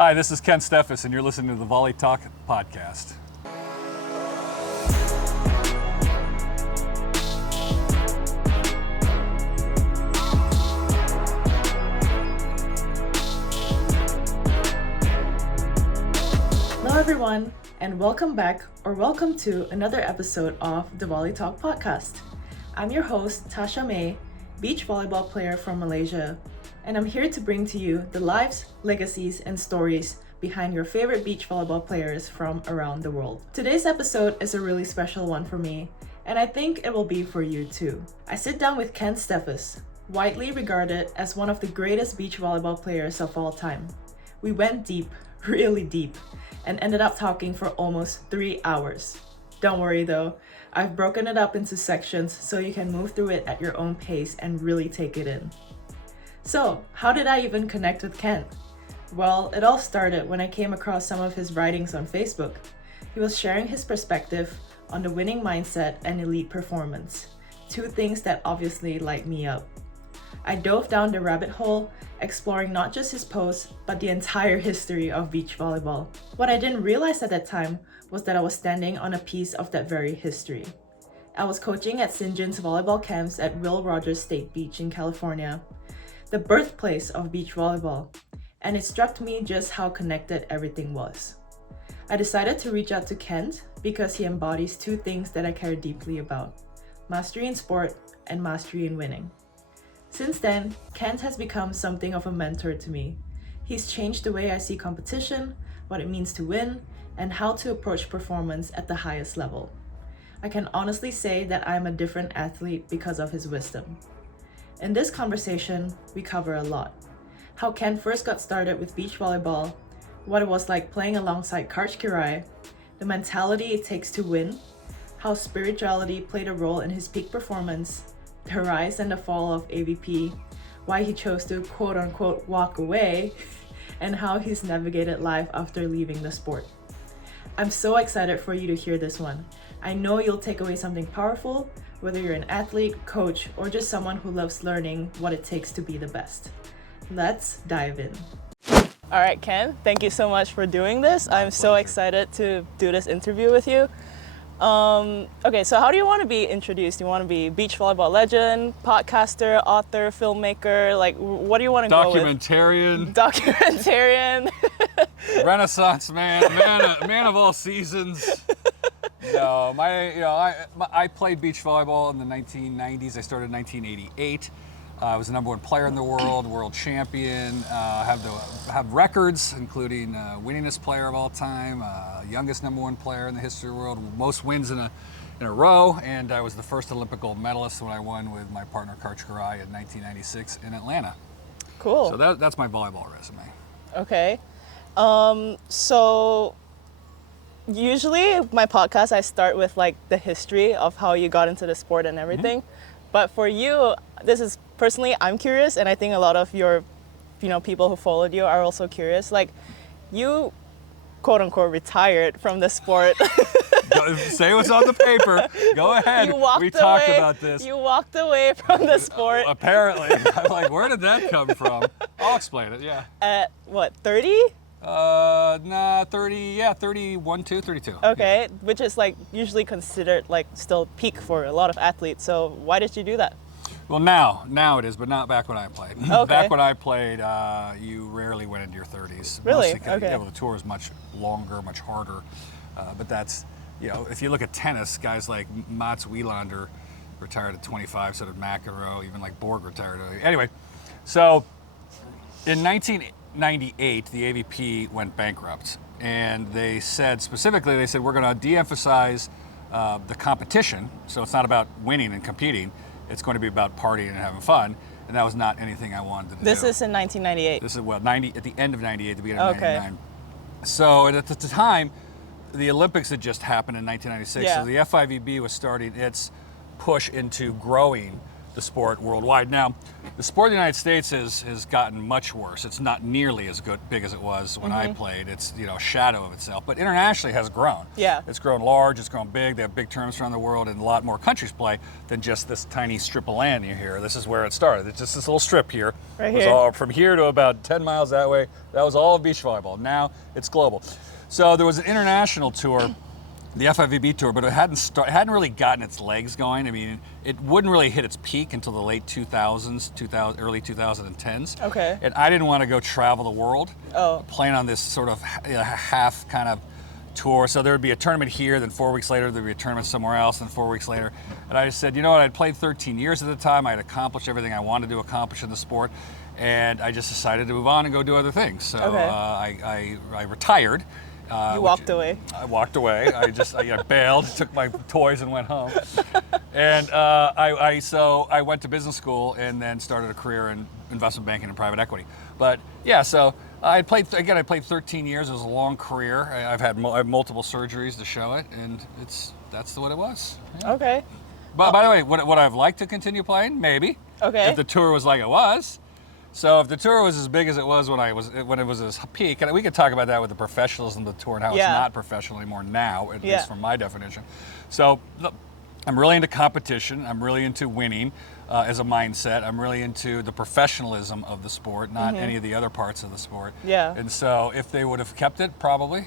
Hi, this is Ken Steffes, and you're listening to the Volley Talk podcast. Hello everyone, and welcome back or welcome to another episode of the Volley Talk podcast. I'm your host, Tasha May, beach volleyball player from Malaysia, and I'm here to bring to you the lives, legacies, and stories behind your favorite beach volleyball players from around the world. Today's episode is a really special one for me, and I think it will be for you too. I sit down with Ken Steffes, widely regarded as one of the greatest beach volleyball players of all time. We went deep, really deep, and ended up talking for almost 3 hours. Don't worry though, I've broken it up into sections so you can move through it at your own pace and really take it in. So, how did I even connect with Ken? Well, it all started when I came across some of his writings on Facebook. He was sharing his perspective on the winning mindset and elite performance, two things that obviously light me up. I dove down the rabbit hole, exploring not just his posts, but the entire history of beach volleyball. What I didn't realize at that time was that I was standing on a piece of that very history. I was coaching at St. John's volleyball camps at Will Rogers State Beach in California, the birthplace of beach volleyball, and it struck me just how connected everything was. I decided to reach out to Kent because he embodies two things that I care deeply about: mastery in sport and mastery in winning. Since then, Kent has become something of a mentor to me. He's changed the way I see competition, what it means to win, and how to approach performance at the highest level. I can honestly say that I'm a different athlete because of his wisdom. In this conversation, we cover a lot. How Kent first got started with beach volleyball, what it was like playing alongside Karch Kiraly, the mentality it takes to win, how spirituality played a role in his peak performance, the rise and the fall of AVP, why he chose to quote-unquote walk away, and how he's navigated life after leaving the sport. I'm so excited for you to hear this one. I know you'll take away something powerful, whether you're an athlete, coach, or just someone who loves learning what it takes to be the best. Let's dive in. All right, Ken, thank you so much for doing this. I'm so excited to do this interview with you. Okay, so how do you want to be introduced? Do you want to be beach volleyball legend, podcaster, author, filmmaker? Like, what do you want to go with? Documentarian. Renaissance man of all seasons. No, I played beach volleyball in the 1990s. I started in 1988. I was the number one player in the world champion. Have records, including winningest player of all time, youngest number one player in the history of the world, most wins in a row, and I was the first Olympic gold medalist when I won with my partner Karch Kiraly in 1996 in Atlanta. Cool. So that's my volleyball resume. Okay. So usually my podcast, I start with like the history of how you got into the sport and everything. Mm-hmm. But for you, this is personally, I'm curious, and I think a lot of your, people who followed you are also curious. Like, you, quote unquote, retired from the sport. Say what's on the paper. Go ahead. We talked about this. You walked away from the sport. Apparently. I'm like, where did that come from? I'll explain it, yeah. At what, 30? 31, 32. Okay, yeah. Which is like usually considered like still peak for a lot of athletes. So why did you do that? Well, now it is, but not back when I played. Okay. Back when I played, you rarely went into your 30s. Really? Okay. Yeah, well, the tour is much longer, much harder. But that's, if you look at tennis, guys like Mats Wilander retired at 25, so did McEnroe, even like Borg retired. Anyway, so in 1998, the AVP went bankrupt. And they said, we're going to de-emphasize the competition. So it's not about winning and competing. It's going to be about partying and having fun, and that was not anything I wanted to do. This is in 1998. This is at the end of '98, the beginning of '99. So at the time, the Olympics had just happened in 1996. Yeah. So the FIVB was starting its push into growing the sport worldwide. Now, the sport in the United States has gotten much worse. It's not nearly as big as it was when I played. It's a shadow of itself. But internationally, it has grown. Yeah. It's grown large. It's grown big. They have big tournaments around the world, and a lot more countries play than just this tiny strip of land you hear. This is where it started. It's just this little strip here. Right It was here. all from here to about 10 miles that way. That was all of beach volleyball. Now it's global. So there was an international tour, the FIVB tour, but it hadn't really gotten its legs going. I mean, it wouldn't really hit its peak until the late 2000s, early 2010s. Okay. And I didn't want to go travel the world, Oh. playing on this sort of half kind of tour. So there would be a tournament here, then 4 weeks later there'd be a tournament somewhere else, then 4 weeks later. And I just said, you know what? I'd played 13 years at the time. I had accomplished everything I wanted to accomplish in the sport, and I just decided to move on and go do other things. So Okay. I retired. You walked away. I walked away. I bailed, took my toys, and went home. And so I went to business school and then started a career in investment banking and private equity. But yeah, so I played 13 years. It was a long career. I have multiple surgeries to show it, and that's what it was. Yeah. Okay. But by the way, would I've liked to continue playing? Maybe. Okay. If the tour was like it was. So if the tour was as big as it was when it was its peak, and we could talk about that with the professionalism of the tour and how Yeah. it's not professional anymore now, at Yeah. least from my definition. So look, I'm really into competition. I'm really into winning as a mindset. I'm really into the professionalism of the sport, not any of the other parts of the sport. Yeah. And so if they would have kept it, probably,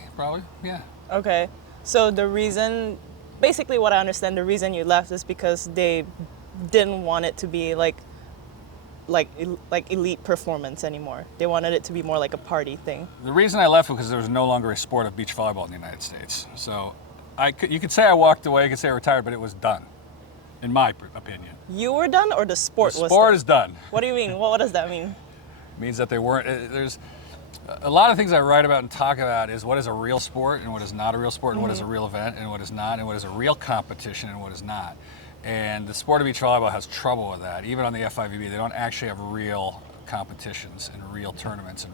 yeah. Okay. So the reason, basically what I understand, the reason you left is because they didn't want it to be like elite performance anymore. They wanted it to be more like a party thing. The reason I left was because there was no longer a sport of beach volleyball in the United States. So you could say I walked away, you could say I retired, but it was done, in my opinion. You were done, or the sport The was sport done? is done. What do you mean? What does that mean? It means that they weren't. There's a lot of things I write about and talk about is what is a real sport and what is not a real sport, and what is a real event and what is not, and what is a real competition and what is not. And the sport of beach volleyball has trouble with that. Even on the FIVB, they don't actually have real competitions and real tournaments, and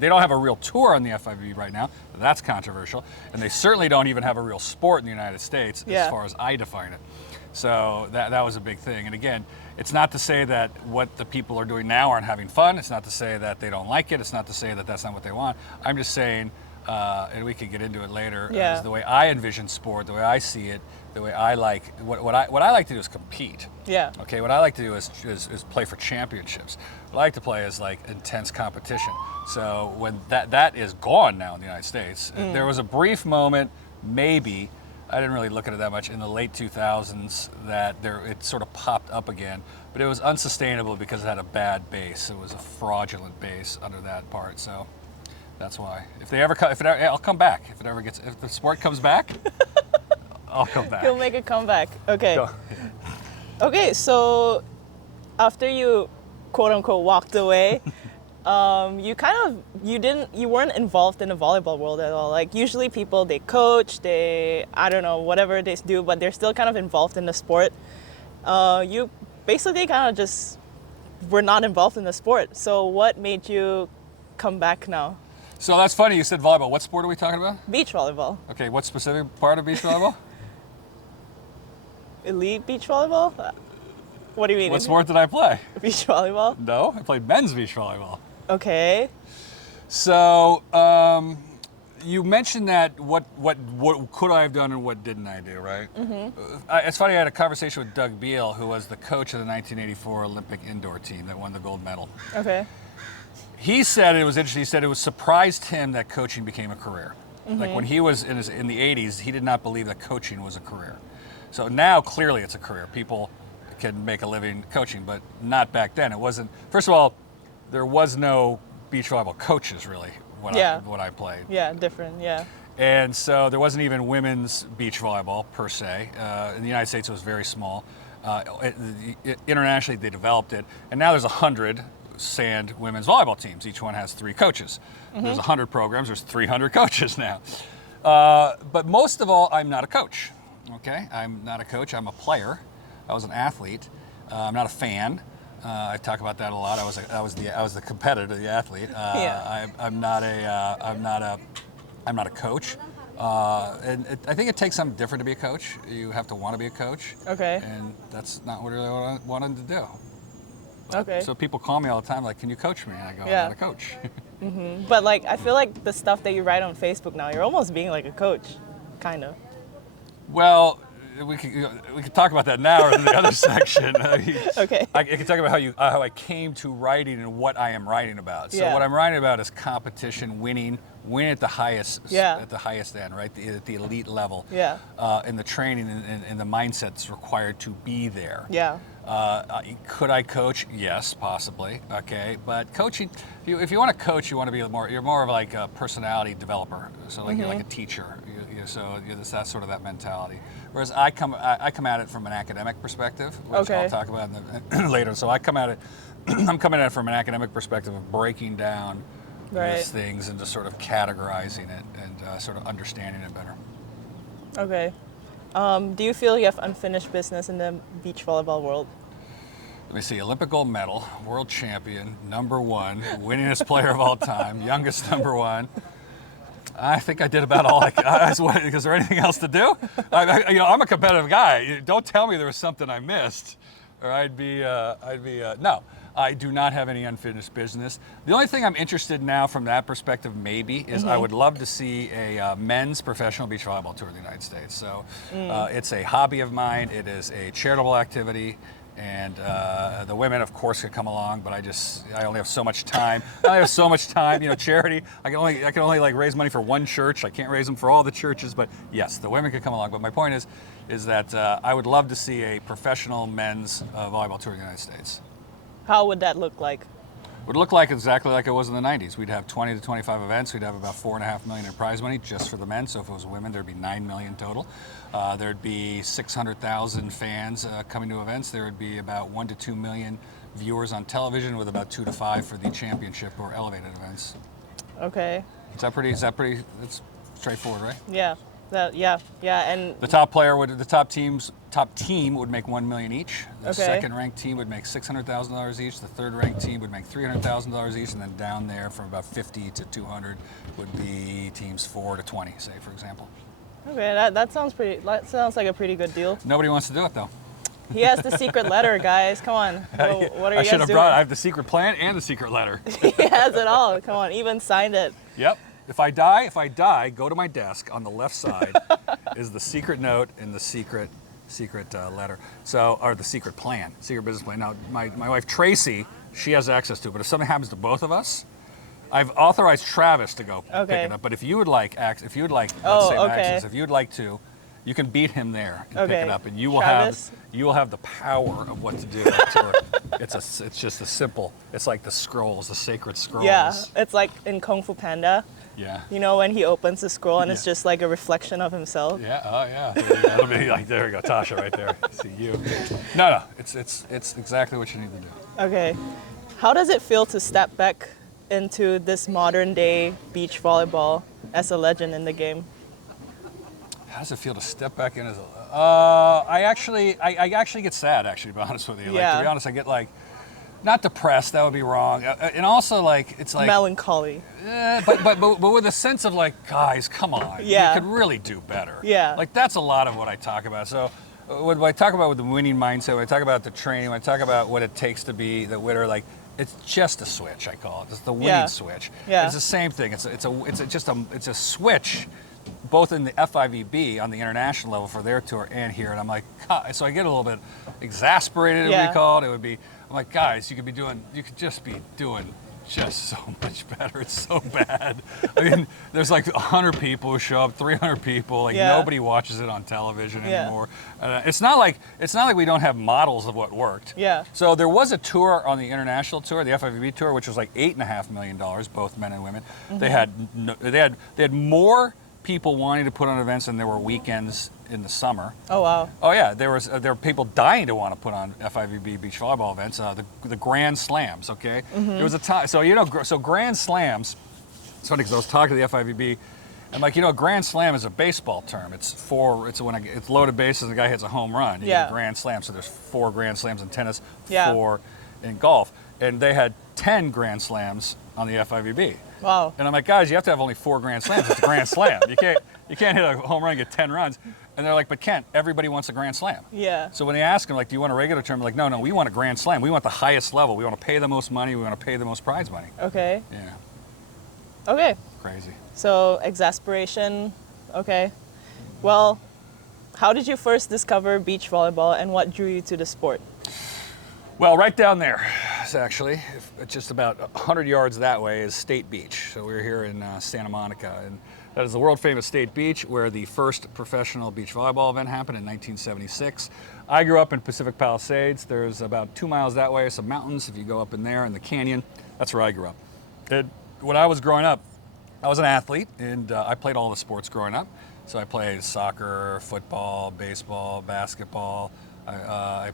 they don't have a real tour on the FIVB right now. That's controversial. And they certainly don't even have a real sport in the United States as far as I define it. So that was a big thing. And again, it's not to say that what the people are doing now aren't having fun. It's not to say that they don't like it. It's not to say that that's not what they want. I'm just saying, and we could get into it later, is the way I envision sport, the way I see it, the way I like, what I like to do is compete. Yeah. Okay, what I like to do is play for championships. What I like to play is like intense competition. So when that is gone now in the United States, there was a brief moment, maybe, I didn't really look at it that much, in the late 2000s that it sort of popped up again, but it was unsustainable because it had a bad base. It was a fraudulent base under that part. So that's why. I'll come back. If the sport comes back, I'll come back. He'll make a comeback. Okay. Go. Okay, so after you quote unquote walked away, you weren't involved in the volleyball world at all. Like usually people, they coach, I don't know, whatever they do, but they're still kind of involved in the sport. You basically kind of just were not involved in the sport. So what made you come back now? So that's funny, you said volleyball. What sport are we talking about? Beach volleyball. Okay, what specific part of beach volleyball? Elite beach volleyball? What do you mean? What sport did I play? Beach volleyball? No, I played men's beach volleyball. Okay. So you mentioned that what could I have done and what didn't I do, right? It's funny, I had a conversation with Doug Beal, who was the coach of the 1984 Olympic indoor team that won the gold medal. Okay. He said it was interesting. He said it surprised him that coaching became a career. Like when he was in the 80s, he did not believe that coaching was a career. So now clearly it's a career. People can make a living coaching, but not back then. It wasn't. First of all, there was no beach volleyball coaches really when I played. Yeah, different. Yeah. And so there wasn't even women's beach volleyball per se. In the United States, it was very small. Internationally, they developed it, and now there's 100 sand women's volleyball teams. Each one has 3 coaches. There's 100 programs. There's 300 coaches now. But most of all, I'm not a coach. Okay, I'm not a coach. I'm a player. I was an athlete. I'm not a fan. I talk about that a lot. I was the competitor, the athlete. I'm not a coach. I think it takes something different to be a coach. You have to want to be a coach. Okay. And that's not what I really wanted to do. Okay. So people call me all the time, like, can you coach me? And I go, Yeah. I'm not a coach. But like, I feel like the stuff that you write on Facebook now, you're almost being like a coach, kind of. Well, we could talk about that now or in the other section. Okay. I can talk about how I came to writing and what I am writing about. So Yeah. what I'm writing about is competition, winning at the highest end, right? At the elite level. Yeah. And the training and the mindset that's required to be there. Yeah. Could I coach? Yes, possibly. Okay, but coaching, if you want to coach, you want to be you're more of like a personality developer. So like you're like a teacher. So it's that sort of that mentality. Whereas I come at it from an academic perspective, which I'll talk about later. So I come at it, I'm coming at it from an academic perspective of breaking down these things and just sort of categorizing it and sort of understanding it better. Okay. Do you feel you have unfinished business in the beach volleyball world? Let me see, Olympic gold medal, world champion, #1, winningest player of all time, youngest #1. I think I did about all I could. Is there anything else to do? I'm a competitive guy. Don't tell me there was something I missed, or I'd be no. I do not have any unfinished business. The only thing I'm interested in now from that perspective maybe is I would love to see a men's professional beach volleyball tour in the United States. So it's a hobby of mine. It is a charitable activity. And the women, of course, could come along, but I only have so much time. Charity. I can only like raise money for one church. I can't raise them for all the churches, but yes, the women could come along. But my point is that I would love to see a professional men's volleyball tour in the United States. How would that look like? It would look like exactly like it was in the 90s. We'd have 20 to 25 events. We'd have about $4.5 million in prize money just for the men. So if it was women, there'd be $9 million total. There'd be 600,000 fans coming to events. There would be about 1 to 2 million viewers on television, with about 2 to 5 for the championship or elevated events. Okay. Is that pretty? It's straightforward, right? Yeah. And the top team would make $1 million each. The second ranked team would make $600,000 each. The third ranked team would make $300,000 each, and then down there from about 50 to 200 would be teams 4 to 20, say, for example. Okay, that sounds like a pretty good deal. Nobody wants to do it though. He has the secret letter, guys. Come on. What are you guys doing? I have the secret plan and the secret letter. He has it all. Come on, even signed it. Yep. If I die, go to my desk on the left side is the secret note and the secret letter. So, or the secret plan, secret business plan. Now, my wife Tracy, she has access to it. But if something happens to both of us, I've authorized Travis to go pick it up. But if you would like, access, if you would like to, you can beat him there and pick it up, and you will have the power of what to do. It's just a simple. It's like the scrolls, the sacred scrolls. Yeah, it's like in Kung Fu Panda. Yeah. You know when he opens the scroll and it's just like a reflection of himself. Yeah. Oh yeah. It'll be like, there we go, Tasha, right there. See you. No. It's exactly what you need to do. Okay. How does it feel to step back into this modern day beach volleyball as a legend in the game? How does it feel to step back in as a? I actually get sad. Actually, to be honest with you. Yeah. Like, to be honest, I get like, not depressed. That would be wrong. And also like it's like melancholy. But with a sense of like, guys, come on. Yeah. You could really do better. Yeah. Like that's a lot of what I talk about. So when I talk about with the winning mindset, when I talk about the training, when I talk about what it takes to be the winner, like. It's just a switch, I call it. It's the winning switch. Yeah. It's the same thing. It's a switch, both in the FIVB on the international level for their tour and here. And I'm like, God, so I get a little bit exasperated. It would be called. It would be. I'm like, guys, you could just be doing just so much better. It's so bad. I mean, there's like 100 people who show up, 300 people. Like nobody watches it on television anymore. It's not like we don't have models of what worked. Yeah. So there was a tour on the international tour, the FIVB tour, which was like $8.5 million, both men and women. Mm-hmm. They had more people wanting to put on events than there were weekends in the summer. Oh wow. Oh yeah, there were people dying to want to put on FIVB beach volleyball events. The Grand Slams. Okay, There was a time. So Grand Slams. It's funny because I was talking to the FIVB, and like Grand Slam is a baseball term. It's loaded bases and the guy hits a home run. You get a Grand Slam. So there's 4 Grand Slams in tennis, 4 in golf, and they had 10 Grand Slams on the FIVB. Wow. And I'm like, guys, you have to have only 4 grand slams. It's a grand slam. You can't hit a home run and get 10 runs. And they're like, but Kent, everybody wants a grand slam. Yeah. So when they ask them, like, do you want a regular tournament? Like, no, we want a grand slam. We want the highest level. We want to pay the most money. We want to pay the most prize money. Okay. Yeah. Okay. Crazy. So exasperation. Okay. Well, how did you first discover beach volleyball and what drew you to the sport? Well, right down there, actually, just about 100 yards that way is State Beach. So we're here in Santa Monica, and that is the world famous State Beach where the first professional beach volleyball event happened in 1976. I grew up in Pacific Palisades. There's about 2 miles that way, some mountains. If you go up in there in the canyon, that's where I grew up. When I was growing up, I was an athlete, and I played all the sports growing up. So I played soccer, football, baseball, basketball. I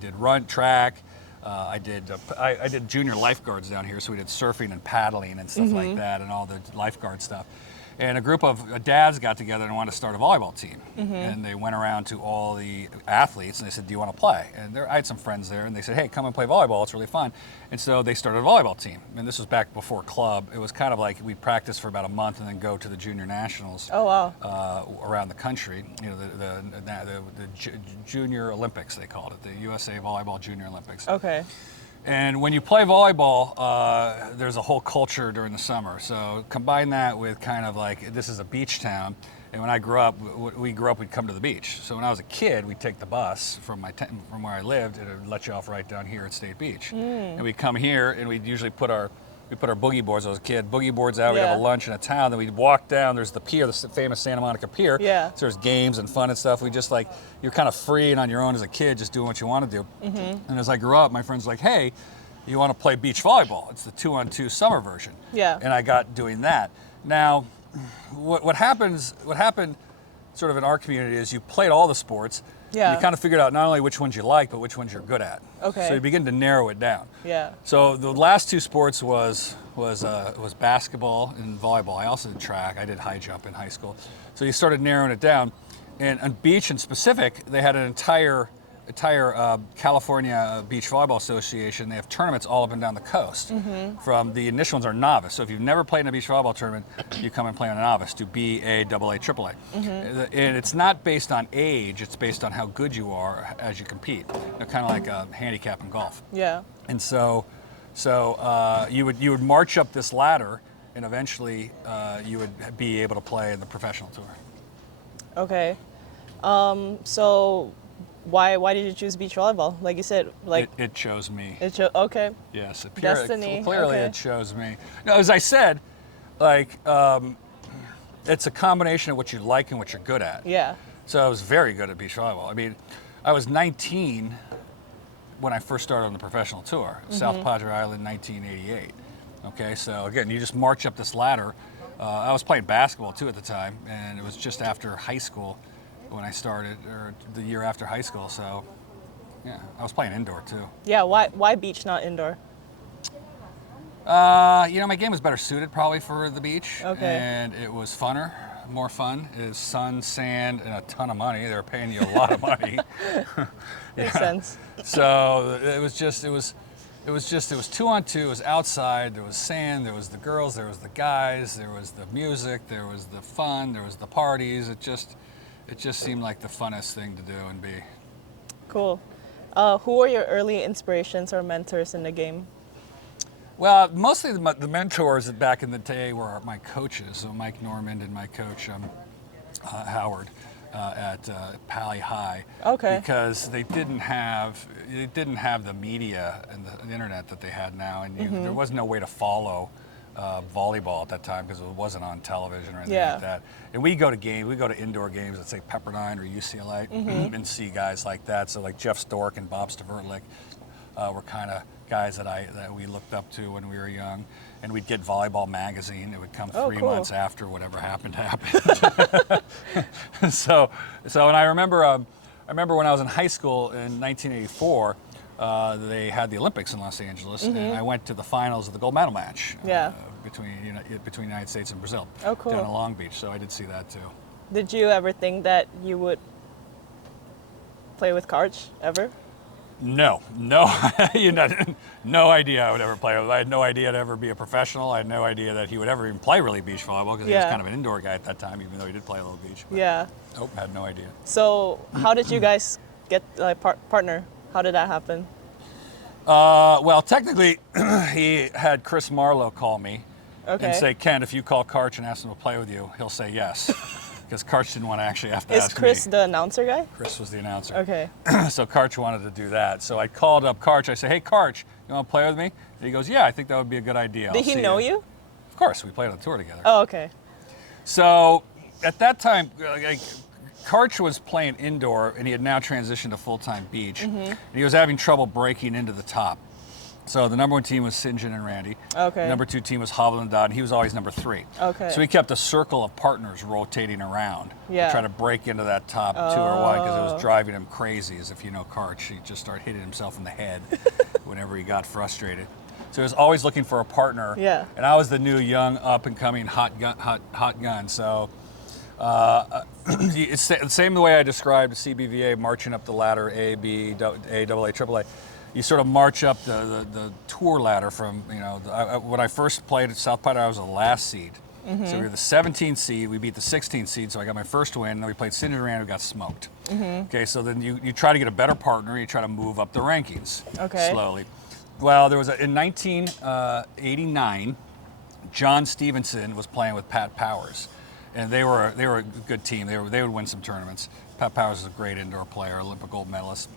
did track. I did junior lifeguards down here, so we did surfing and paddling and stuff like that, and all the lifeguard stuff. And a group of dads got together and wanted to start a volleyball team. And they went around to all the athletes and they said, do you want to play? And I had some friends there, and they said, hey, come and play volleyball. It's really fun. And so they started a volleyball team. And this was back before club. It was kind of like we'd practice for about a month and then go to the junior nationals. Oh, wow. Around the country. You know, the Junior Olympics, they called it, the USA Volleyball Junior Olympics. Okay. And when you play volleyball, there's a whole culture during the summer. So combine that with kind of like, this is a beach town. And when I grew up, we'd come to the beach. So when I was a kid, we'd take the bus from where I lived, and it would let you off right down here at State Beach. And we'd come here, and we'd usually put our boogie boards. I was a kid, boogie boards out. We'd have a lunch in a town. Then we'd walk down. There's the pier, the famous Santa Monica Pier. Yeah. So there's games and fun and stuff. We just like, you're kind of free and on your own as a kid, just doing what you want to do. And as I grew up, my friends were like, hey, you want to play beach volleyball? It's the 2-on-2 summer version. Yeah. And I got doing that. Now, what happened sort of in our community is you played all the sports. Yeah. You kind of figured out not only which ones you like, but which ones you're good at. Okay. So you begin to narrow it down. Yeah. So the last 2 sports was basketball and volleyball. I also did track. I did high jump in high school. So you started narrowing it down. And on beach and specific, they had an entire California Beach Volleyball Association. They have tournaments all up and down the coast. From the initial ones are novice. So if you've never played in a beach volleyball tournament, you come and play on a novice. Do B, A, AA, AAA. And it's not based on age. It's based on how good you are as you compete. Kind of like a handicap in golf. Yeah. And so you would march up this ladder, and eventually you would be able to play in the professional tour. Okay. So why did you choose beach volleyball? Like you said, like it chose me. Okay. Yes, Destiny. Clearly, Okay. it chose me. No, as I said, like it's a combination of what you like and what you're good at. Yeah. So I was very good at beach volleyball. I mean, I was 19 when I first started on the professional tour, South Padre Island, 1988. Okay, so again, you just march up this ladder. I was playing basketball too at the time, and it was just after high school when I started, or the year after high school. So, yeah, I was playing indoor too. Yeah. Why beach, not indoor? My game was better suited probably for the beach. Okay. And it was funner, more fun. It was sun, sand, and a ton of money. They were paying you a lot of money. Makes sense. So it was 2-on-2. It was outside. There was sand. There was the girls. There was the guys. There was the music. There was the fun. There was the parties. It just seemed like the funnest thing to do and be. Cool. Who were your early inspirations or mentors in the game? Well, mostly the mentors back in the day were my coaches. So Mike Normand and my coach Howard at Pali High. Okay. Because they didn't have the media and the internet that they had now, and there was no way to follow volleyball at that time because it wasn't on television or anything like that. And we go to indoor games at say Pepperdine or UCLA and see guys like that. So like Jeff Stork and Bob Stavertlik were kind of guys that we looked up to when we were young. And we'd get Volleyball magazine. It would come 3 months after whatever happened. So and I remember when I was in high school in 1984. They had the Olympics in Los Angeles, and I went to the finals of the gold medal match between the United States and Brazil down in Long Beach. So I did see that too. Did you ever think that you would play with Karch ever? No, no idea I would ever play. I had no idea I'd ever be a professional. I had no idea that he would ever even play really beach volleyball because he was kind of an indoor guy at that time, even though he did play a little beach. But nope, had no idea. So how did you guys get partner? How did that happen? Well, technically, he had Chris Marlowe call me and say, Ken, if you call Karch and ask him to play with you, he'll say yes. Because Karch didn't want to actually have to ask me. Is Chris the announcer guy? Chris was the announcer. Okay. So Karch wanted to do that. So I called up Karch. I said, hey, Karch, you want to play with me? And he goes, yeah, I think that would be a good idea. Did he know you? Of course. We played on tour together. Oh, okay. So at that time, Karch was playing indoor, and he had now transitioned to full-time beach. And he was having trouble breaking into the top. So the number 1 team was St. John and Randy. Okay. The number 2 team was Hovland and Dodd, and he was always number 3. Okay. So he kept a circle of partners rotating around to try to break into that top 2 or 1 because it was driving him crazy. As if you know Karch, he'd just start hitting himself in the head whenever he got frustrated. So he was always looking for a partner. Yeah. And I was the new, young, up-and-coming hot gun. So it's the same the way I described CBVA marching up the ladder, A, B, A, AA, AAA. You sort of march up the tour ladder from, when I first played at South Pine, I was the last seed. So we were the 17th seed, we beat the 16th seed, so I got my first win, and then we played St. John who got smoked. Okay, so then you try to get a better partner, you try to move up the rankings slowly. Well, there was in 1989, John Stevenson was playing with Pat Powers, and they were a good team. They would win some tournaments. Pat Powers is a great indoor player, Olympic gold medalist.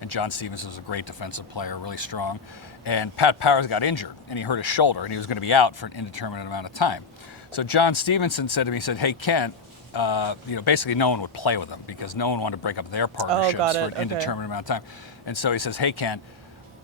And John Stevenson was a great defensive player, really strong. And Pat Powers got injured, and he hurt his shoulder, and he was going to be out for an indeterminate amount of time. So John Stevenson said to me, he said, hey, Kent, basically no one would play with him because no one wanted to break up their partnerships for an indeterminate amount of time. And so he says, hey, Kent,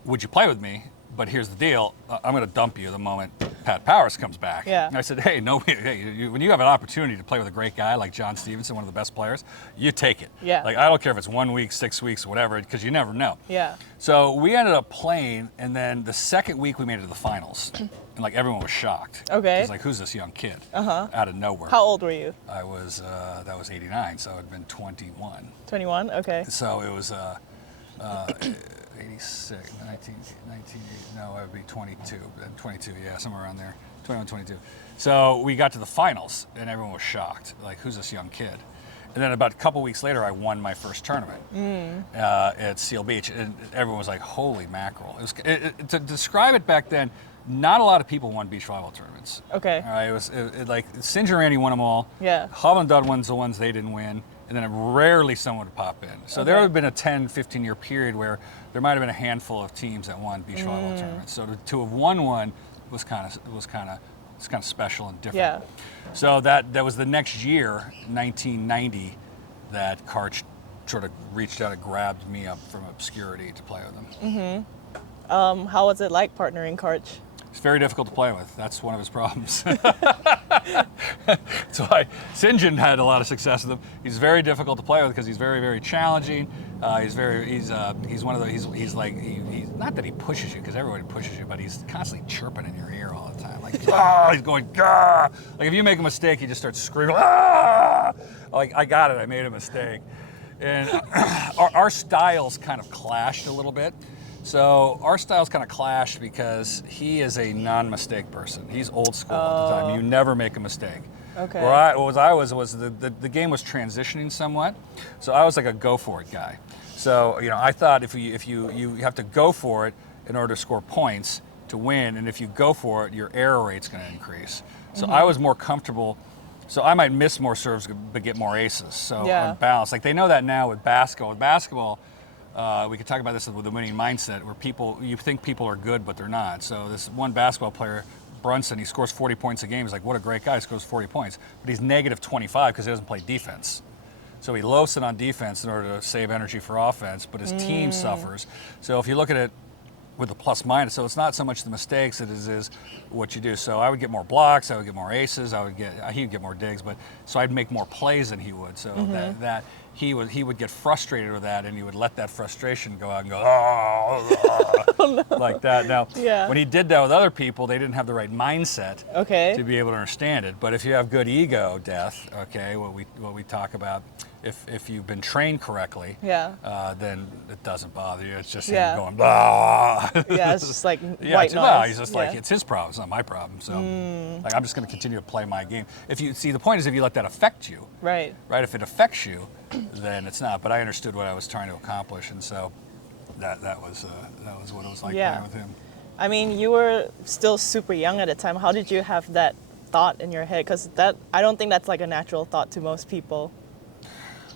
would you play with me? But here's the deal, I'm going to dump you the moment Pat Powers comes back. Yeah. And I said, hey, when you have an opportunity to play with a great guy like John Stevenson, one of the best players, you take it. Yeah. Like, I don't care if it's 1 week, 6 weeks, whatever, because you never know. Yeah. So we ended up playing, and then the second week we made it to the finals. And everyone was shocked. Okay. It was like, who's this young kid? Out of nowhere. How old were you? I was, that was 89, so I'd been 21. 21, okay. So it was, 86, 19, no, I would be 22, yeah, somewhere around there, 21, 22. So we got to the finals, and everyone was shocked, like, who's this young kid? And then about a couple weeks later, I won my first tournament at Seal Beach, and everyone was like, holy mackerel. To describe it back then, not a lot of people won beach volleyball tournaments. Okay. All right, it was like St. John Randy won them all. Yeah. Hovland Dodd won the ones they didn't win, and then rarely someone would pop in. So there would have been a 10, 15-year period where there might have been a handful of teams that won beach volleyball tournaments. So to have won one was kind of special and different. Yeah. So that was the next year, 1990, that Karch sort of reached out and grabbed me up from obscurity to play with him. How was it like partnering Karch? It's very difficult to play with. That's one of his problems. That's why St. John had a lot of success with him. He's very difficult to play with because he's very, very challenging. He's one of the he's not that he pushes you because everybody pushes you, but he's constantly chirping in your ear all the time. Like he's going like if you make a mistake, he just starts screaming like I got it, I made a mistake. And our styles kind of clashed a little bit. So our styles kind of clashed because he is a non-mistake person. He's old school at the time. You never make a mistake. Okay. Where I was the game was transitioning somewhat. So I was like a go for it guy. So I thought if you have to go for it in order to score points to win, and if you go for it, your error rate's going to increase. So I was more comfortable. So I might miss more serves but get more aces. So on balance, like they know that now with basketball. With basketball. We could talk about this with the winning mindset, where you think people are good, but they're not. So this one basketball player, Brunson, he scores 40 points a game. He's like, what a great guy, he scores 40 points. But he's negative 25 because he doesn't play defense. So he loafs it on defense in order to save energy for offense, but his team suffers. So if you look at it with the plus minus, so it's not so much the mistakes as it is what you do. So I would get more blocks, I would get more aces, he would get more digs, but so I'd make more plays than he would. So that he would get frustrated with that, and he would let that frustration go out and go, oh, no. Like that. Now, when he did that with other people, they didn't have the right mindset to be able to understand it. But if you have good ego death, okay, what we talk about, if you've been trained correctly, then it doesn't bother you. It's just him going, ah. Yeah, it's just like white noise. Well, he's just like, it's his problem, it's not my problem. So, like, I'm just going to continue to play my game. If you see, the point is, if you let that affect you, right? If it affects you, then it's not. But I understood what I was trying to accomplish, and so that was what it was like playing with him. I mean, you were still super young at the time. How did you have that thought in your head? Because I don't think that's like a natural thought to most people.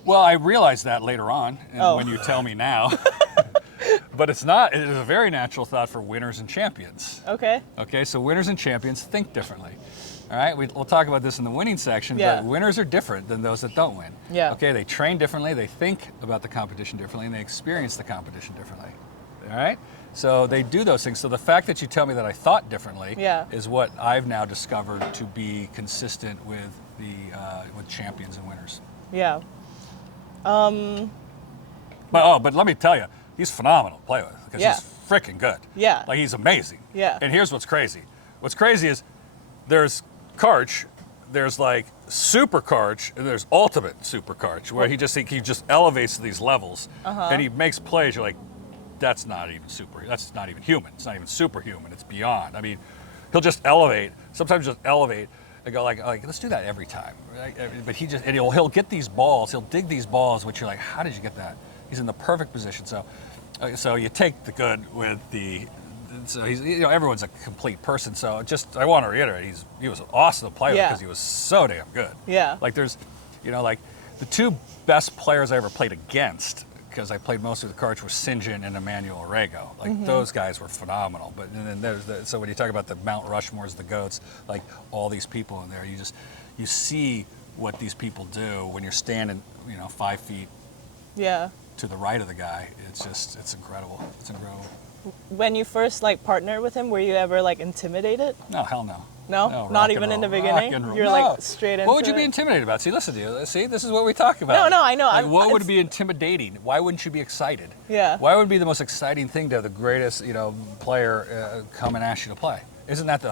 Well, I realized that later on, and when you tell me now. But it's not. It is a very natural thought for winners and champions. Okay, so winners and champions think differently. All right, we'll talk about this in the winning section, but winners are different than those that don't win. Okay, they train differently, they think about the competition differently, and they experience the competition differently. All right? So they do those things. So the fact that you tell me that I thought differently is what I've now discovered to be consistent with with champions and winners. Yeah. But let me tell you, he's phenomenal to play with because he's freaking good. Yeah. Like, he's amazing. Yeah. And here's what's crazy. What's crazy is there's Karch, there's like super Karch, and there's ultimate super Karch, where he just elevates to these levels, and he makes plays. You're like, that's not even super. That's not even human. It's not even superhuman. It's beyond. I mean, he'll just elevate. Sometimes just elevate and go like let's do that every time. Right? But he'll get these balls. He'll dig these balls, which you're like, how did you get that? He's in the perfect position. So you take the good with the. So he's, everyone's a complete person. So I want to reiterate, he was awesome to play with because he was so damn good. Yeah. Like there's, like the two best players I ever played against, because I played mostly with Karch, were Sinjin and Emmanuel Orrego. Like those guys were phenomenal. But and then so when you talk about the Mount Rushmores, the GOATs, like all these people in there, you see what these people do when you're standing, 5 feet. To the right of the guy. It's incredible. It's incredible. When you first partnered with him, were you ever intimidated? No, hell no. No, not even in the beginning. You're straight into it. What would you be intimidated about? See, listen to you. See, this is what we talk about. No, I know. What would be intimidating? Why wouldn't you be excited? Yeah. Why would it be the most exciting thing to have the greatest, player come and ask you to play? Isn't that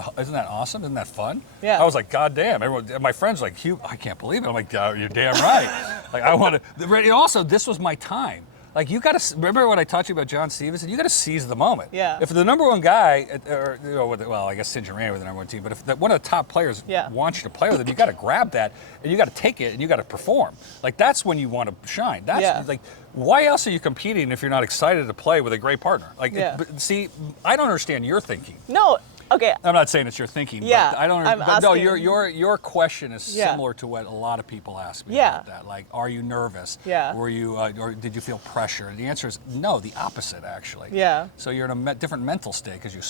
awesome? Isn't that fun? Yeah. I was like, God damn! Everyone, my friends were like, Hugh, I can't believe it. I'm like, you're damn right. I want to. And also, this was my time. Like, you got to remember what I taught you about John Stevenson. You got to seize the moment. Yeah. If the number one guy, I guess St. John ran with the number one team, but if one of the top players wants you to play with him, you got to grab that and you got to take it and you got to perform. Like, that's when you want to shine. That's like, why else are you competing if you're not excited to play with a great partner? Like, see, I don't understand your thinking. No. Okay. I'm not saying it's your thinking, but I don't. But no, your question is similar to what a lot of people ask me about that. Like, are you nervous? Yeah. Were you, or did you feel pressure? The answer is no. The opposite, actually. Yeah. So you're in a different mental state because you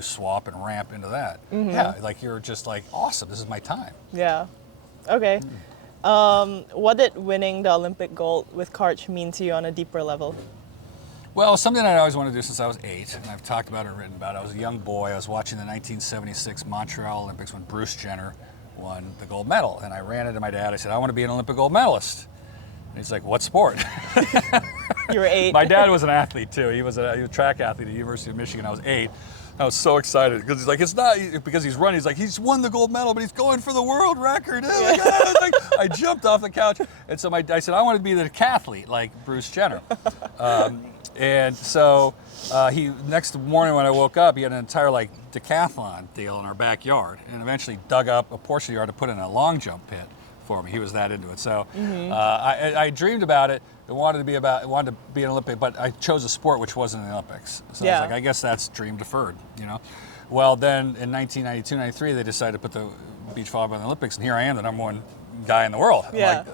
swap and ramp into that. Mm-hmm. Yeah. Like, you're just like, awesome. This is my time. Yeah. Okay. What did winning the Olympic gold with Karch mean to you on a deeper level? Well, something that I always wanted to do since I was 8, and I've talked about it and written about it. I was a young boy. I was watching the 1976 Montreal Olympics when Bruce Jenner won the gold medal. And I ran into my dad. I said, I want to be an Olympic gold medalist. And he's like, what sport? You were 8. My dad was an athlete, too. He was a track athlete at the University of Michigan. I was 8. I was so excited because he's like, it's not because he's running. He's like, he's won the gold medal, but he's going for the world record. Oh my God. I jumped off the couch. And so I said, I want to be the decathlete like Bruce Jenner. And so next morning when I woke up, he had an entire decathlon deal in our backyard, and eventually dug up a portion of the yard to put in a long jump pit for me. He was that into it. So I dreamed about it. I wanted to be an Olympic, but I chose a sport which wasn't in the Olympics. So I was like, I guess that's dream deferred, Well, then in 1992, 93, they decided to put the beach volleyball in the Olympics, and here I am, the number one guy in the world. Yeah.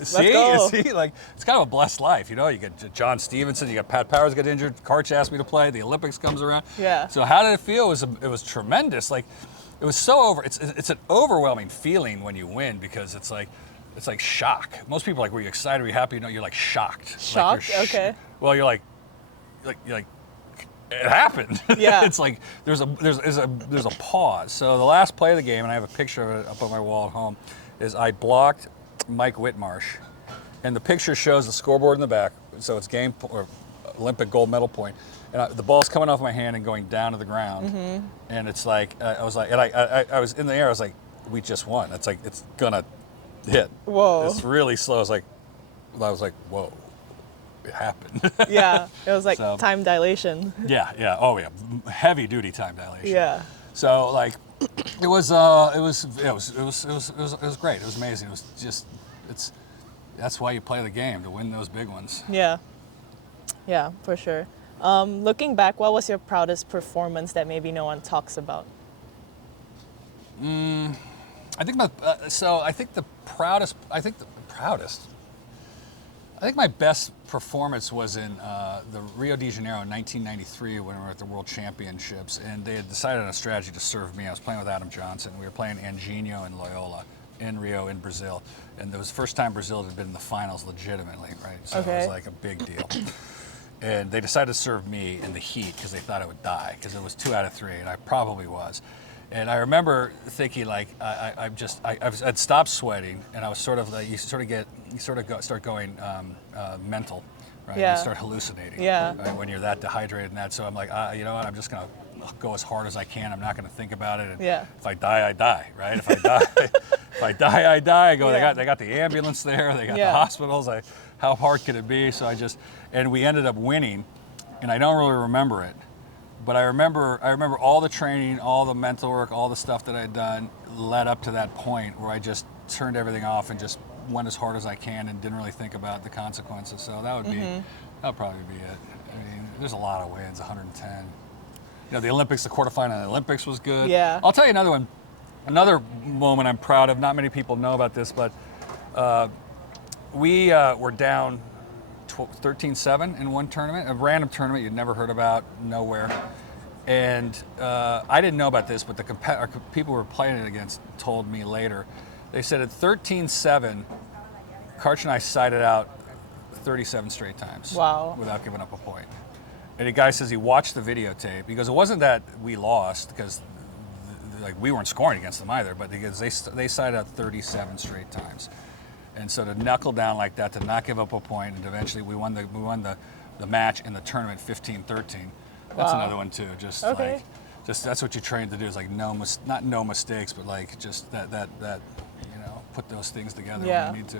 See, it's kind of a blessed life, You get John Stevenson, you got Pat Powers got injured, Karch asked me to play, the Olympics comes around. Yeah. So how did it feel? It was tremendous. It was so it's an overwhelming feeling when you win because it's like shock. Most people were you excited, were you happy? You're shocked. Shocked? Okay. Well, you're like it happened. Yeah. It's like there's a pause. So the last play of the game, and I have a picture of it up on my wall at home, is I blocked Mike Whitmarsh and the picture shows the scoreboard in the back. So it's or Olympic gold medal point, and the ball's coming off my hand and going down to the ground, and it's like I was like, and I was in the air. I was like, we just won. It's like it's gonna hit. Whoa. It's really slow. I was like, whoa, it happened. Yeah, it was like So- time dilation. Yeah. Oh yeah, heavy duty time dilation. Yeah. So like, it was great. It was amazing. It was just that's why you play the game, to win those big ones. Yeah. Yeah, for sure. Looking back, what was your proudest performance that maybe no one talks about? I think the proudest. I think my best performance was in the Rio de Janeiro in 1993 when we were at the World Championships, and they had decided on a strategy to serve me. I was playing with Adam Johnson. We were playing Anginho and Loyola in Rio in Brazil, and it was the first time Brazil had been in the finals legitimately, right? So it Okay. was like a big deal. And they decided to serve me in the heat because they thought I would die, because it was 2 out of 3, and I probably was. And I remember thinking, like, I'd stopped sweating, and I was sort of like, you start going mental, right? Yeah. You start hallucinating, Yeah. right, when you're that dehydrated and that. So I'm like, you know what? I'm just gonna go as hard as I can. I'm not gonna think about it. And Yeah. if I die, I die, right? If I die, I die. I go. Yeah. They got the ambulance there. They got Yeah. the hospitals. How hard could it be? So and we ended up winning, and I don't really remember it. But I remember all the training, all the mental work, all the stuff that I'd done led up to that point where I just turned everything off and just went as hard as I can and didn't really think about the consequences. So that would probably be it. I mean, there's a lot of wins, 110. You know, the Olympics, the quarterfinal in the Olympics was good. Yeah. I'll tell you another one. Another moment I'm proud of. Not many people know about this, but we were down 13-7 in one tournament, a random tournament you'd never heard about, nowhere. And I didn't know about this, but our people we were playing it against told me later. They said at 13-7, Karch and I sided out 37 straight times. Wow. Without giving up a point. And the guy says he watched the videotape. He goes, it wasn't that we lost, because like we weren't scoring against them either, but because they sided out 37 straight times. And so to knuckle down like that, to not give up a point, and eventually we won the match in the tournament 15-13. That's Wow. another one too. Just Okay. like, that's what you train to do, is like not no mistakes, but like just that you know, put those things together Yeah. when you need to.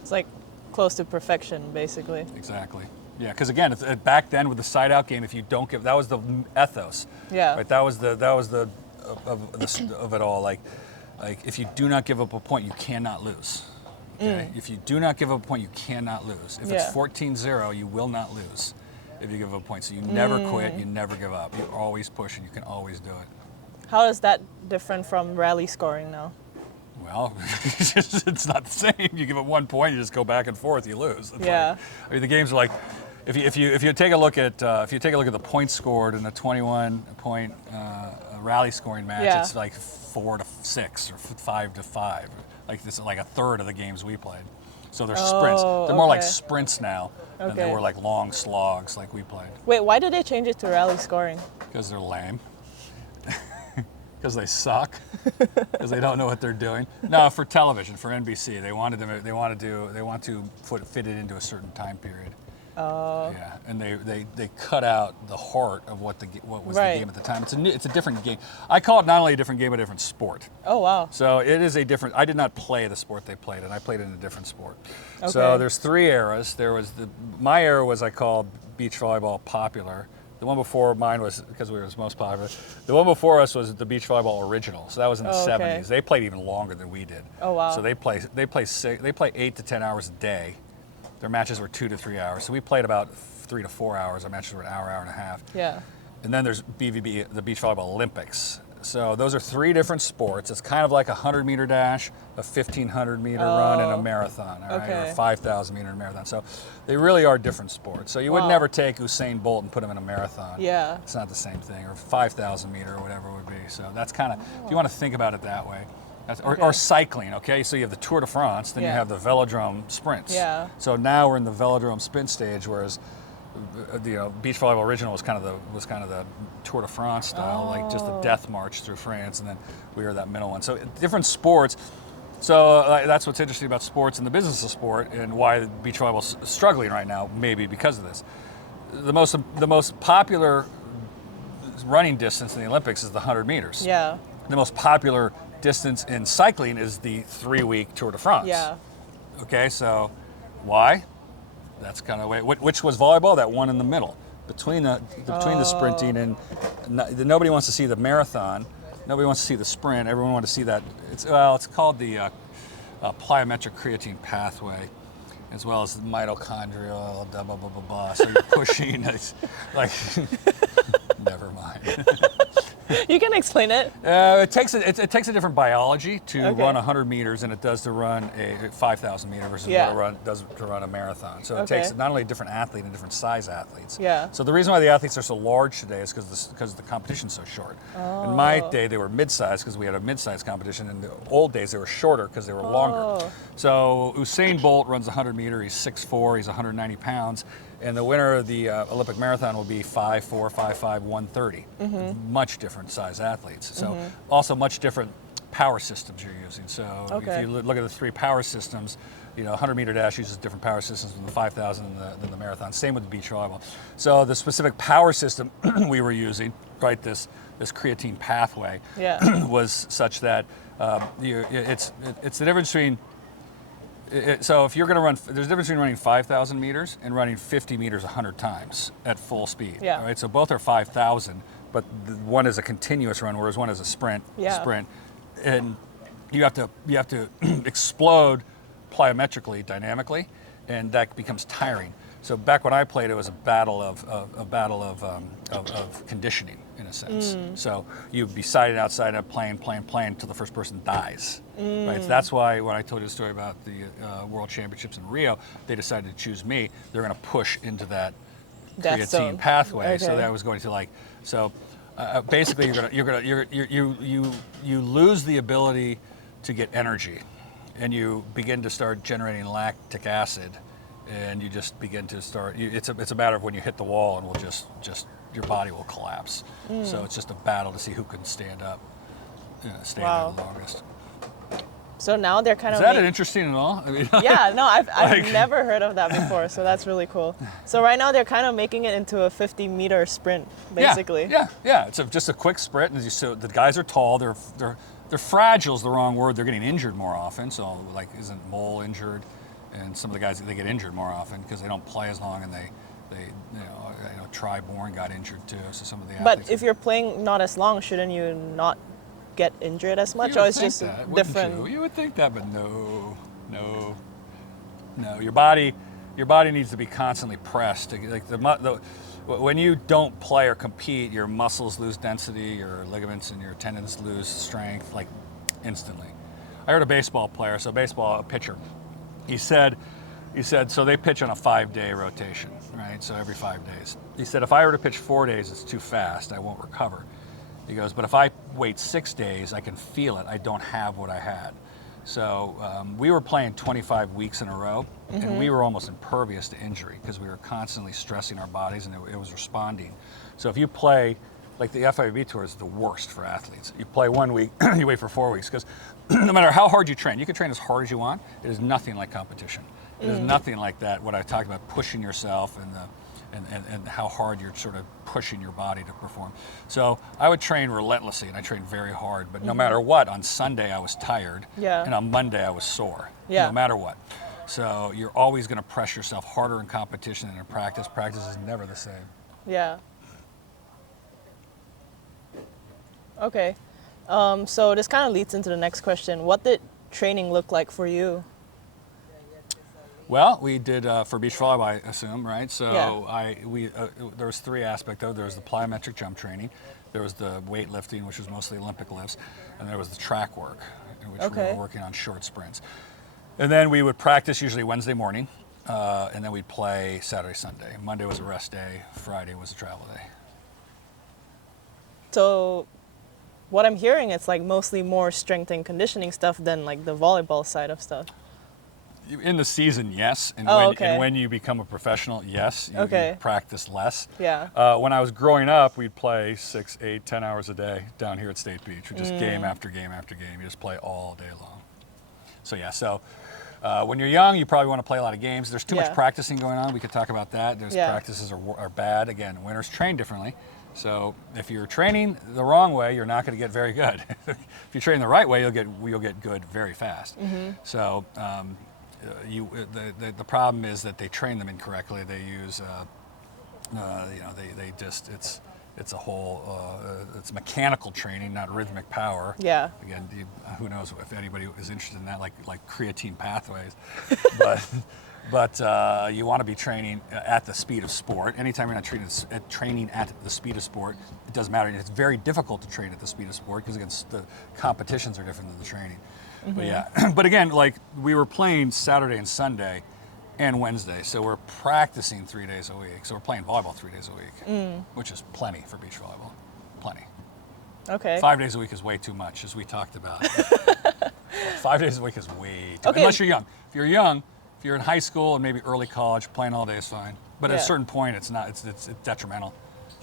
It's like close to perfection, basically. Exactly. Yeah, because again, back then with the side out game, if you don't give, that was the ethos. Yeah. Right. That was the of it all. Like if you do not give up a point, you cannot lose. Okay? If you do not give up a point, you cannot lose. If it's Yeah. 14-0, you will not lose if you give up a point. So you never quit, you never give up. You always push, and you can always do it. How is that different from rally scoring now? Well, it's not the same. You give up 1 point, you just go back and forth, you lose. It's Yeah. like, I mean, the games are like, if you take a look at the points scored in a 21-point rally scoring match, Yeah. it's like 4-6 or 5-5. Like this is like a third of the games we played. So they're sprints. They're more like okay. sprints now than they Okay. were like long slogs like we played. Wait, why did they change it to rally scoring? Because they're lame. Because they suck. Because they don't know what they're doing. No, for television, for NBC, they want to fit it into a certain time period. Oh. Yeah, and they cut out the heart of what was Right. the game at the time. It's a different game. I call it not only a different game, but a different sport. Oh, wow. So it is a different. I did not play the sport they played, and I played in a different sport. Okay. So there's 3 eras. There was my era was I called beach volleyball popular. The one before mine was, because we were the most popular. The one before us was the beach volleyball original. So that was in the Oh, okay. 70s. They played even longer than we did. Oh, wow. So they play 8 to 10 hours a day. Their matches were 2 to 3 hours. So we played about 3 to 4 hours. Our matches were an hour and a half. Yeah. And then there's BVB, the Beach Volleyball Olympics. So those are 3 different sports. It's kind of like a 100-meter dash, a 1,500-meter run, and a marathon, all right, or Okay. a 5,000-meter marathon. So they really are different sports. So you would Wow. never take Usain Bolt and put him in a marathon. Yeah. It's not the same thing, or 5,000-meter or whatever it would be. So that's kind of, if you want to think about it that way. Or cycling, okay? So you have the Tour de France, then you Yeah. have the velodrome sprints. Yeah. So now we're in the velodrome sprint stage, whereas beach volleyball original was kind of the Tour de France style, like just the death march through France, and then we were that middle one. So different sports. So that's what's interesting about sports and the business of sport, and why beach volleyball's struggling right now, maybe because of this. The most popular running distance in the Olympics is the 100 meters. Yeah. The most popular distance in cycling is the 3-week Tour de France. Yeah. Okay, so why? That's kind of the way. Which was volleyball? That one in the middle, between the sprinting and nobody wants to see the marathon. Nobody wants to see the sprint. Everyone wants to see that. It's called the plyometric creatine pathway, as well as the mitochondrial, blah, blah, blah, blah, blah. So you're pushing, it's like, never mind. You can explain it. It takes a different biology to run 100 meters than it does to run a 5,000 meter versus what it does to run a marathon. So it takes not only a different athlete and different size athletes. Yeah. So the reason why the athletes are so large today is because the competition's so short. In my day, they were mid-sized because we had a mid-sized competition. In the old days, they were shorter because they were longer. So Usain Bolt runs 100 meter. He's 6'4". He's 190 pounds. And the winner of the Olympic marathon will be 5'4", 5'5", 130. Much different size athletes. So also much different power systems you're using. So if you look at the 3 power systems, 100 meter dash uses different power systems than the 5,000 than the marathon. Same with the beach volleyball. So the specific power system we were using, right, this creatine pathway, was such that it's the difference between. So if you're going to run, there's a difference between running 5,000 meters and running 50 meters 100 times at full speed. Yeah. All right. So both are 5,000, but one is a continuous run, whereas one is a sprint. And you have to explode plyometrically, dynamically, and that becomes tiring. So back when I played, it was a battle of conditioning in a sense. So you'd be siding outside and playing until the first person dies. Right. So that's why when I told you the story about the World Championships in Rio, they decided to choose me. They're going to push into that creatine pathway. So that was going to basically you lose the ability to get energy, and you begin to start generating lactic acid. And you just begin to start. It's a matter of when you hit the wall, and will just your body will collapse. So it's just a battle to see who can stand up, stand there the longest. So now they're kind of. Is that interesting at all? I mean, yeah, no, I've never heard of that before. So that's really cool. So right now they're kind of making it into a 50-meter sprint, basically. Yeah. It's just a quick sprint, and so the guys are tall. They're fragile is the wrong word. They're getting injured more often. So isn't Mole injured? And some of the guys, they get injured more often because they don't play as long, and they Tri Bourne got injured too. So some of the athletes. But if you're playing not as long, shouldn't you not get injured as much, or it's just different? You would think that, but no. Your body needs to be constantly pressed. When you don't play or compete, your muscles lose density, your ligaments and your tendons lose strength instantly. I heard a baseball player, a pitcher. He said, so they pitch on a 5-day rotation, right? So every 5 days. He said, if I were to pitch 4 days, it's too fast. I won't recover. He goes, but if I wait 6 days, I can feel it. I don't have what I had. So we were playing 25 weeks in a row, and we were almost impervious to injury because we were constantly stressing our bodies, and it was responding. So if you play, like the FIVB Tour is the worst for athletes. You play 1 week, you wait for 4 weeks, because no matter how hard you train, you can train as hard as you want. It is nothing like competition. It is nothing like that. What I talked about, pushing yourself and how hard you're sort of pushing your body to perform. So I would train relentlessly, and I trained very hard. But no matter what, on Sunday I was tired, and on Monday I was sore. No matter what. So you're always going to press yourself harder in competition than in practice. Practice is never the same. Yeah. Okay. So this kind of leads into the next question. What did training look like for you? Well, we did for beach volleyball, I assume, right? So there was 3 aspects of it. There was the plyometric jump training, there was the weightlifting, which was mostly Olympic lifts, and there was the track work, in which we were working on short sprints. And then we would practice usually Wednesday morning, and then we'd play Saturday, Sunday. Monday was a rest day, Friday was a travel day. So what I'm hearing, it's like mostly more strength and conditioning stuff than like the volleyball side of stuff. In the season, yes. And when you become a professional, yes. You practice less. Yeah. When I was growing up, we'd play 6, 8, 10 hours a day down here at State Beach. We just game after game after game. You just play all day long. So yeah, when you're young, you probably want to play a lot of games. There's too much Yeah. practicing going on. We could talk about that. There's Yeah. practices are bad. Again, winners train differently. So if you're training the wrong way, you're not going to get very good. If you train the right way, you'll get good very fast. So the problem is that they train them incorrectly. They use they just it's a whole it's mechanical training, not rhythmic power. Yeah. Again, who knows if anybody is interested in that, like creatine pathways, but you want to be training at the speed of sport. Anytime you're not training at the speed of sport, it doesn't matter. It's very difficult to train at the speed of sport because again, the competitions are different than the training. But yeah, but again, like we were playing Saturday and Sunday and Wednesday, so we're practicing 3 days a week. So we're playing volleyball 3 days a week, which is plenty for beach volleyball. Plenty. Okay. 5 days a week is way too much, as we talked about. 5 days a week is way too much. Okay. Unless you're young. If you're young, if you're in high school and maybe early college, playing all day is fine. But at a Yeah. certain point, it's not. It's detrimental.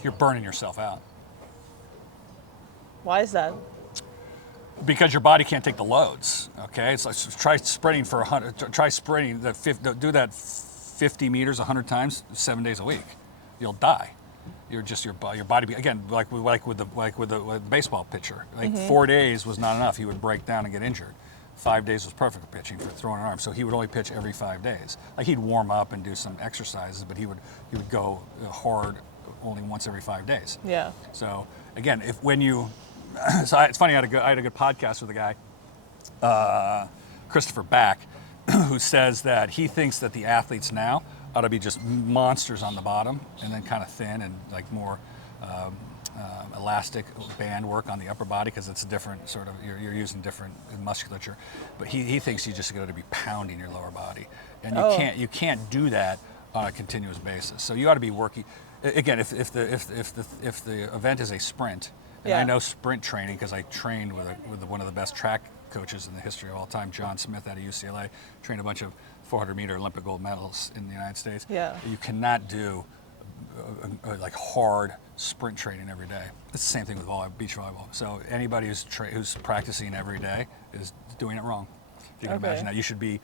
You're burning yourself out Why is that? because your body can't take the loads. Okay, it's like try sprinting for 100. Try sprinting do that 50 meters 100 times 7 days a week. You'll die. You're just your body again like with the baseball pitcher. Like 4 days was not enough. He would break down and get injured. 5 days was perfect for pitching for throwing an arm. So he would only pitch every 5 days. Like he'd warm up and do some exercises, but he would go hard only once every 5 days. Yeah. So again, it's funny. I had a good podcast with a guy, Christopher Back, who says that he thinks that the athletes now ought to be just monsters on the bottom and then kind of thin and like more elastic band work on the upper body because it's a different sort of you're using different musculature. But he thinks you just got to be pounding your lower body, and you can't do that on a continuous basis. So you ought to be working. Again, if the event is a sprint. And I know sprint training because I trained with one of the best track coaches in the history of all time, John Smith out of UCLA, trained a bunch of 400-meter Olympic gold medalists in the United States. Yeah. You cannot do like hard sprint training every day. It's the same thing with beach volleyball. So anybody who's practicing every day is doing it wrong. If you can imagine that, you should be.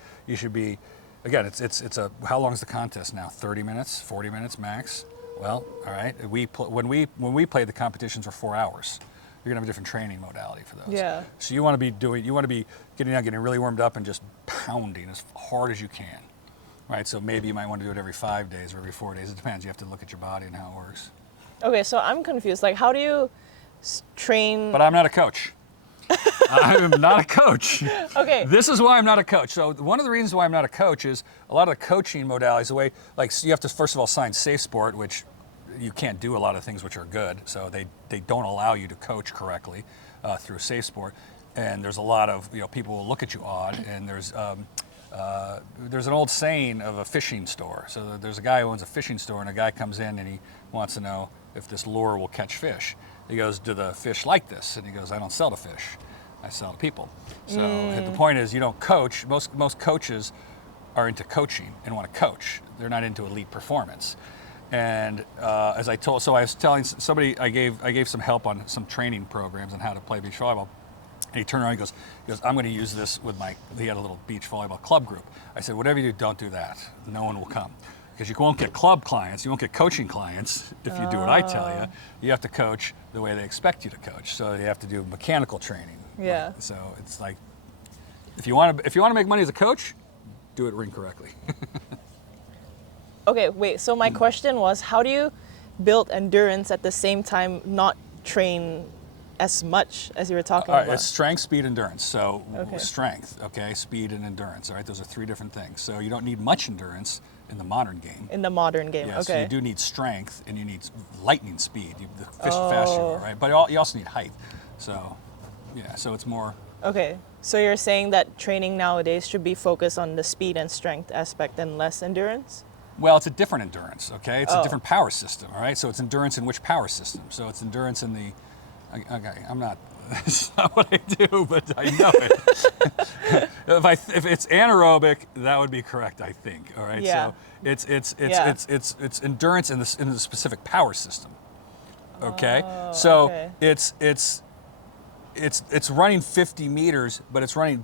Again, it's a how long is the contest now? 30 minutes, 40 minutes max. Well, all right. When we play, the competitions are 4 hours. You're gonna have a different training modality for those. Yeah. So you want to be getting out, getting really warmed up, and just pounding as hard as you can, right? So maybe you might want to do it every 5 days or every 4 days. It depends. You have to look at your body and how it works. Okay, so I'm confused. Like, how do you train? But I'm not a coach. I am not a coach. Okay. This is why I'm not a coach. So one of the reasons why I'm not a coach is a lot of the coaching modalities, the way, like you have to first of all sign Safe Sport, which you can't do a lot of things which are good. So they don't allow you to coach correctly through Safe Sport. And there's a lot of, people will look at you odd. And there's an old saying of a fishing store. So there's a guy who owns a fishing store, and a guy comes in and he wants to know if this lure will catch fish. He goes, do the fish like this? And he goes, I don't sell to fish. I sell to people. So the point is, you don't coach. Most coaches are into coaching and want to coach. They're not into elite performance. And I was telling somebody, I gave some help on some training programs on how to play beach volleyball. And he turned around and he goes, I'm going to use this with he had a little beach volleyball club group. I said, whatever you do, don't do that. No one will come. Because you won't get club clients, you won't get coaching clients if you do what I tell you. You have to coach the way they expect you to coach. So you have to do mechanical training. Yeah. So it's like, if you want to make money as a coach, do it incorrectly. Okay, wait. So my question was, how do you build endurance at the same time not train as much as you were talking All right, about? it's strength, speed, endurance. So Okay. strength, speed and endurance. All right, those are three different things. So you don't need much endurance in the modern game. In the modern game, Yeah, okay. so you do need strength and you need lightning speed. The faster you are, right? But you also need height. So, yeah, so it's more. Okay, so you're saying that training nowadays should be focused on the speed and strength aspect and less endurance? Well, it's a different endurance, okay? It's a different power system, all right? So it's endurance in which power system? So it's endurance in the. Okay, I'm not. That's not what I do, but I know it. If it's anaerobic, that would be correct, I think. All right. Yeah. So it's endurance in the specific power system. Okay. So okay. it's running 50 meters, but it's running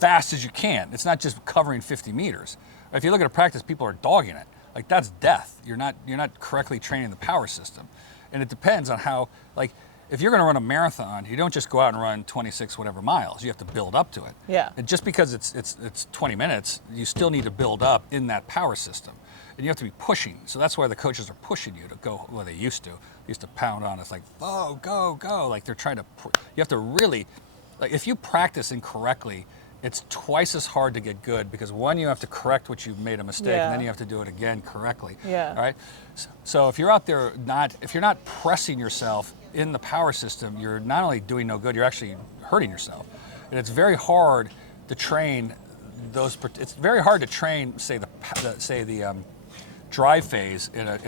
fast as you can. It's not just covering 50 meters. If you look at a practice, people are dogging it. Like, that's death. You're not correctly training the power system. And it depends on how, like, if you're going to run a marathon, you don't just go out and run 26 whatever miles. You have to build up to it. Yeah. And just because it's 20 minutes, you still need to build up in that power system. And you have to be pushing. So that's why the coaches are pushing you to go, well, they used to. They used to pound on us like, oh, go, go. Like, they're trying to, you have to really, like, if you practice incorrectly, it's twice as hard to get good because one, you have to correct what you've made a mistake, and then you have to do it again correctly. Yeah. All right. So if you're out there if you're not pressing yourself in the power system, you're not only doing no good, you're actually hurting yourself. And it's very hard to train those. It's very hard to train, say the drive phase in a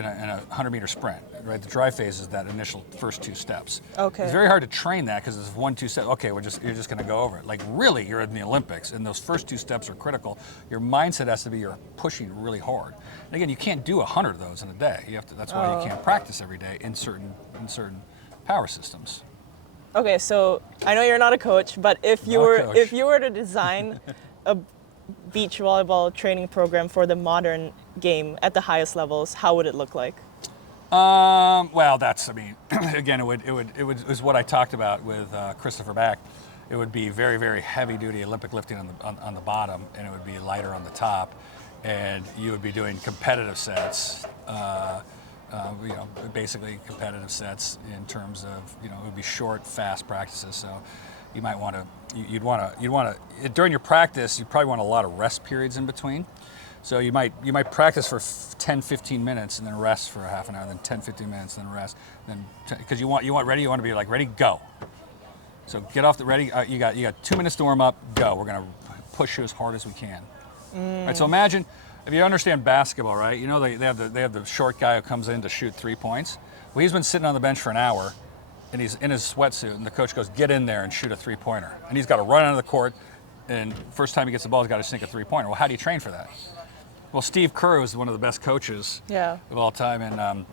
100-meter sprint, right? The drive phase is that initial first 2 steps. Okay. It's very hard to train that because it's 1-2 steps. Okay, you're just going to go over it. Like, really, you're in the Olympics, and those first 2 steps are critical. Your mindset has to be you're pushing really hard. And again, you can't do 100 of those in a day. You have to. That's why you can't practice every day in certain power systems. Okay, so I know you're not a coach, but if you were to design a beach volleyball training program for the modern game at the highest levels, how would it look like? Well, that's, I mean, again, it was what I talked about with Christopher Back. It would be very, very heavy duty Olympic lifting on the bottom, and it would be lighter on the top, and you would be doing competitive sets. Basically competitive sets in terms of, it would be short, fast practices. So you might want to, you'd want to, during your practice, you probably want a lot of rest periods in between. So you might practice for 10, 15 minutes and then rest for a half an hour, then 10, 15 minutes, then rest. Then, because you want to be like, ready, go. So get off the ready, you got 2 minutes to warm up, go. We're going to push you as hard as we can. All right, so imagine, if you understand basketball, right? You know they have the short guy who comes in to shoot 3 points. Well, he's been sitting on the bench for an hour, and he's in his sweatsuit, and the coach goes, get in there and shoot a 3-pointer. And he's got to run onto the court, and first time he gets the ball, he's got to sink a 3-pointer. Well, how do you train for that? Well, Steve Kerr was one of the best coaches of all time, and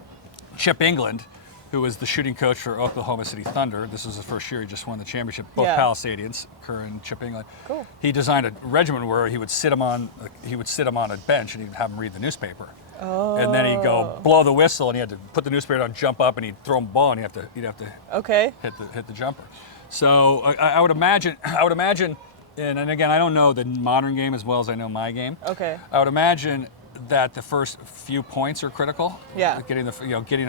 Chip England, who was the shooting coach for Oklahoma City Thunder. This was the first year he just won the championship. Both Palisadians, Kerr and Chip England. Cool. He designed a regimen where he would sit him on a bench and he'd have him read the newspaper. Oh. And then he'd go blow the whistle and he had to put the newspaper on, jump up, and he'd throw him a ball and he'd have to hit the jumper. So I would imagine, and again, I don't know the modern game as well as I know my game. Okay. I would imagine that the first few points are critical. Yeah. Getting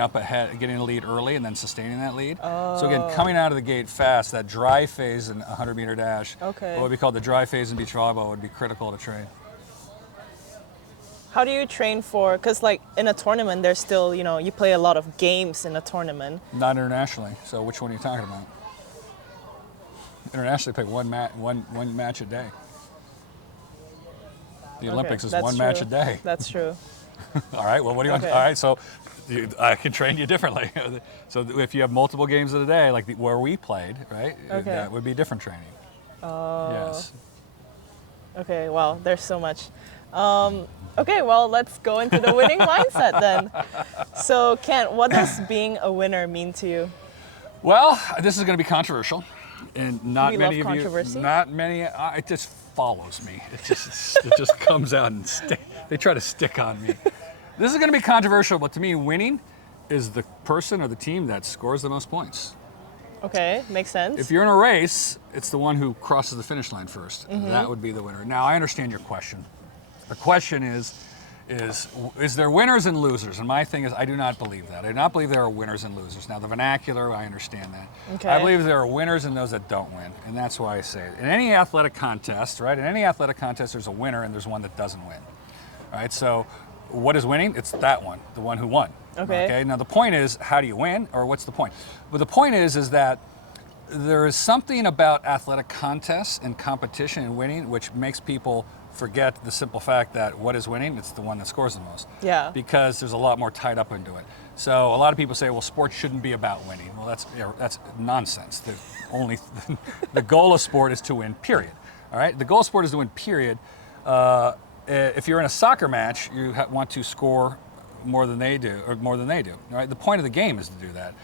up ahead, getting the lead early, and then sustaining that lead. Oh. So again, coming out of the gate fast, that dry phase in a 100-meter dash, what would be called the dry phase in beach volleyball, would be critical to train. How do you train for, because like in a tournament, there's still, you play a lot of games in a tournament. Not internationally. So which one are you talking about? Internationally, play one match a day. The Olympics is one match a day. That's true. All right, well, what do you want? All right, so I can train you differently. So if you have multiple games in a day, like where we played, right, that would be different training. Oh. Yes. Okay, well, there's so much. Okay, well, let's go into the winning mindset then. So, Kent, what does being a winner mean to you? Well, this is going to be controversial, and not we many love of controversy? you, not many. It just follows me. It just comes out and they try to stick on me. This is going to be controversial, but to me, winning is the person or the team that scores the most points. Okay, makes sense. If you're in a race, it's the one who crosses the finish line first. Mm-hmm. That would be the winner. Now, I understand your question. The question is there winners and losers? And my thing is, I do not believe that. I do not believe there are winners and losers. Now, the vernacular, I understand that. Okay. I believe there are winners and those that don't win, and that's why I say it. In any athletic contest, right? In any athletic contest, there's a winner and there's one that doesn't win. All right, so what is winning? It's that one, the one who won. Okay. Now, the point is, how do you win, or what's the point? But the point is that there is something about athletic contests and competition and winning which makes people forget the simple fact that what is winning? It's the one that scores the most. Yeah. Because there's a lot more tied up into it. So a lot of people say, well, sports shouldn't be about winning. Well, that's nonsense. The goal of sport is to win, period. All right? The goal of sport is to win, period. If you're in a soccer match, you want to score more than they do. All right? The point of the game is to do that.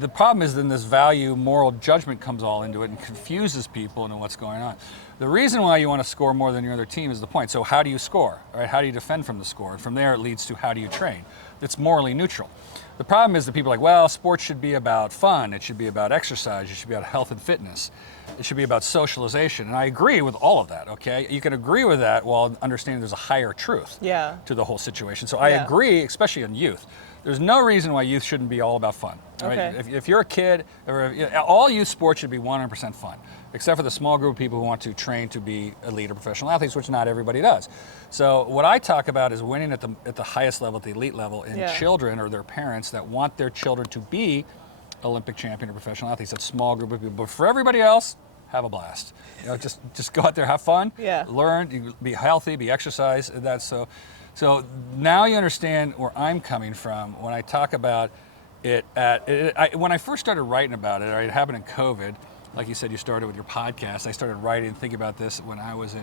The problem is then this moral judgment comes all into it and confuses people into what's going on. The reason why you want to score more than your other team is the point. So how do you score? Right? How do you defend from the score? And from there, it leads to how do you train? It's morally neutral. The problem is that people are like, well, sports should be about fun. It should be about exercise. It should be about health and fitness. It should be about socialization. And I agree with all of that, okay? You can agree with that while understanding there's a higher truth to the whole situation. So I agree, especially in youth. There's no reason why youth shouldn't be all about fun. Right? Okay. If you're a kid, all youth sports should be 100% fun, except for the small group of people who want to train to be elite or professional athletes, which not everybody does. So what I talk about is winning at the highest level, at the elite level, in children or their parents that want their children to be Olympic champion or professional athletes. That's a small group of people. But for everybody else, have a blast. Just go out there, have fun, learn, be healthy, be exercise. That's so. So now you understand where I'm coming from when I talk about it. When I first started writing about it, it happened in COVID. Like you said, you started with your podcast. I started writing and thinking about this when I was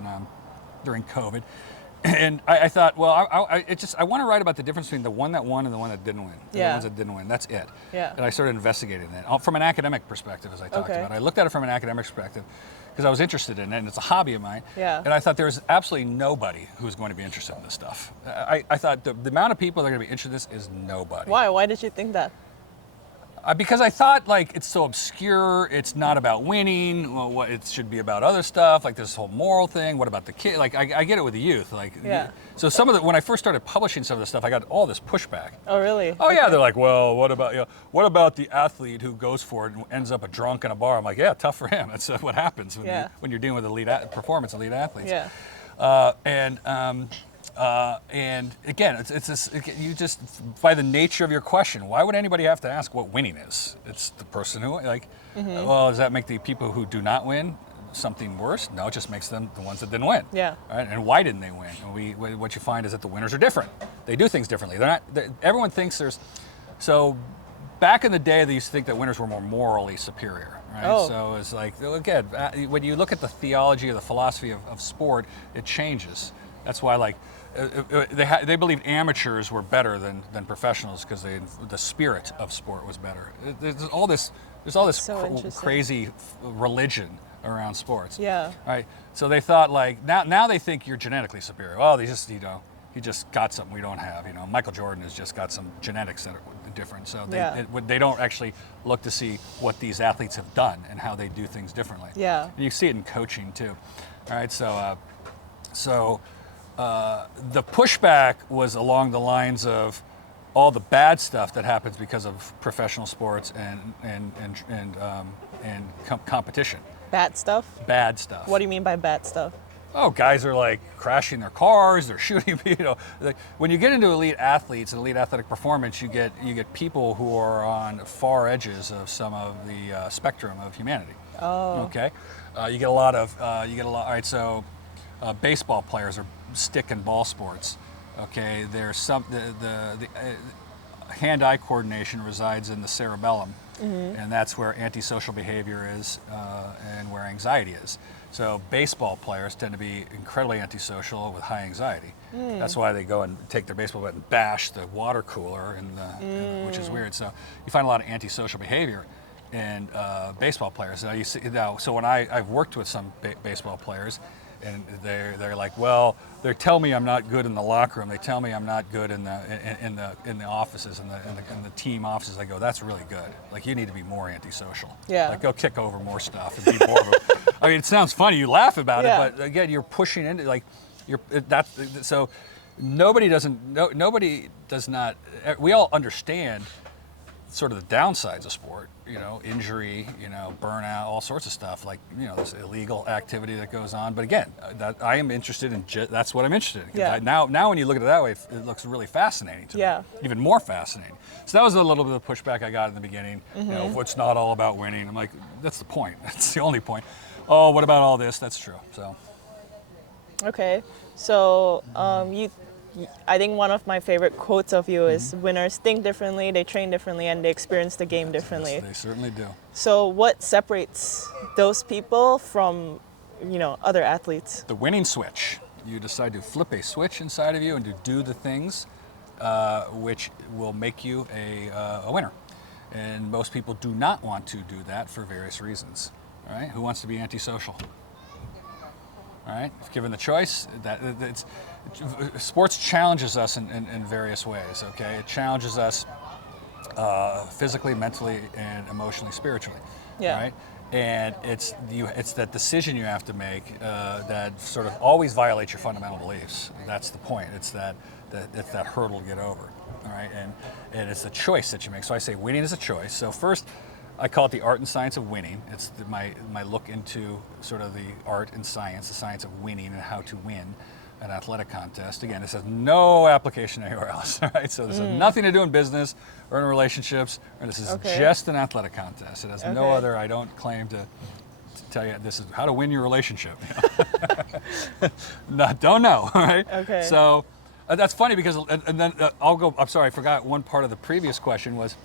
during COVID. And I thought, well, I want to write about the difference between the one that won and the one that didn't win. The ones that didn't win. That's it. Yeah. And I started investigating that from an academic perspective, as I talked about. I looked at it from an academic perspective because I was interested in it, and it's a hobby of mine. Yeah. And I thought there was absolutely nobody who's going to be interested in this stuff. I thought the amount of people that are going to be interested in this is nobody. Why? Why did you think that? Because I thought, like, it's so obscure. It's not about winning. Well, it should be about other stuff, like this whole moral thing. What about the kid? Like, I get it with the youth. Like, so when I first started publishing some of this stuff, I got all this pushback. Oh, really? Oh, yeah. They're like, well, what about the athlete who goes for it and ends up a drunk in a bar? I'm like, yeah, tough for him. That's what happens when you're dealing with elite athletes. Yeah. And again, you just, by the nature of your question, why would anybody have to ask what winning is? It's the person who, well, does that make the people who do not win something worse? No, it just makes them the ones that didn't win. Yeah. Right? And why didn't they win? And what you find is that the winners are different. They do things differently. Everyone thinks so back in the day, they used to think that winners were more morally superior. Right? Oh. So it's like, again, when you look at the theology or the philosophy of sport, it changes. That's why, they believed amateurs were better than professionals because the spirit of sport was better. There's all this so crazy religion around sports. Yeah. Right. So they thought now they think you're genetically superior. Well, he just got something we don't have. Michael Jordan has just got some genetics that are different. So they don't actually look to see what these athletes have done and how they do things differently. Yeah. And you see it in coaching too. All right. So the pushback was along the lines of all the bad stuff that happens because of professional sports and competition. Bad stuff? Bad stuff. What do you mean by bad stuff? Oh, guys are crashing their cars, they're shooting people. When you get into elite athletes and elite athletic performance, you get people who are on far edges of some of the spectrum of humanity. Oh. Okay. You get a lot. All right. So, baseball players are stick and ball sports. Okay. There's the hand-eye coordination resides in the cerebellum, and that's where antisocial behavior is and where anxiety is. So baseball players tend to be incredibly antisocial with high anxiety. That's why they go and take their baseball bat and bash the water cooler, which is weird. So you find a lot of antisocial behavior in baseball players. So when I've worked with some baseball players, and they're like, well, they tell me I'm not good in the locker room. They tell me I'm not good in the offices, in the team offices. I go, that's really good. You need to be more antisocial. Yeah. Go kick over more stuff and be more of a. I mean, it sounds funny. You laugh about it, but again, you're pushing into so nobody does not. We all understand sort of the downsides of sport, injury, burnout, all sorts of stuff, this illegal activity that goes on. But again, that I am interested in. That's what I'm interested in. Yeah. Now, when you look at it that way, it looks really fascinating to me. Even more fascinating. So that was a little bit of pushback I got in the beginning. It's not all about winning. I'm like, that's the point. That's the only point. Oh, what about all this? That's true. So. Okay, so I think one of my favorite quotes of you is winners think differently, they train differently, and they experience the game differently. Yes, they certainly do. So what separates those people from, other athletes? The winning switch. You decide to flip a switch inside of you and to do the things which will make you a winner. And most people do not want to do that for various reasons. All right? Who wants to be antisocial? All right, if given the choice, sports challenges us in various ways. Okay, it challenges us physically, mentally, and emotionally, spiritually. Yeah. Right, and it's that decision you have to make that sort of always violates your fundamental beliefs. That's the point. It's that hurdle to get over. All right, and it's the choice that you make. So I say winning is a choice. So first, I call it the art and science of winning. It's my look into sort of the art and science, the science of winning and how to win an athletic contest. Again, this has no application anywhere else, right? So this has nothing to do in business or in relationships, or this is just an athletic contest. It has no other, I don't claim to tell you this is how to win your relationship. Don't know, right? Okay. So that's funny because, and then I'm sorry, I forgot one part of the previous question was,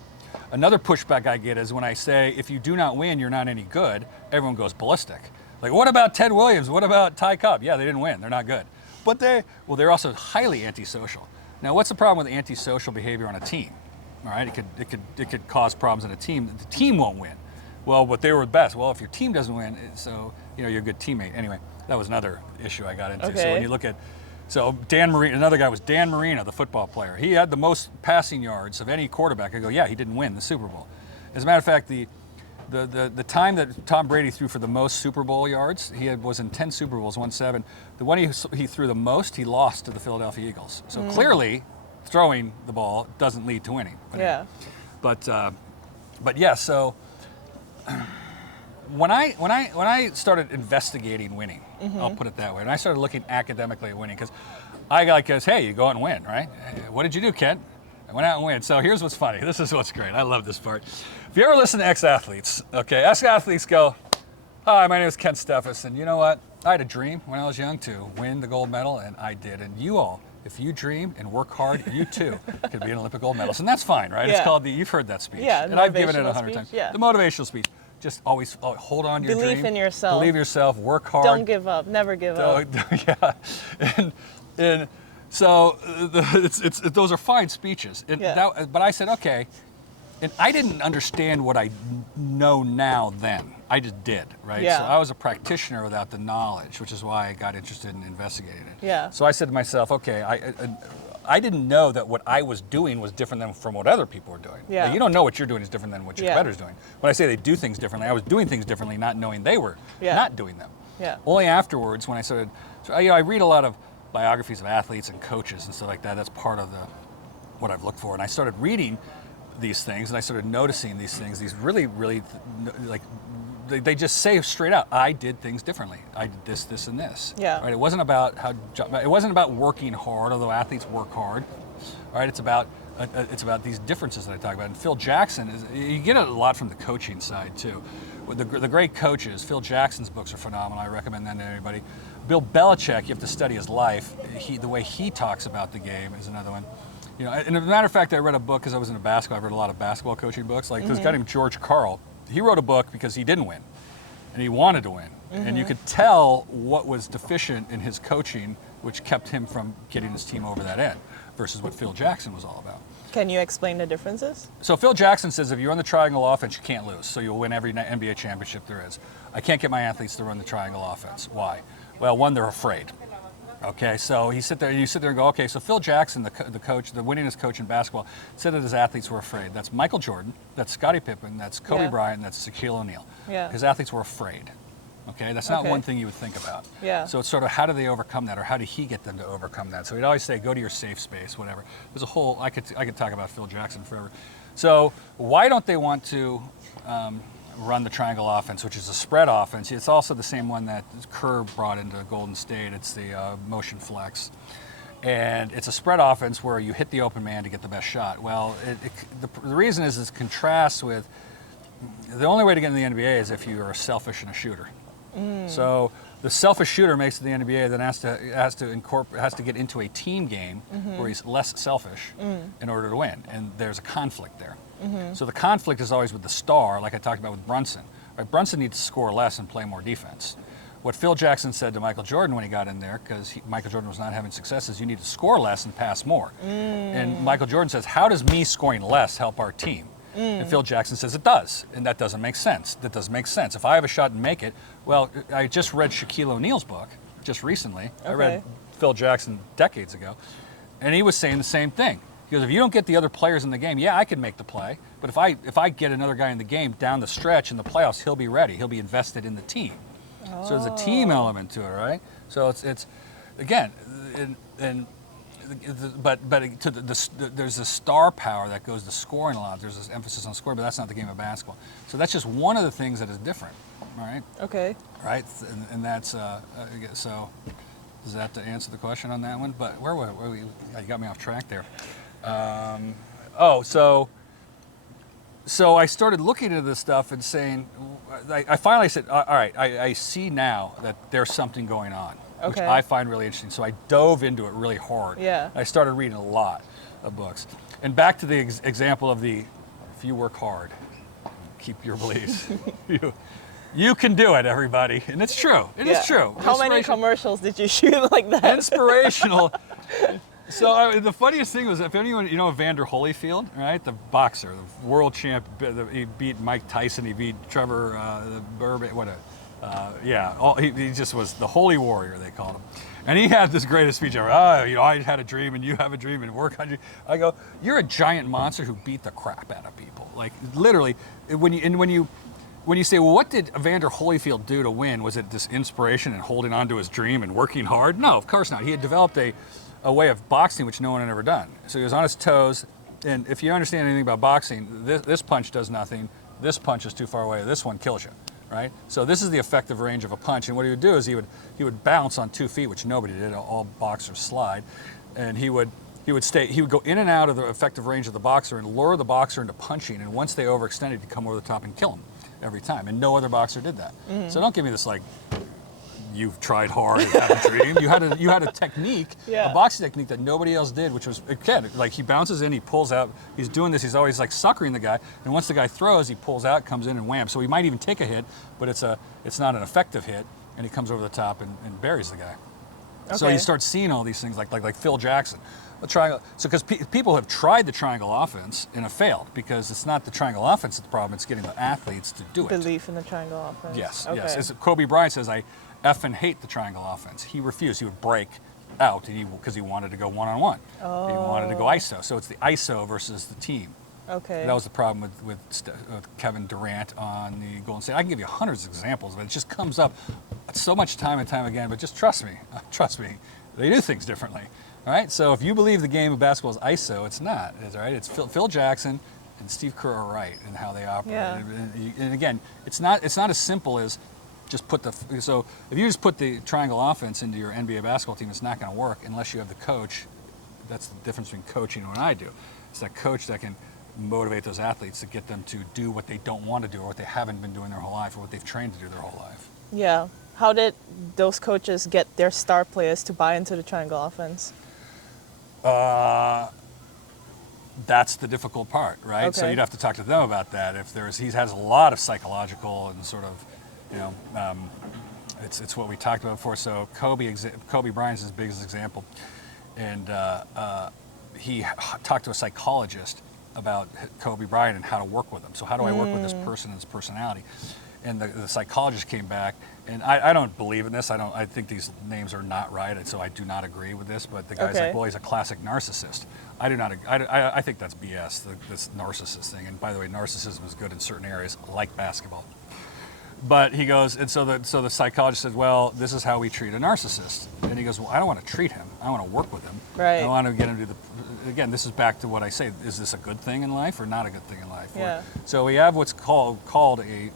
another pushback I get is when I say, if you do not win, you're not any good, everyone goes ballistic. Like, what about Ted Williams? What about Ty Cobb? Yeah, they didn't win. They're not good. But they're also highly antisocial. Now, what's the problem with antisocial behavior on a team? All right, it could cause problems in a team. The team won't win. Well, but they were the best. Well, if your team doesn't win, so you're a good teammate. Anyway, that was another issue I got into. Okay. So when you look at, Dan Marino, another guy was Dan Marino, the football player. He had the most passing yards of any quarterback. I go, yeah, he didn't win the Super Bowl. As a matter of fact, the time that Tom Brady threw for the most Super Bowl yards, was in 10 Super Bowls, won 7. The one he threw the most, he lost to the Philadelphia Eagles. So clearly, throwing the ball doesn't lead to winning. Yeah. But yeah, so when I started investigating winning, I'll put it that way, and I started looking academically at winning, because hey, you go out and win, right? What did you do, Kent? I went out and win. So here's what's funny. This is what's great. I love this part. If you ever listen to ex-athletes, okay, ex-athletes go, hi, my name is Kent Steffes, and you know what? I had a dream when I was young to win the gold medal, and I did. And you all, if you dream and work hard, you too could be an Olympic gold medalist. And that's fine, right? Yeah. It's called you've heard that speech. Yeah, and I've given it 100 speech, times. yeah. The motivational speech. Just always hold on to your dream. Believe in yourself. Believe yourself, work hard. Don't give up. Never give up. Yeah. And so those are fine speeches. But I said, okay, and I didn't understand what I know now then. I just did, right? Yeah. So I was a practitioner without the knowledge, which is why I got interested in investigating it. Yeah. So I said to myself, okay, I didn't know that what I was doing was different than from what other people were doing. Yeah. Like, you don't know what you're doing is different than what your competitor's doing. When I say they do things differently, I was doing things differently, not knowing they were not doing them. Yeah. Only afterwards, when I started, I read a lot of biographies of athletes and coaches and stuff like that. That's part of what I've looked for. And I started reading these things, and I started noticing these things. These really, really, like, they just say straight out, I did things differently. I did this, this, and this. Yeah. Right. It wasn't about working hard, although athletes work hard. Right. It's about these differences that I talk about. And Phil Jackson you get it a lot from the coaching side too. With the great coaches, Phil Jackson's books are phenomenal. I recommend them to anybody. Bill Belichick, you have to study his life. The way he talks about the game is another one. And as a matter of fact, I read a book because I was into basketball. I read a lot of basketball coaching books. Like this guy named George Karl. He wrote a book because he didn't win, and he wanted to win. And you could tell what was deficient in his coaching, which kept him from getting his team over that end, versus what Phil Jackson was all about. Can you explain the differences? So Phil Jackson says if you're on the triangle offense, you can't lose. So you'll win every NBA championship there is. I can't get my athletes to run the triangle offense. Why? Well, one, they're afraid. Okay, so you sit there and go, okay, so Phil Jackson, the coach, the winningest coach in basketball, said that his athletes were afraid. That's Michael Jordan, that's Scottie Pippen, that's Kobe Bryant, that's Shaquille O'Neal. Yeah. His athletes were afraid. Okay, that's not one thing you would think about. Yeah. So it's sort of how do they overcome that, or how did he get them to overcome that? So he'd always say, go to your safe space, whatever. There's a whole, I could talk about Phil Jackson forever. So why don't they want to run the triangle offense, which is a spread offense? It's also the same one that Kerr brought into Golden State. It's the motion flex. And it's a spread offense where you hit the open man to get the best shot. Well, the reason is it contrasts with the only way to get in the NBA is if you are selfish and a shooter. So the selfish shooter makes it to the NBA, then has to get into a team game where he's less selfish in order to win, and there's a conflict there. So the conflict is always with the star, like I talked about with Brunson. Right? Brunson needs to score less and play more defense. What Phil Jackson said to Michael Jordan when he got in there, because Michael Jordan was not having success, is you need to score less and pass more. And Michael Jordan says, how does me scoring less help our team? And Phil Jackson says it does, and that doesn't make sense. That doesn't make sense. If I have a shot and make it, well, I just read Shaquille O'Neal's book, just recently. Okay. I read Phil Jackson decades ago, and he was saying the same thing. He goes, if you don't get the other players in the game, yeah, I can make the play, but if I get another guy in the game down the stretch in the playoffs, he'll be ready. He'll be invested in the team. Oh. So there's a team element to it, right? So it's again, there's a star power that goes to scoring a lot. There's this emphasis on scoring, but that's not the game of basketball. So that's just one of the things that is different, right? Okay. Right, and that's so. Does that answer the question on that one? But where we? You got me off track there. So I started looking at this stuff and saying, I finally said, all right, I see now that there's something going on, which I find really interesting. So I dove into it really hard. Yeah. I started reading a lot of books. And back to the example of if you work hard, keep your beliefs, you can do it, everybody. And it's true. It is true. How many commercials did you shoot like that? Inspirational. So the funniest thing was, if anyone, Evander Holyfield, right? The boxer, the world champ, he beat Mike Tyson, he beat Trevor Burbank, he just was the holy warrior, they called him. And he had this greatest speech ever. I had a dream and you have a dream and work on you. I go, you're a giant monster who beat the crap out of people. Like literally, when you say, well, what did Evander Holyfield do to win? Was it this inspiration and holding on to his dream and working hard? No, of course not. He had developed a way of boxing which no one had ever done. So he was on his toes, and if you understand anything about boxing, this punch does nothing, this punch is too far away, this one kills you, right? So this is the effective range of a punch, and what he would do is he would bounce on 2 feet, which nobody did, all boxers slide, and he would go in and out of the effective range of the boxer and lure the boxer into punching, and once they overextended, he'd come over the top and kill him every time, and no other boxer did that. Mm-hmm. So don't give me this you've tried hard and had a dream. You had a technique, a boxing technique that nobody else did, which was, again, he bounces in, he pulls out, he's doing this, he's always suckering the guy, and once the guy throws, he pulls out, comes in and wham. So he might even take a hit, but it's not an effective hit, and he comes over the top and buries the guy. Okay. So you start seeing all these things like Phil Jackson. A triangle. So because people have tried the triangle offense and have failed, because it's not the triangle offense that's the problem, it's getting the athletes to do it. Belief in the triangle offense. Yes, okay. yes. As Kobe Bryant says, I effing hate the triangle offense. He refused. He would break out because he wanted to go one-on-one. Oh. He wanted to go ISO. So it's the ISO versus the team. Okay. That was the problem with Kevin Durant on the Golden State. I can give you hundreds of examples, but it just comes up so much time and time again. But just trust me, they do things differently. All right, so if you believe the game of basketball is ISO, it's not. It's, right? It's Phil Jackson and Steve Kerr are right in how they operate. Yeah. And again, it's not as simple as just so if you just put the triangle offense into your NBA basketball team, it's not going to work unless you have the coach. That's the difference between coaching and what I do. It's that coach that can motivate those athletes to get them to do what they don't want to do or what they haven't been doing their whole life or what they've trained to do their whole life. Yeah. How did those coaches get their star players to buy into the triangle offense? That's the difficult part, right? Okay. So you'd have to talk to them about that. He has a lot of psychological and sort of, it's what we talked about before. So Kobe Bryant's his biggest example, and he talked to a psychologist about Kobe Bryant and how to work with him. So how do I work with this person and his personality? And the psychologist came back, and I don't believe in this. I think these names are not right, and so I do not agree with this. But the guy's like, well, he's a classic narcissist. I do not. I think that's BS. This narcissist thing. And by the way, narcissism is good in certain areas, like basketball. But he goes, and so the psychologist said, well, this is how we treat a narcissist. And he goes, well, I don't want to treat him. I want to work with him. Right. I want to get him to again, this is back to what I say. Is this a good thing in life or not a good thing in life? Yeah. So we have what's called a,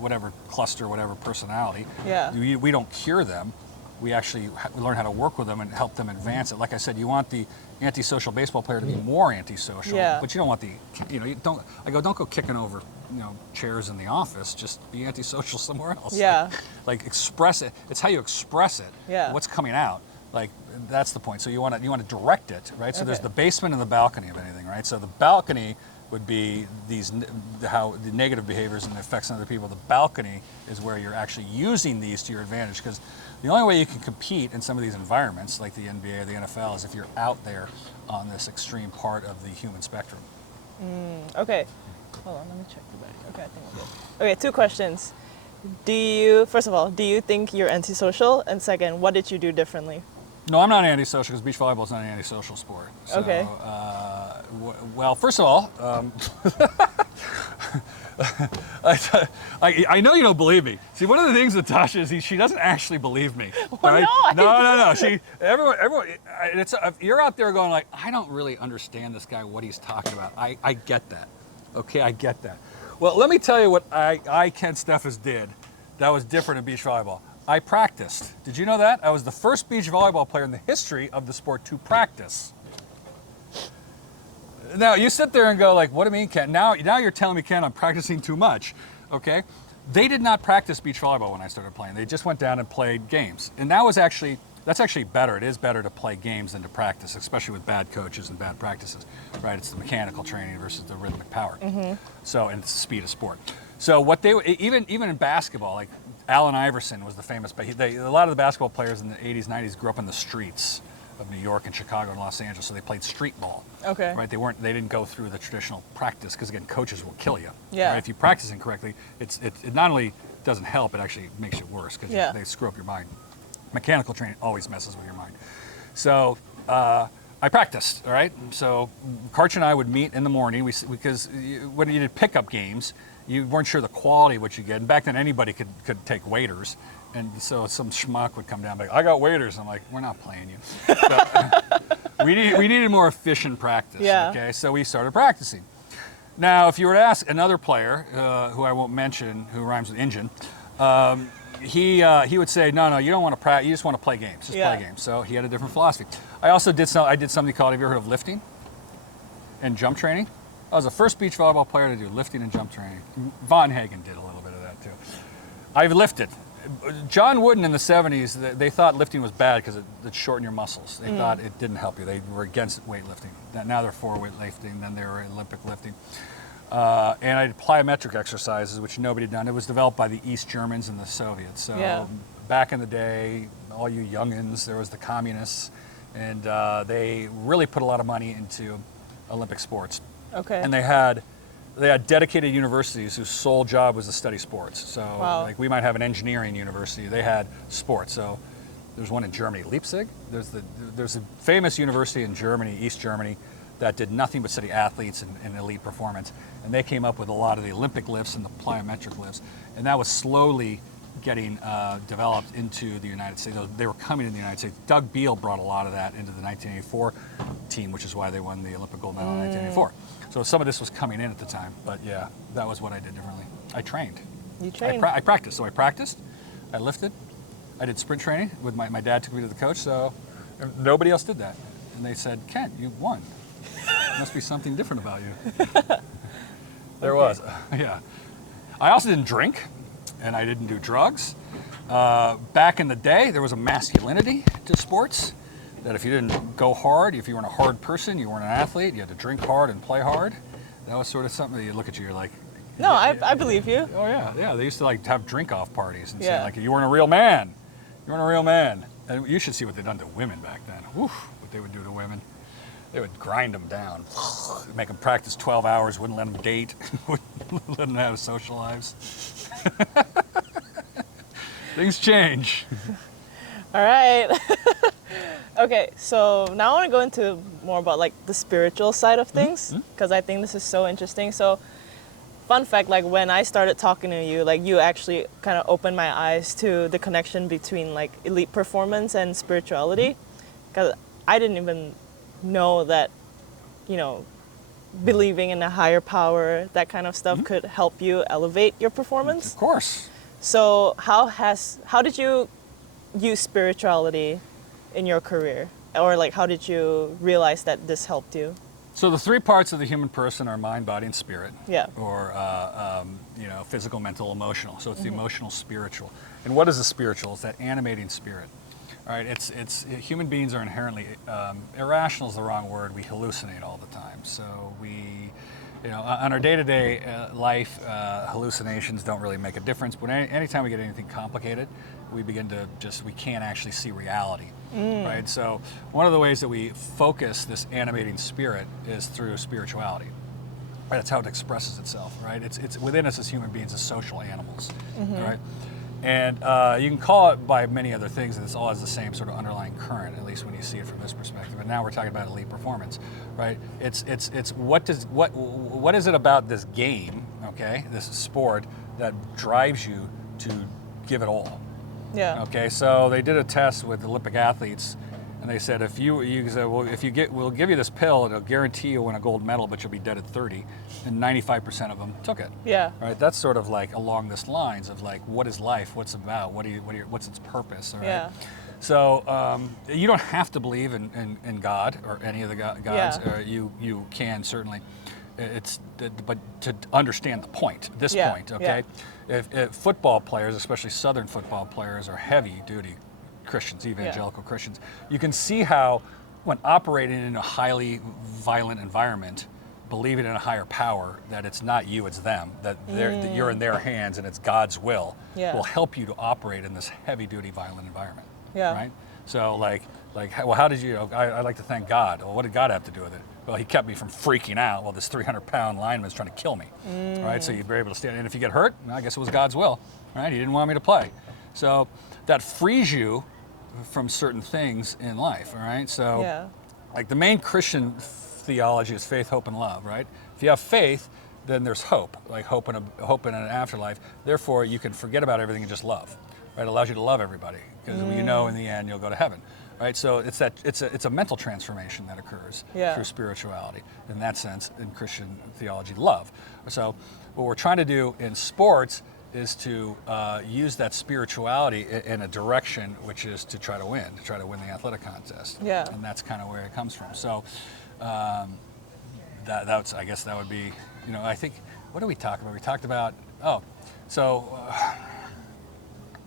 whatever cluster, whatever personality. Yeah. We don't cure them. We actually learn how to work with them and help them advance it. Like I said, you want the antisocial baseball player to be more antisocial, but you don't want don't go kicking over, chairs in the office. Just be antisocial somewhere else. Yeah. Like express it. It's how you express it. Yeah. What's coming out. Like that's the point. So you want to direct it, right? So there's the basement and the balcony of anything, right? So the balcony would be how the negative behaviors and the effects on other people. The balcony is where you're actually using these to your advantage, because the only way you can compete in some of these environments, like the NBA or the NFL, is if you're out there on this extreme part of the human spectrum. Okay. Hold on, let me check the back. Okay, I think I'm good. Okay, 2 questions. First of all, do you think you're antisocial? And second, what did you do differently? No, I'm not antisocial because beach volleyball is not an antisocial sport. So, Okay. Well, first of all, I know you don't believe me. See, one of the things with Tasha is she doesn't actually believe me. Well, right? no. Everyone. You're out there going like, I don't really understand this guy, what he's talking about. I get that. Okay, I get that. Well, let me tell you what Ken Steffes did that was different in beach volleyball. I practiced. Did you know that? I was the first beach volleyball player in the history of the sport to practice. Now, you sit there and go like, what do you mean, Ken? Now you're telling me, Ken, I'm practicing too much, okay? They did not practice beach volleyball when I started playing. They just went down and played games. And that's actually better. It is better to play games than to practice, especially with bad coaches and bad practices, right? It's the mechanical training versus the rhythmic power. So, and it's the speed of sport. So what even in basketball, like Allen Iverson was the famous, but a lot of the basketball players in the 80s, 90s grew up in the streets of New York and Chicago and Los Angeles, so they played street ball. Okay. Right? They didn't go through the traditional practice because again, coaches will kill you. Yeah. Right? If you practice incorrectly, it not only doesn't help, it actually makes it worse because they screw up your mind. Mechanical training always messes with your mind. So I practiced, all right? So Karch and I would meet in the morning because when you did pickup games, you weren't sure the quality of what you get. And back then, anybody could take waiters. And so some schmuck would come down and be like, I got waiters. I'm like, we're not playing you. So, we needed more efficient practice, okay? So we started practicing. Now, if you were to ask another player, who I won't mention, who rhymes with engine, he would say, no, you don't want to practice, you just want to play games, play games. So he had a different philosophy. I did something called, have you ever heard of lifting and jump training? I was the first beach volleyball player to do lifting and jump training. Von Hagen did a little bit of that too. I've lifted. John Wooden in the 70s, they thought lifting was bad because it shortened your muscles. They thought it didn't help you. They were against weightlifting. Now they're for weightlifting, then they were Olympic lifting. And I did plyometric exercises, which nobody had done. It was developed by the East Germans and the Soviets. So back in the day, all you youngins, there was the communists, and they really put a lot of money into Olympic sports. Okay. And they had dedicated universities whose sole job was to study sports. So like we might have an engineering university, they had sports. So there's one in Germany, Leipzig. There's a famous university in Germany, East Germany, that did nothing but study athletes and elite performance. And they came up with a lot of the Olympic lifts and the plyometric lifts. And that was slowly getting developed into the United States. They were coming to the United States. Doug Beal brought a lot of that into the 1984 team, which is why they won the Olympic gold medal in 1984. So some of this was coming in at the time, but yeah, that was what I did differently. I trained. You trained? I practiced. So I practiced, I lifted, I did sprint training with my dad took me to the coach, so nobody else did that. And they said, Ken, you won. There must be something different about you. There was, yeah. I also didn't drink, and I didn't do drugs. Back in the day, there was a masculinity to sports. That if you didn't go hard, if you weren't a hard person, you weren't an athlete, you had to drink hard and play hard. That was sort of something that you look at you're like... No, I believe you. Oh yeah. They used to like have drink-off parties and say like, you weren't a real man. You weren't a real man. And you should see what they'd done to women back then. Woof, what they would do to women. They would grind them down, make them practice 12 hours, wouldn't let them date, wouldn't let them have social lives. Things change. All right. Okay, so now I want to go into more about like the spiritual side of things because I think this is so interesting. So, fun fact, like when I started talking to you, like you actually kind of opened my eyes to the connection between like elite performance and spirituality, because I didn't even know that, believing in a higher power, that kind of stuff could help you elevate your performance. Of course. So how did you use spirituality in your career? Or like how did you realize that this helped you? So the three parts of the human person are mind, body, and spirit. Yeah. Or physical, mental, emotional. So it's the emotional, spiritual. And what is the spiritual? It's that animating spirit. All right. It's human beings are inherently irrational is the wrong word. We hallucinate all the time. So we, on our day-to-day life, hallucinations don't really make a difference. But anytime we get anything complicated, we begin to we can't actually see reality. Right? So one of the ways that we focus this animating spirit is through spirituality. Right, that's how it expresses itself, right? It's within us as human beings as social animals, right? And you can call it by many other things, and it's all has the same sort of underlying current, at least when you see it from this perspective. And now we're talking about elite performance, right? It's what is it about this game, okay, this sport that drives you to give it all? Yeah. Okay, so they did a test with Olympic athletes, and they said you said, well, we'll give you this pill, it'll guarantee you'll win a gold medal, but you'll be dead at 30, and 95% of them took it. Yeah. Right. That's sort of like along this lines of like, what is life? What's it about? What's its purpose? All right? Yeah. So you don't have to believe in God or any of the gods. Yeah. You can certainly. But to understand the point, this Yeah. point, okay? If football players, especially Southern football players, are heavy-duty Christians, evangelical Christians, you can see how, when operating in a highly violent environment, believing in a higher power, that it's not you, it's them, that that you're in their hands and it's God's will help you to operate in this heavy-duty violent environment. Yeah. Right? So well, how did you, I like to thank God. Well, what did God have to do with it? Well, he kept me from freaking out while this 300-pound lineman was trying to kill me, right? So you were able to stand, and if you get hurt, well, I guess it was God's will, right? He didn't want me to play. So that frees you from certain things in life, all right? So like the main Christian theology is faith, hope, and love, right? If you have faith, then there's hope, like hope in an afterlife. Therefore, you can forget about everything and just love, right? It allows you to love everybody because you know in the end you'll go to heaven, right? So it's a mental transformation that occurs through spirituality. In that sense, in Christian theology, love. So what we're trying to do in sports is to use that spirituality in a direction which is to try to win the athletic contest. Yeah. And that's kind of where it comes from. So that's, I guess that would be, I think, what did we talk about? We talked about,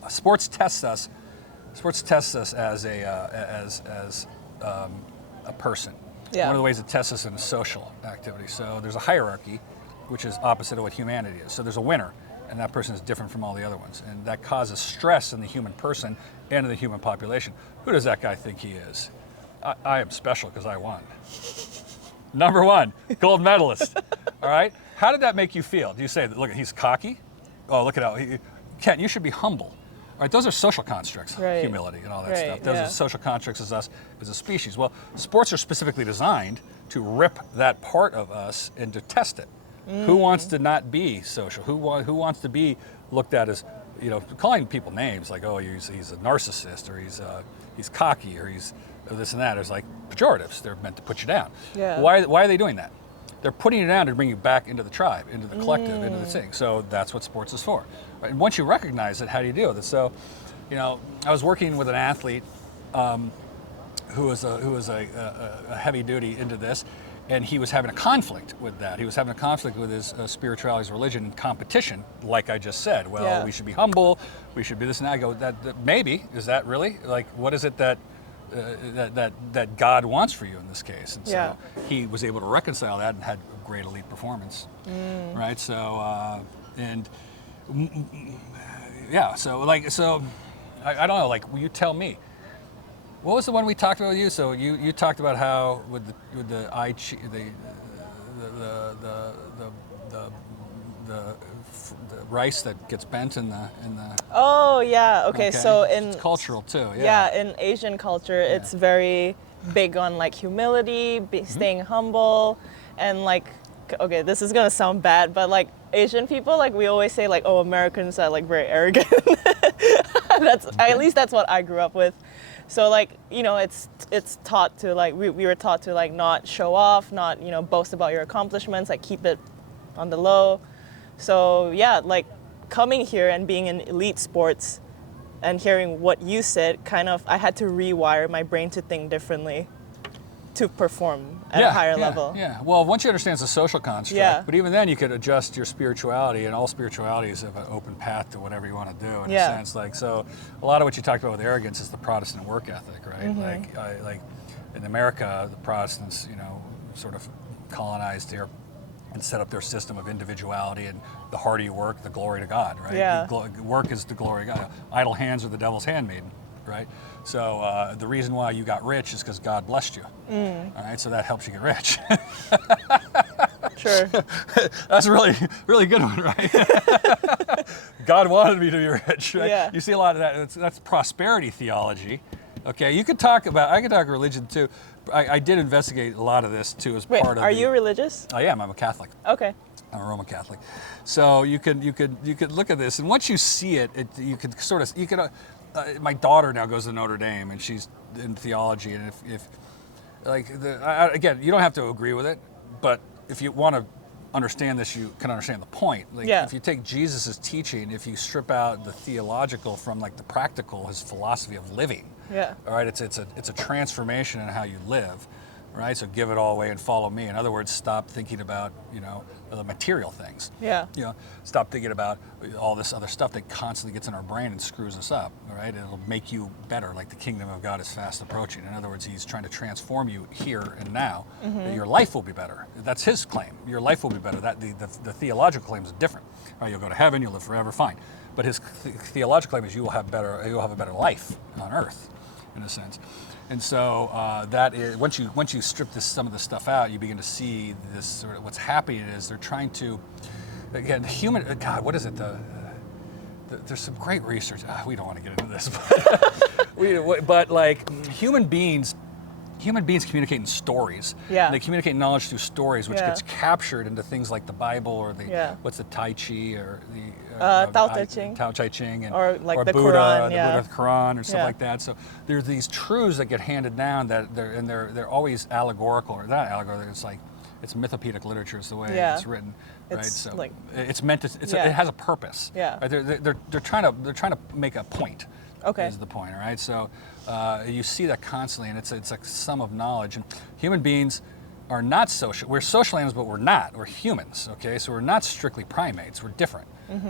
sports tests us as a person. Yeah. One of the ways it tests us in a social activity. So there's a hierarchy, which is opposite of what humanity is. So there's a winner, and that person is different from all the other ones. And that causes stress in the human person and in the human population. Who does that guy think he is? I am special because I won. Number one, gold medalist. All right? How did that make you feel? Do you say, look, he's cocky? Oh, look at how, Kent, you should be humble. All right, those are social constructs, humility and all that stuff. Those are social constructs as us as a species. Well, sports are specifically designed to rip that part of us and to test it. Who wants to not be social? Who wants to be looked at as, calling people names like, oh, he's a narcissist, or he's cocky, or he's this and that. It's like pejoratives. They're meant to put you down. Yeah. Why are they doing that? They're putting you down to bring you back into the tribe, into the collective, into the thing. So that's what sports is for. Right? And once you recognize it, how do you deal with it? So, I was working with an athlete who was a heavy duty into this, and he was having a conflict with that. He was having a conflict with his spirituality, his religion, competition, like I just said. Well, we should be humble. We should be this and that. I go, that maybe, is that really? Like, what is it that God wants for you in this case? And so he was able to reconcile that and had a great elite performance, right? So, I don't know, like, will you tell me, what was the one we talked about with you? So you talked about how with the rice that gets bent in the. Oh yeah, okay. So it's cultural too. Yeah, in Asian culture, it's very big on like humility, staying humble, and like, okay, this is gonna sound bad, but like Asian people, like we always say like, oh, Americans are like very arrogant. At least that's what I grew up with. So like, it's taught to like, we were taught to like not show off, not, boast about your accomplishments, like keep it on the low. So yeah, like coming here and being in elite sports and hearing what you said, I had to rewire my brain to think differently to perform at a higher level. Yeah, well, once you understand it's a social construct, but even then you could adjust your spirituality, and all spiritualities have an open path to whatever you want to do in a sense. Like, so a lot of what you talked about with arrogance is the Protestant work ethic, right? Like in America, the Protestants, sort of colonized here and set up their system of individuality, and the harder you work, the glory to God, right? Yeah. Work is the glory to God. Idle hands are the devil's handmaiden, right? So the reason why you got rich is because God blessed you. All right, so that helps you get rich. Sure. That's a really, really good one, right? God wanted me to be rich, right? Yeah. You see a lot of that. That's prosperity theology. Okay, I could talk religion too. I did investigate a lot of this too as Wait, part of are you religious? I am. I'm a Catholic. Okay. I'm a Roman Catholic. So you could look at this, and once you see it, my daughter now goes to Notre Dame, and she's in theology, and if again, you don't have to agree with it, but if you want to understand this, you can understand the point. Like, yeah. If you take Jesus' teaching, if you strip out the theological from like the practical, his philosophy of living, yeah. all right, it's a transformation in how you live, right? So give it all away and follow me. In other words, stop thinking about, the material things. Yeah. Stop thinking about all this other stuff that constantly gets in our brain and screws us up, all right? It'll make you better, like the kingdom of God is fast approaching. In other words, he's trying to transform you here and now, that your life will be better. That's his claim. Your life will be better. That the theological claim is different. All right, you'll go to heaven, you'll live forever, fine. But his theological claim is you'll have a better life on earth, in a sense. And so that is once you strip some of this stuff out, you begin to see this sort of what's happening is they're trying to, again, what is it? There's some great research. We don't want to get into this, but like human beings communicate in stories. Yeah. And they communicate knowledge through stories, which gets captured into things like the Bible or what's the Tai Chi or the Tao Te Ching, or like the Buddha, Quran, the Buddha, the Quran, or stuff like that. So there's these truths that get handed down that they're always allegorical, or not allegorical. It's mythopedic literature. Is the way it's written, right? So like, it's meant to. It has a purpose. Yeah. Right? They're trying to make a point. Okay. Is the point, all right? So you see that constantly, and it's a sum of knowledge. And human beings are not social. We're social animals, but we're not. We're humans, okay? So we're not strictly primates. We're different,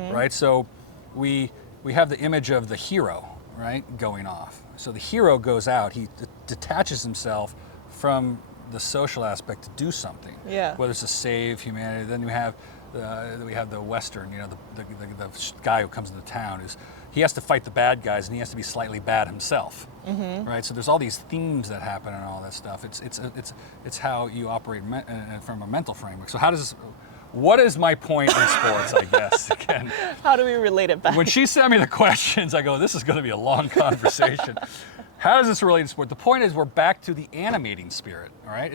right? So we have the image of the hero, right, going off. So the hero goes out. He detaches himself from the social aspect to do something. Yeah. Whether it's to save humanity. Then we have the Western, the guy who comes into town he has to fight the bad guys, and he has to be slightly bad himself, right? So there's all these themes that happen and all that stuff. It's how you operate from a mental framework. So what is my point in sports? I guess again. How do we relate it back? When she sent me the questions, I go, this is going to be a long conversation. How does this relate to sport? The point is, we're back to the animating spirit. All right,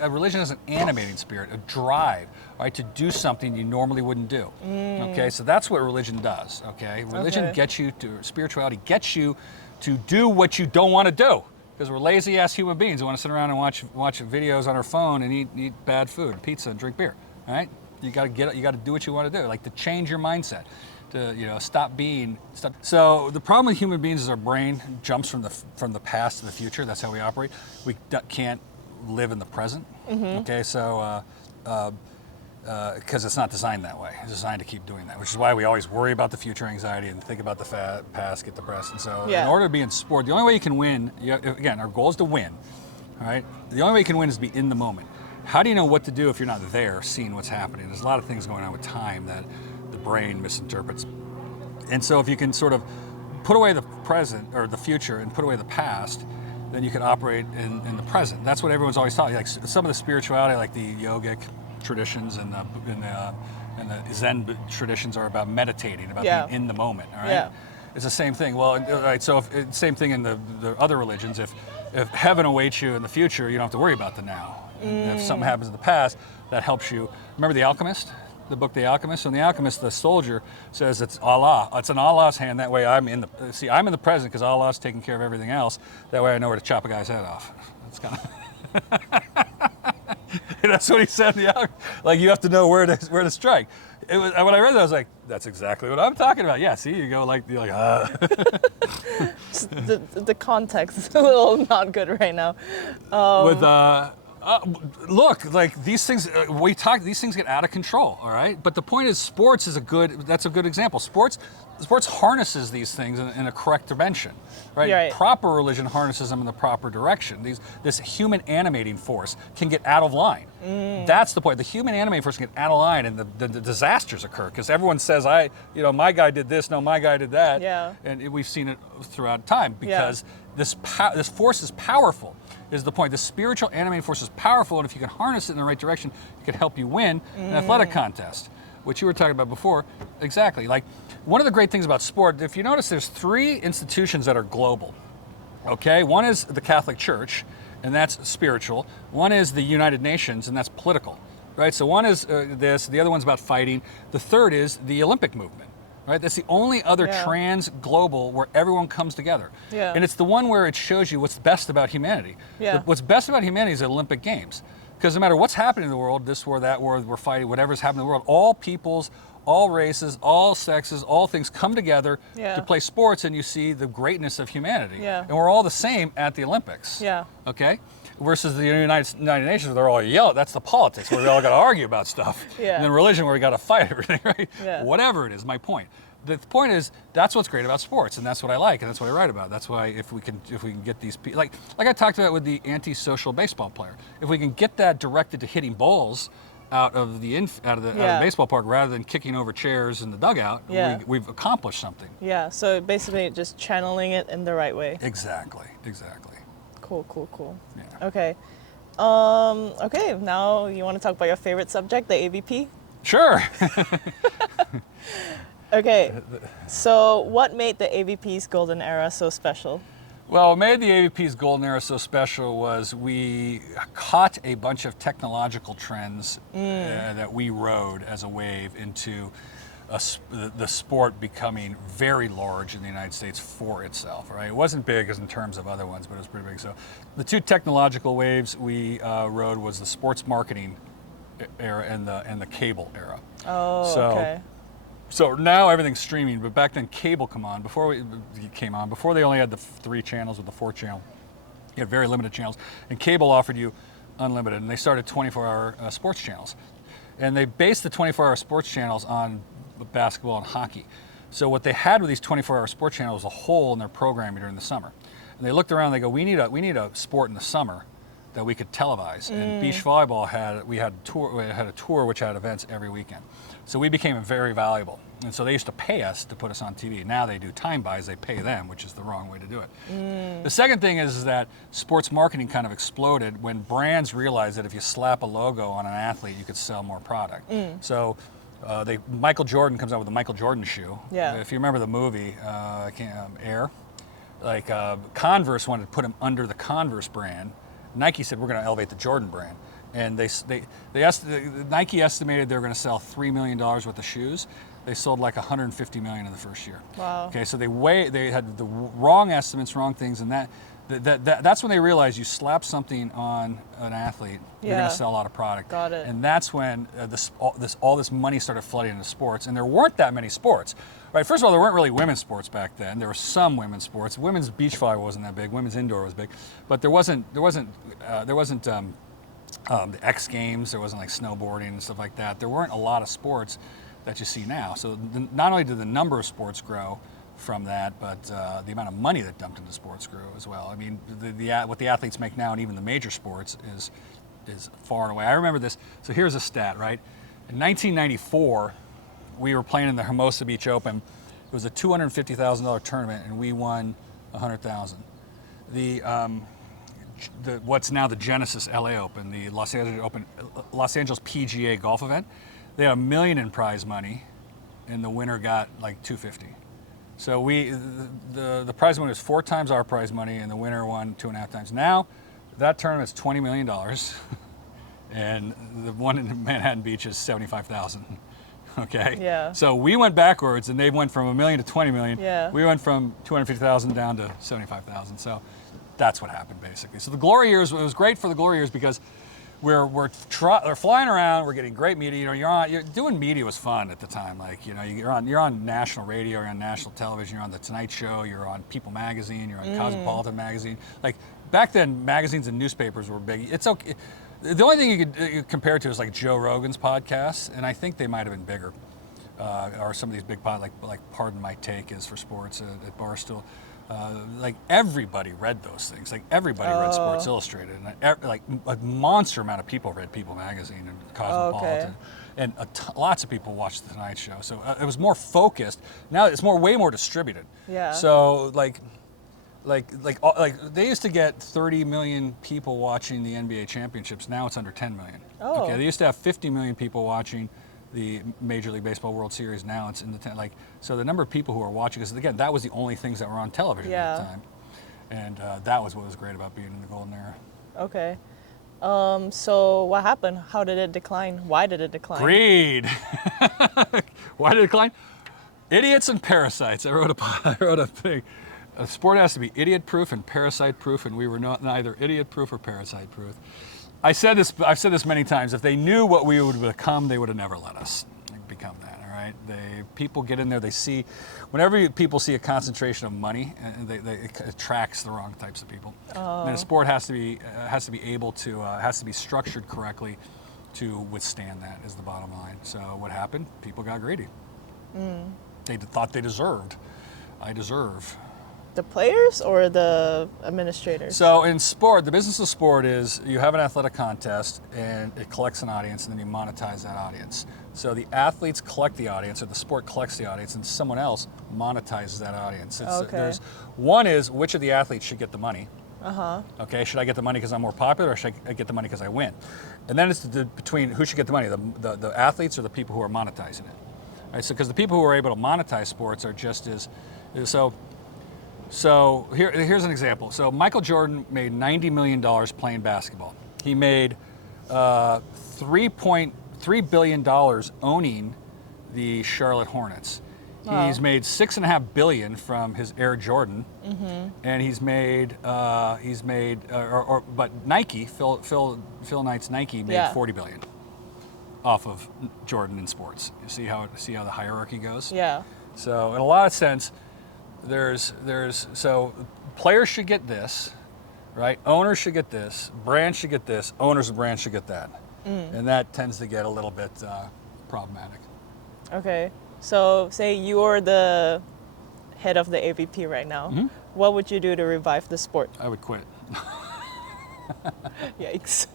a religion is an animating spirit, a drive, right, to do something you normally wouldn't do. Okay, so that's what religion does. Okay, religion gets you to spirituality, gets you to do what you don't want to do, because we're lazy ass human beings. We want to sit around and watch videos on our phone and eat bad food, pizza, and drink beer. All right, you got to do what you want to do, like to change your mindset. To stop. So the problem with human beings is our brain jumps from the past to the future. That's how we operate. We can't live in the present. Okay, so because it's not designed that way. It's designed to keep doing that, which is why we always worry about the future anxiety and think about the past, get depressed. And so in order to be in sport, the only way you can win, again, our goal is to win. All right, the only way you can win is to be in the moment. How do you know what to do if you're not there, seeing what's happening? There's a lot of things going on with time that the brain misinterprets. And so if you can sort of put away the present or the future and put away the past, then you can operate in the present. That's what everyone's always taught. Like some of the spirituality, like the yogic traditions and the Zen traditions, are about meditating, about being in the moment. All right, it's the same thing. Well, all right. So same thing in the other religions. If heaven awaits you in the future, you don't have to worry about the now. And if something happens in the past, that helps you. Remember The Alchemist? The book The Alchemist? So in The Alchemist, the soldier says it's Allah. It's in Allah's hand. That way I'm in the present because Allah's taking care of everything else. That way I know where to chop a guy's head off. That's kind of... That's what he said in The Alchemist. Like, you have to know where to strike. When I read that, I was like, that's exactly what I'm talking about. Yeah, see, you're like, The context is a little not good right now. Look, like these things, these things get out of control, all right? But the point is, sports is that's a good example. Sports harnesses these things in a correct dimension, right? Right. Proper religion harnesses them in the proper direction. This human animating force can get out of line. That's the point. The human animating force can get out of line, and the disasters occur because everyone says, my guy did this, no, my guy did that. Yeah. And we've seen it throughout time because this force is powerful. is the point. The spiritual animating force is powerful, and if you can harness it in the right direction, it can help you win an athletic contest, which you were talking about before. Exactly. Like, one of the great things about sport, if you notice, there's 3 institutions that are global. Okay, one is the Catholic Church, and that's spiritual. One is the United Nations, and that's political. Right. So one is this. The other one's about fighting. The third is the Olympic movement. Right. That's the only other trans global where everyone comes together. Yeah. And it's the one where it shows you what's best about humanity. Yeah. What's best about humanity is the Olympic Games. Because no matter what's happening in the world, this war, that war, we're fighting, whatever's happening in the world, all peoples, all races, all sexes, all things come together to play sports, and you see the greatness of humanity. Yeah. And we're all the same at the Olympics. Yeah. Okay? Versus the United Nations, where they're all yell. That's the politics, where we all got to argue about stuff. Yeah. And then religion, where we got to fight everything, right? Yeah. Whatever it is, my point. The point is, that's what's great about sports, and that's what I like, and that's what I write about. That's why if we can get these people, like I talked about with the antisocial baseball player, if we can get that directed to hitting balls out of the baseball park rather than kicking over chairs in the dugout, we've accomplished something. Yeah. So basically, just channeling it in the right way. Exactly. Cool. Yeah. Okay. Okay. Now you want to talk about your favorite subject, the AVP? Sure. Okay. So what made the AVP's golden era so special? Well, what made the AVP's golden era so special was we caught a bunch of technological trends that we rode as a wave into the sport becoming very large in the United States for itself, right? It wasn't big as in terms of other ones, but it was pretty big. So the 2 technological waves we rode was the sports marketing era and the cable era. Oh, okay. So now everything's streaming, but back then cable came on. Before they only had the 3 channels with the 4th channel. You had very limited channels, and cable offered you unlimited, and they started 24-hour sports channels. And they based the 24-hour sports channels on basketball and hockey. So what they had with these 24-hour sports channels was a hole in their programming during the summer. And they looked around and they go, we need a sport in the summer that we could televise. And beach volleyball had a tour which had events every weekend. So we became very valuable. And so they used to pay us to put us on TV. Now they do time buys, they pay them, which is the wrong way to do it. The second thing is that sports marketing kind of exploded when brands realized that if you slap a logo on an athlete, you could sell more product. So Michael Jordan comes out with the Michael Jordan shoe. Yeah. If you remember the movie, Air, Converse wanted to put him under the Converse brand. Nike said, we're going to elevate the Jordan brand. And Nike estimated they were going to sell $3 million worth of shoes. They sold like $150 million in the first year. Wow. Okay, so they had the wrong estimates, wrong things, and that's when they realized you slap something on an athlete, you're going to sell a lot of product. Got it. And that's when all this money started flooding into sports, and there weren't that many sports. Right. First of all, there weren't really women's sports back then. There were some women's sports. Women's beach volleyball wasn't that big. Women's indoor was big, but there wasn't the X Games. There wasn't like snowboarding and stuff like that. There weren't a lot of sports that you see now. So not only did the number of sports grow from that, but the amount of money that dumped into sports grew as well. I mean, what the athletes make now, and even the major sports, is far and away. I remember this. So here's a stat, right? In 1994. We were playing in the Hermosa Beach Open. It was a $250,000 tournament, and we won $100,000. What's now the Genesis LA Open, the Los Angeles PGA golf event, they had $1 million in prize money, and the winner got like $250,000. So the prize money was 4 times our prize money, and the winner won 2.5 times. Now that tournament's $20 million, and the one in Manhattan Beach is $75,000. Okay. Yeah. So we went backwards, and they went from $1 million to $20 million. Yeah. We went from $250,000 down to $75,000. So that's what happened basically. So the glory years, it was great for the glory years because we're flying around, we're getting great media. You know, you're doing media was fun at the time. Like, you know, you're on national radio, you're on national television, you're on the Tonight Show, you're on People Magazine, you're on Cosmopolitan Magazine. Like back then, magazines and newspapers were big. It's okay. The only thing you could compare it to is like Joe Rogan's podcasts, and I think they might have been bigger. Or some of these big podcasts, like Pardon My Take is for sports at Barstool. Like everybody read those things. Like everybody read Sports Illustrated, and like a monster amount of people read People Magazine and Cosmopolitan, and lots of people watched the Tonight Show. So it was more focused. Now it's way more distributed. Yeah. So like like they used to get 30 million people watching the NBA championships. Now it's under 10 million. Oh. Okay, they used to have 50 million people watching the Major League Baseball World Series. Now it's in the 10. So the number of people who are watching, because again, that was the only things that were on television at the time, and that was what was great about being in the golden era. Okay. So what happened? How did it decline? Why did it decline? Greed. Why did it decline? Idiots and parasites. I wrote a thing. A sport has to be idiot-proof and parasite-proof, and we were neither idiot-proof or parasite-proof. I've said this many times. If they knew what we would become, they would have never let us become that. All right. People get in there. They see, whenever people see a concentration of money, and it attracts the wrong types of people. Oh. And a sport has to be able to has to be structured correctly to withstand that. Is the bottom line. So what happened? People got greedy. They thought they deserved. I deserve. The players or the administrators? So in sport, the business of sport is you have an athletic contest and it collects an audience and then you monetize that audience. So the athletes collect the audience, or the sport collects the audience, and someone else monetizes that audience. Okay. One is which of the athletes should get the money. Uh-huh. Okay, should I get the money because I'm more popular, or should I get the money because I win? And then it's between who should get the money, the athletes or the people who are monetizing it. Right, so because the people who are able to monetize sports are just as so here's an example. So Michael Jordan made $90 million playing basketball. He made $3.3 billion owning the Charlotte Hornets. Wow. He's made $6.5 billion from his Air Jordan, and but Nike, Phil Knight's Nike made $40 billion off of Jordan in sports. You see how the hierarchy goes? Yeah. So in a lot of sense, so players should get this, right? Owners should get this, brands should get this, owners of brands should get that. And that tends to get a little bit problematic. Okay. So say you're the head of the AVP right now. What would you do to revive the sport? I would quit. Yikes.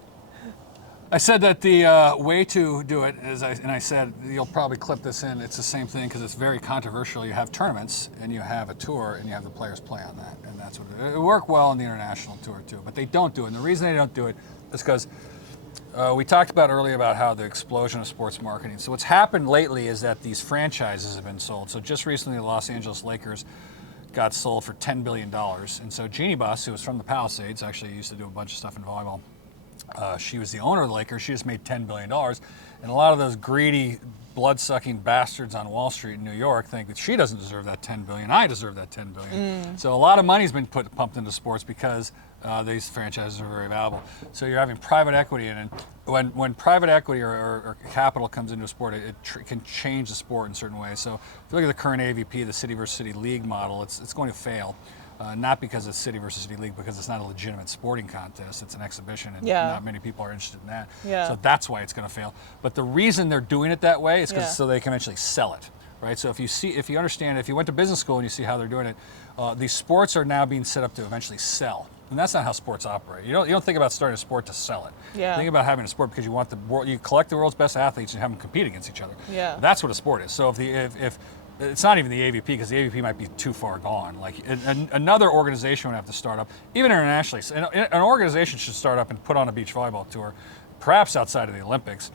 I said that the way to do it is, I said, you'll probably clip this in, it's the same thing because it's very controversial. You have tournaments and you have a tour and you have the players play on that. And that's what it worked well on the international tour too, but they don't do it. And the reason they don't do it is because we talked about earlier about how the explosion of sports marketing. So what's happened lately is that these franchises have been sold. So just recently, the Los Angeles Lakers got sold for $10 billion. And so Jeannie Buss, who was from the Palisades, actually used to do a bunch of stuff in volleyball. She was the owner of the Lakers. She just made $10 billion. And a lot of those greedy, blood-sucking bastards on Wall Street in New York think that she doesn't deserve that $10 billion. I deserve that $10 billion. So a lot of money's been pumped into sports because these franchises are very valuable. So you're having private equity in it. When private equity or capital comes into a sport, it can change the sport in certain ways. So if you look at the current AVP, the city versus city league model, it's going to fail. Not because it's city versus city league, because it's not a legitimate sporting contest. It's an exhibition, and not many people are interested in that. So that's why it's going to fail. But the reason they're doing it that way is so they can eventually sell it, right? So if you understand, if you went to business school and you see how they're doing it, these sports are now being set up to eventually sell. And that's not how sports operate. You don't think about starting a sport to sell it. Think about having a sport because you want you collect the world's best athletes and have them compete against each other. That's what a sport is. So if it's not even the AVP, because the AVP might be too far gone. Like another organization would have to start up, even internationally. An organization should start up and put on a beach volleyball tour, perhaps outside of the Olympics.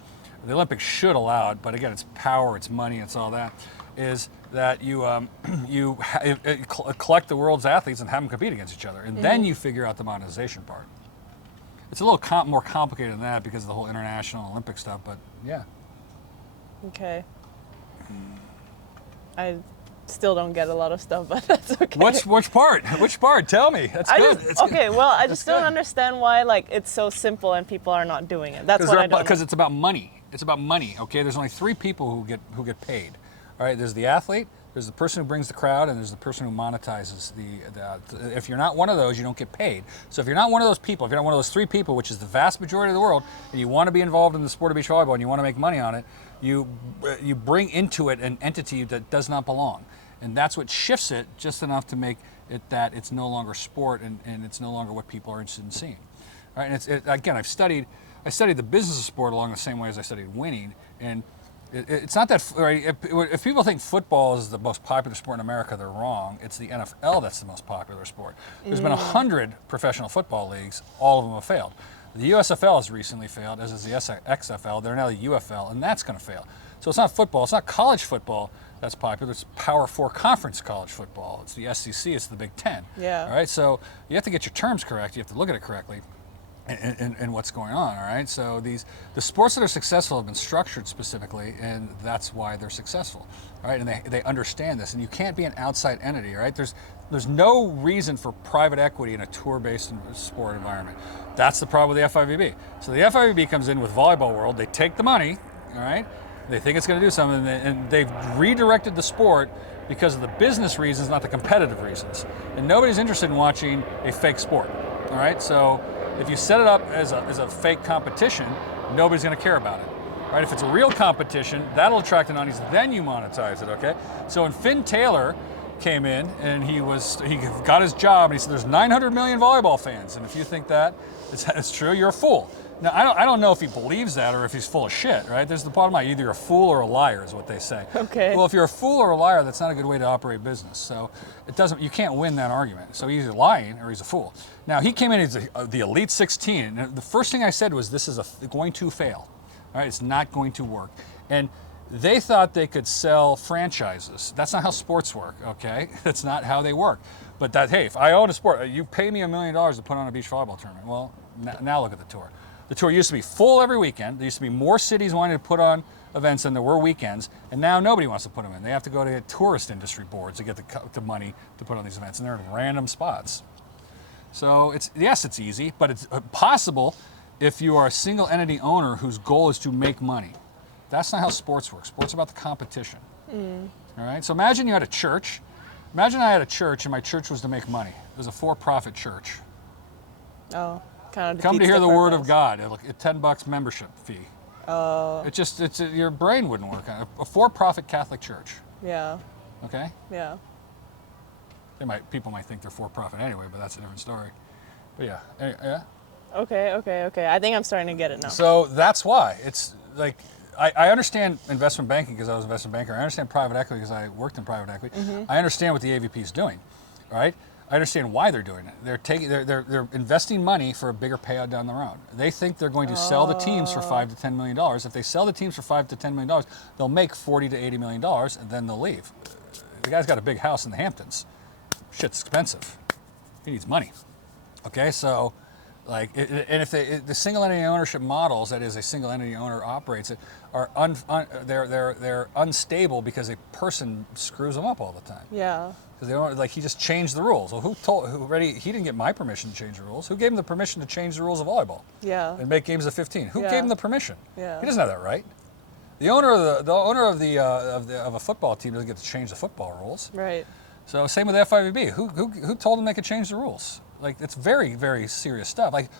The Olympics should allow it, but again, it's power, it's money, it's all that. Is that you collect the world's athletes and have them compete against each other, and then you figure out the monetization part. It's a little more complicated than that because of the whole international Olympic stuff, but yeah. Okay. I still don't get a lot of stuff, but that's okay. Which part? Which part? Tell me. That's good. I just don't understand why it's so simple and people are not doing it. That's what I don't. Because it's about money. It's about money. Okay, there's only three people who get paid. All right, there's the athlete, there's the person who brings the crowd, and there's the person who monetizes the if you're not one of those, you don't get paid. So if you're not one of those people, if you're not one of those three people, which is the vast majority of the world, and you want to be involved in the sport of beach volleyball and you want to make money on it, you bring into it an entity that does not belong. And that's what shifts it just enough to make it that it's no longer sport and it's no longer what people are interested in seeing. All right, and again, I studied the business of sport along the same way as I studied winning, and It's not that, right? If people think football is the most popular sport in America, they're wrong. It's the NFL that's the most popular sport. There's been 100 professional football leagues. All of them have failed. The USFL has recently failed, as is the XFL. They're now the UFL, and that's going to fail. So it's not football. It's not college football that's popular. It's Power 4 conference college football. It's the SEC. It's the Big Ten. Yeah. All right. So you have to get your terms correct. You have to look at it correctly. And what's going on, all right? So the sports that are successful have been structured specifically, and that's why they're successul, all right? And they understand this, and you can't be an outside entity, all right? There's no reason for private equity in a tour-based sport environment. That's the problem with the FIVB. So the FIVB comes in with Volleyball World, they take the money, all right? They think it's gonna do something, and they've redirected the sport because of the business reasons, not the competitive reasons. And nobody's interested in watching a fake sport, all right? So if you set it up as a fake competition, nobody's going to care about it, right? If it's a real competition, that'll attract an audience. Then you monetize it, okay? So when Finn Taylor came in and he got his job and he said, "There's 900 million volleyball fans," and if you think that it's true, you're a fool. Now I don't know if he believes that or if he's full of shit, right? There's the bottom line: either you're a fool or a liar, is what they say. Okay. Well, if you're a fool or a liar, that's not a good way to operate business. So you can't win that argument. So he's either lying or he's a fool. Now he came in as the Elite 16, and the first thing I said was, "This is going to fail. All right, it's not going to work." And they thought they could sell franchises. That's not how sports work, okay? That's not how they work. But hey, if I own a sport, you pay me $1 million to put on a beach volleyball tournament. Well, now look at the tour. The tour used to be full every weekend. There used to be more cities wanting to put on events than there were weekends, and now nobody wants to put them in. They have to go to tourist industry boards to get the money to put on these events, and they're in random spots. So it's easy, but it's possible if you are a single entity owner whose goal is to make money. That's not how sports works. Sports are about the competition. All right. So imagine you had a church. Imagine I had a church and my church was to make money. It was a for-profit church. Oh, kind of. Come to hear the word of purpose. God. A $10 membership fee. Oh. Your brain wouldn't work. A for-profit Catholic church. Yeah. Okay. Yeah. People might think they're for-profit anyway, but that's a different story. But yeah. Yeah. Okay. I think I'm starting to get it now. So that's why it's like I understand investment banking because I was an investment banker. I understand private equity because I worked in private equity. I understand what the AVP is doing, right? I understand why they're doing it. They're investing money for a bigger payout down the road. They think they're going to sell the teams for $5 to $10 million. If they sell the teams for $5 to $10 million, they'll make $40 to $80 million, and then they'll leave. The guy's got a big house in the Hamptons. Shit's expensive. He needs money. Okay, so. And if the single entity ownership models, that is, a single entity owner operates it, are they're unstable because a person screws them up all the time. Yeah. Because they don't he just changed the rules. Well, he didn't get my permission to change the rules. Who gave him the permission to change the rules of volleyball? Yeah. And make games of 15? Who gave him the permission? Yeah. He doesn't have that right. The owner of a football team doesn't get to change the football rules. Right. So same with FIVB. Who told them they could change the rules? Like, it's very, very serious stuff. Like,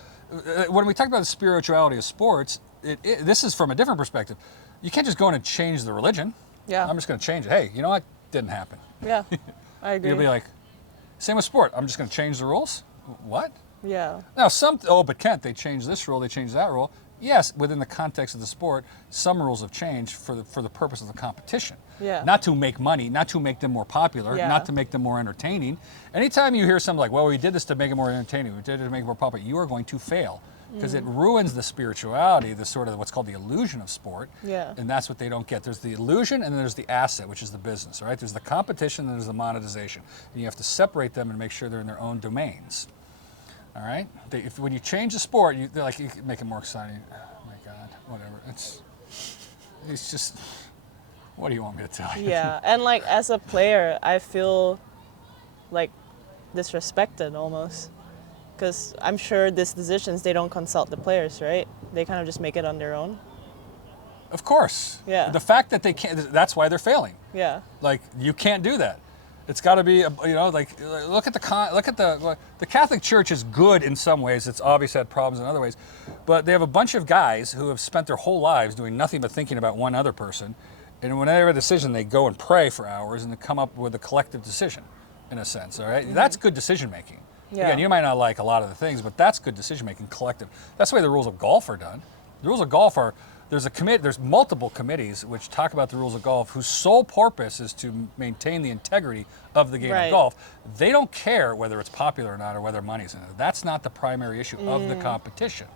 when we talk about the spirituality of sports, this is from a different perspective. You can't just go in and change the religion. Yeah. I'm just going to change it. Hey, you know what? Didn't happen. Yeah, I agree. You'll be like, same with sport. I'm just going to change the rules? What? Yeah. Now, but Kent, they changed this rule, they changed that rule. Yes, within the context of the sport, some rules have changed for the purpose of the competition. Yeah. Not to make money, not to make them more popular, Yeah. not to make them more entertaining. Anytime you hear something like, well, we did this to make it more entertaining, we did it to make it more popular, you are going to fail. Because it ruins the spirituality, the sort of what's called the illusion of sport. Yeah. And that's what they don't get. There's the illusion and then there's the asset, which is the business, right? There's the competition and there's the monetization. And you have to separate them and make sure they're in their own domains. All right? When you change the sport, you make it more exciting. Oh my God, whatever. It's just, what do you want me to tell you? Yeah, and like as a player, I feel like disrespected almost. Because I'm sure these decisions, they don't consult the players, right? They kind of just make it on their own. Of course. Yeah. The fact that they can't, that's why they're failing. Yeah. Like, you can't do that. It's got to be, look at the Catholic Church is good in some ways. It's obviously had problems in other ways, but they have a bunch of guys who have spent their whole lives doing nothing but thinking about one other person, and when they have a decision, they go and pray for hours and they come up with a collective decision, in a sense. All right, That's good decision making. Yeah. Again, you might not like a lot of the things, but that's good decision making, collective. That's the way the rules of golf are done. The rules of golf are There's multiple committees which talk about the rules of golf whose sole purpose is to maintain the integrity of the game of golf. They don't care whether it's popular or not or whether money's in it. That's not the primary issue of the competition.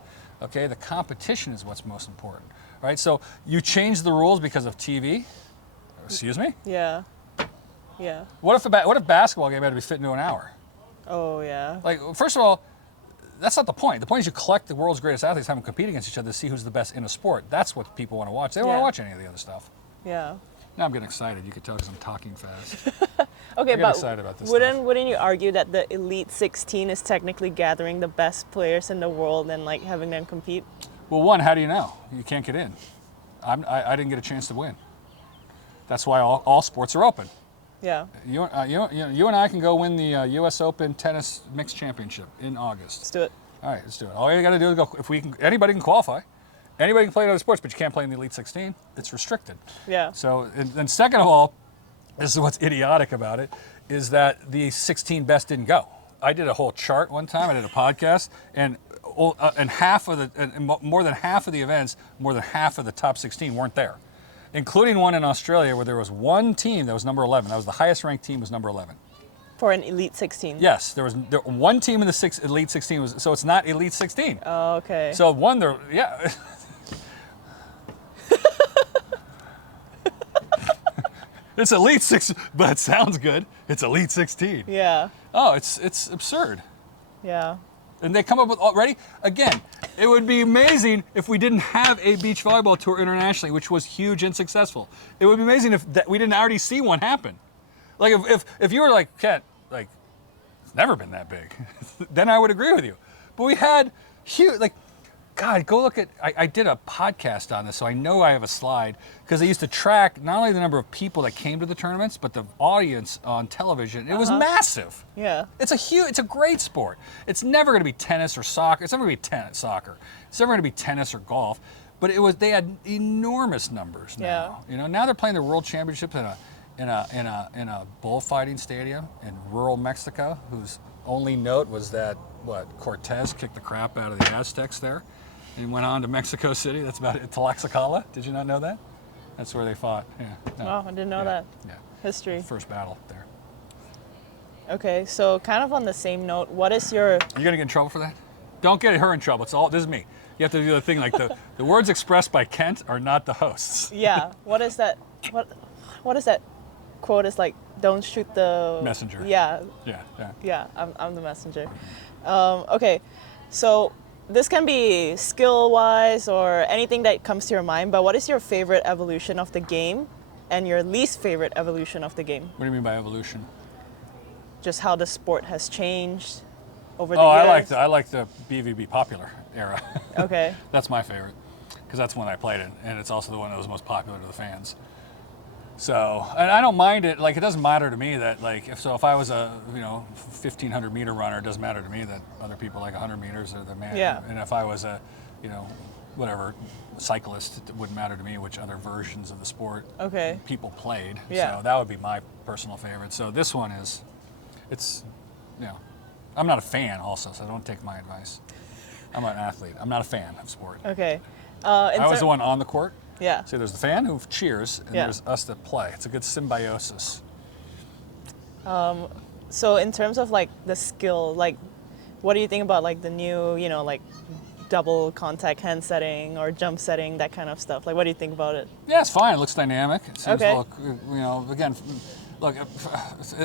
Okay, the competition is what's most important, right? So you change the rules because of TV. Excuse me? Yeah. Yeah. What if a basketball game had to be fit into an hour? Oh, yeah. Like, first of all, that's not the point. The point is you collect the world's greatest athletes, have them compete against each other to see who's the best in a sport. That's what people want to watch. They don't want to watch any of the other stuff. Yeah. Now I'm getting excited. You can tell because I'm talking fast. Okay, but excited about this wouldn't you argue that the Elite 16 is technically gathering the best players in the world and like having them compete? Well, one, how do you know? You can't get in. I didn't get a chance to win. That's why all sports are open. Yeah. You and I can go win the U.S. Open Tennis Mixed Championship in August. Let's do it. All right, let's do it. All you got to do is go. Anybody can qualify. Anybody can play in other sports, but you can't play in the Elite 16. It's restricted. Yeah. So, and second of all, this is what's idiotic about it, is that the 16 best didn't go. I did a whole chart one time. I did a podcast, and more than half of the events, more than half of the top 16 weren't there, including one in Australia where there was one team that was number 11. That was the highest ranked team, was number 11. For an Elite 16? Yes, there was one team in the Elite 16, so it's not Elite 16. Oh, okay. So yeah. It's Elite 6, but it sounds good. It's Elite 16. Yeah. Oh, it's absurd. Yeah. And they come up with already, again, it would be amazing if we didn't have a beach volleyball tour internationally, which was huge and successful. It would be amazing if we didn't already see one happen. Like if you were like, Kent, like, it's never been that big, then I would agree with you. But we had huge, like, God, go look at, I did a podcast on this, so I know I have a slide, because I used to track not only the number of people that came to the tournaments, but the audience on television. It was massive. Yeah. It's a great sport. It's never going to be tennis or soccer. It's never going to be soccer. It's never going to be tennis or golf. But they had enormous numbers now. Yeah. You know, now they're playing the World Championships in a bullfighting stadium in rural Mexico, whose only note was that Cortez kicked the crap out of the Aztecs there. And went on to Mexico City. That's about it. Tlaxcala. Did you not know that? That's where they fought. Yeah. No. Wow, I didn't know that. Yeah. History. First battle there. Okay, so kind of on the same note, what is your... You gonna get in trouble for that? Don't get her in trouble. This is me. You have to do the thing like the words expressed by Kent are not the hosts. Yeah. What is that? What is that quote? Is like, don't shoot the messenger. Yeah. Yeah. Yeah. Yeah. I'm the messenger. Okay, so. This can be skill-wise or anything that comes to your mind, but what is your favorite evolution of the game and your least favorite evolution of the game? What do you mean by evolution? Just how the sport has changed over the years. I like the BVB popular era. Okay. That's my favorite, because that's when I played it, and it's also the one that was most popular to the fans. So, and I don't mind it. Like, it doesn't matter to me that, like, if I was a 1,500 meter runner, it doesn't matter to me that other people like 100 meters or the man. Yeah. And if I was a, whatever, cyclist, it wouldn't matter to me which other versions of the sport people played. Yeah. So that would be my personal favorite. So this one I'm not a fan also, so don't take my advice. I'm an athlete. I'm not a fan of sport. Okay. I was the one on the court. Yeah. So there's the fan who cheers, and there's us that play. It's a good symbiosis. So in terms of like the skill, like, what do you think about like the new, like double contact hand setting or jump setting, that kind of stuff? Like, what do you think about it? Yeah, it's fine. It looks dynamic. It seems Okay. to look, again, look,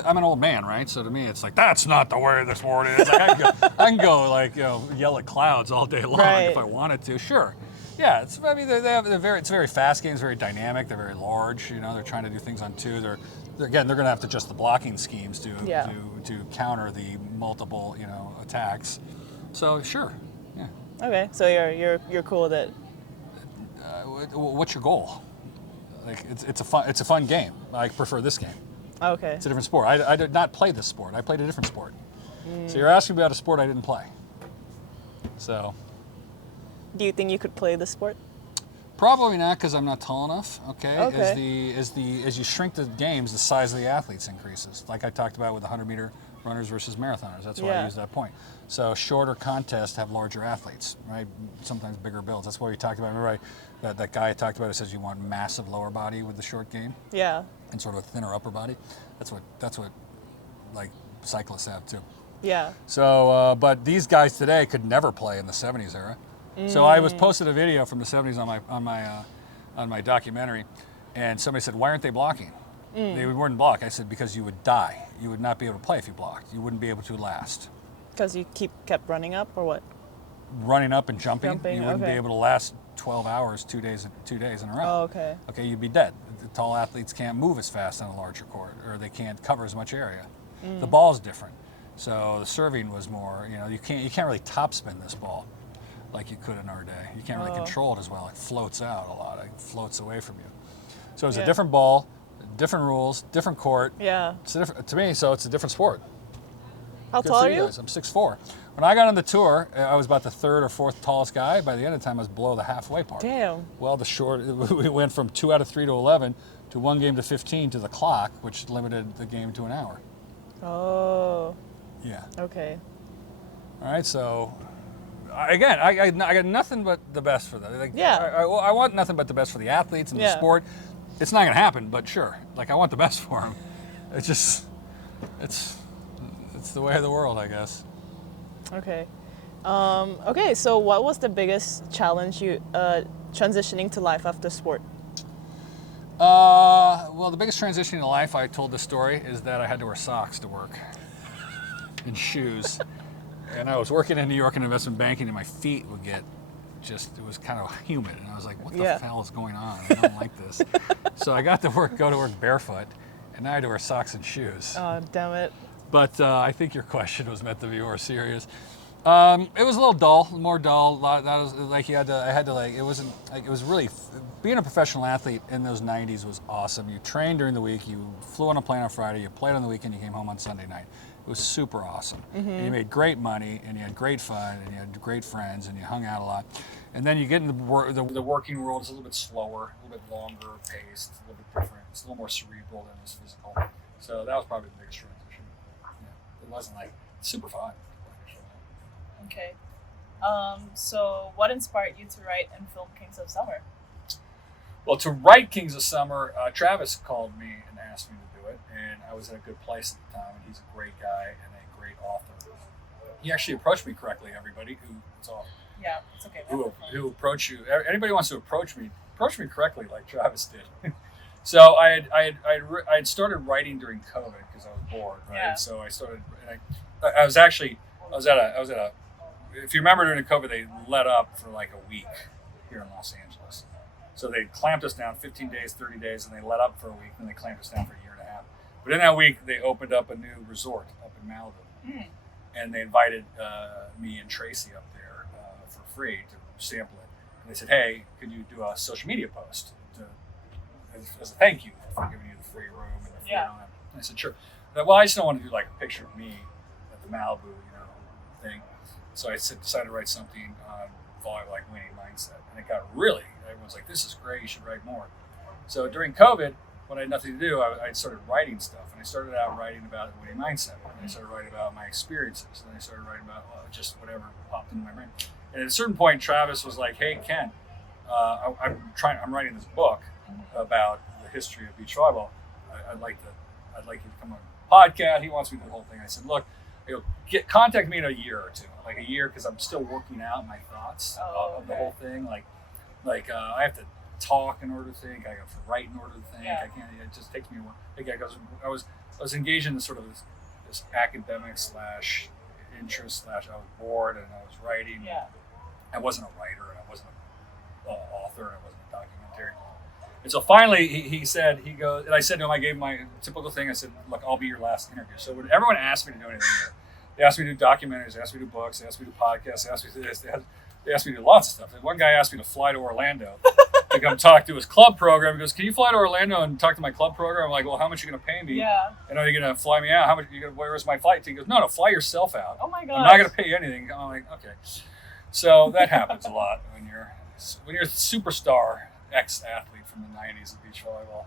I'm an old man, right? So to me, it's like, that's not the way the sport is. Like, I can go like, yell at clouds all day long if I wanted to. Sure. Yeah, it's very fast game. It's very dynamic. They're very large. They're trying to do things on two. They're going to have to adjust the blocking schemes to counter the multiple attacks. So sure, yeah. Okay, so you're cool with it. What's your goal? Like it's a fun game. I prefer this game. Okay. It's a different sport. I did not play this sport. I played a different sport. So you're asking me about a sport I didn't play. So. Do you think you could play the sport? Probably not, because I'm not tall enough. Okay. Okay. As you shrink the games, the size of the athletes increases. Like I talked about with the 100-meter runners versus marathoners. That's why I use that point. So shorter contests have larger athletes, right? Sometimes bigger builds. That's what we talked about. Remember that guy I talked about who says you want massive lower body with the short game? Yeah. And sort of a thinner upper body. That's what like cyclists have too. Yeah. So, but these guys today could never play in the 70s era. So I was posted a video from the 70s on my documentary, and somebody said, "Why aren't they blocking?" They wouldn't block. I said, "Because you would die. You would not be able to play if you blocked. You wouldn't be able to last." Because you kept running up, or what? Running up and jumping. You wouldn't be okay. able to last 12 hours, 2 days in a row. Oh, okay. Okay, you'd be dead. The tall athletes can't move as fast on a larger court, or they can't cover as much area. The ball's different. So the serving was more, you can't really topspin this ball like you could in our day. You can't really control it as well. It floats out a lot. It floats away from you. So it's a different ball, different rules, different court. Yeah. To me, so it's a different sport. How Good tall for are you? Guys. I'm 6'4". When I got on the tour, I was about the third or fourth tallest guy. By the end of the time, I was below the halfway mark. Damn. Well, we went from 2 out of 3 to 11 to 1 game to 15 to the clock, which limited the game to an hour. Oh. Yeah. Okay. All right, so I got nothing but the best for that. Like, Yeah. I want nothing but the best for the athletes and the sport. It's not going to happen, but sure. Like, I want the best for them. It's just, it's the way of the world, I guess. Okay. Okay, so what was the biggest challenge you transitioning to life after sport? Well, the biggest transition in life, I told this story, is that I had to wear socks to work and shoes. And I was working in New York in investment banking, and my feet would get it was kind of humid. And I was like, what the hell is going on? I don't like this. So I got to go to work barefoot, and now I had to wear socks and shoes. Oh, damn it. But I think your question was meant to be more serious. It was a little dull, more dull. That was like it wasn't like, it was really, being a professional athlete in those 90s was awesome. You trained during the week, you flew on a plane on Friday, you played on the weekend, you came home on Sunday night. It was super awesome. And you made great money, and you had great fun, and you had great friends, and you hung out a lot. And then you get into the working world. It's a little bit slower, a little bit longer paced, a little bit different. It's a little more cerebral than it's physical. So that was probably the biggest transition. Yeah. It wasn't like super fun. Okay. So what inspired you to write and film Kings of Summer? Well, to write Kings of Summer, Travis called me and asked me to do it, and I was in a good place at the time, and he's a great guy and a great author. He actually approached me correctly, everybody it's all. Yeah, it's okay. Who approach you? Anybody who wants to approach me correctly, like Travis did. So I had started writing during COVID because I was bored, right? Yeah. So I started, and I was at a. If you remember during COVID, they let up for like a week here in Los Angeles. So they clamped us down 15 days, 30 days, and they let up for a week, and they clamped us down for a year and a half. But in that week, they opened up a new resort up in Malibu, and they invited me and Tracy up there for free to sample it. And they said, "Hey, could you do a social media post as a thank you for giving you the free room and the free time?" And I said, "Sure." But, well, I just don't want to do like a picture of me at the Malibu, thing. So I decided to write something on volleyball, like winning mindset, and it got everyone's like, "This is great. You should write more." So during COVID, when I had nothing to do, I started writing stuff, and I started out writing about winning mindset, and I started writing about my experiences, and I started writing about just whatever popped into my brain. And at a certain point, Travis was like, "Hey, Ken, I'm writing this book about the history of beach volleyball. I'd like you to come on a podcast." He wants me to do the whole thing. I said, "Look, contact me in a year or two, like a year, because I'm still working out my thoughts of the whole thing. Like I have to talk in order to think. I have to write in order to think. I can't. It just takes me a while. I was engaged in this sort of this academic / interest / I was bored, and I was writing. Yeah. I wasn't a writer, and I wasn't an author, and I wasn't a documentary. And so finally, he goes, and I said to him, I gave my typical thing. I said, "Look, I'll be your last interview." So when everyone asked me to do anything, they asked me to do documentaries, they asked me to do books, they asked me to do podcasts, they asked me to do this, they asked me to do lots of stuff. And one guy asked me to fly to Orlando to come talk to his club program. He goes, "Can you fly to Orlando and talk to my club program?" I'm like, "Well, how much are you going to pay me? Yeah. And are you going to fly me out? How much? Where's my flight?" He goes, "No, fly yourself out. Oh my God. I'm not going to pay you anything." I'm like, "Okay." So that happens a lot when you're a superstar ex-athlete from the 90s of beach volleyball.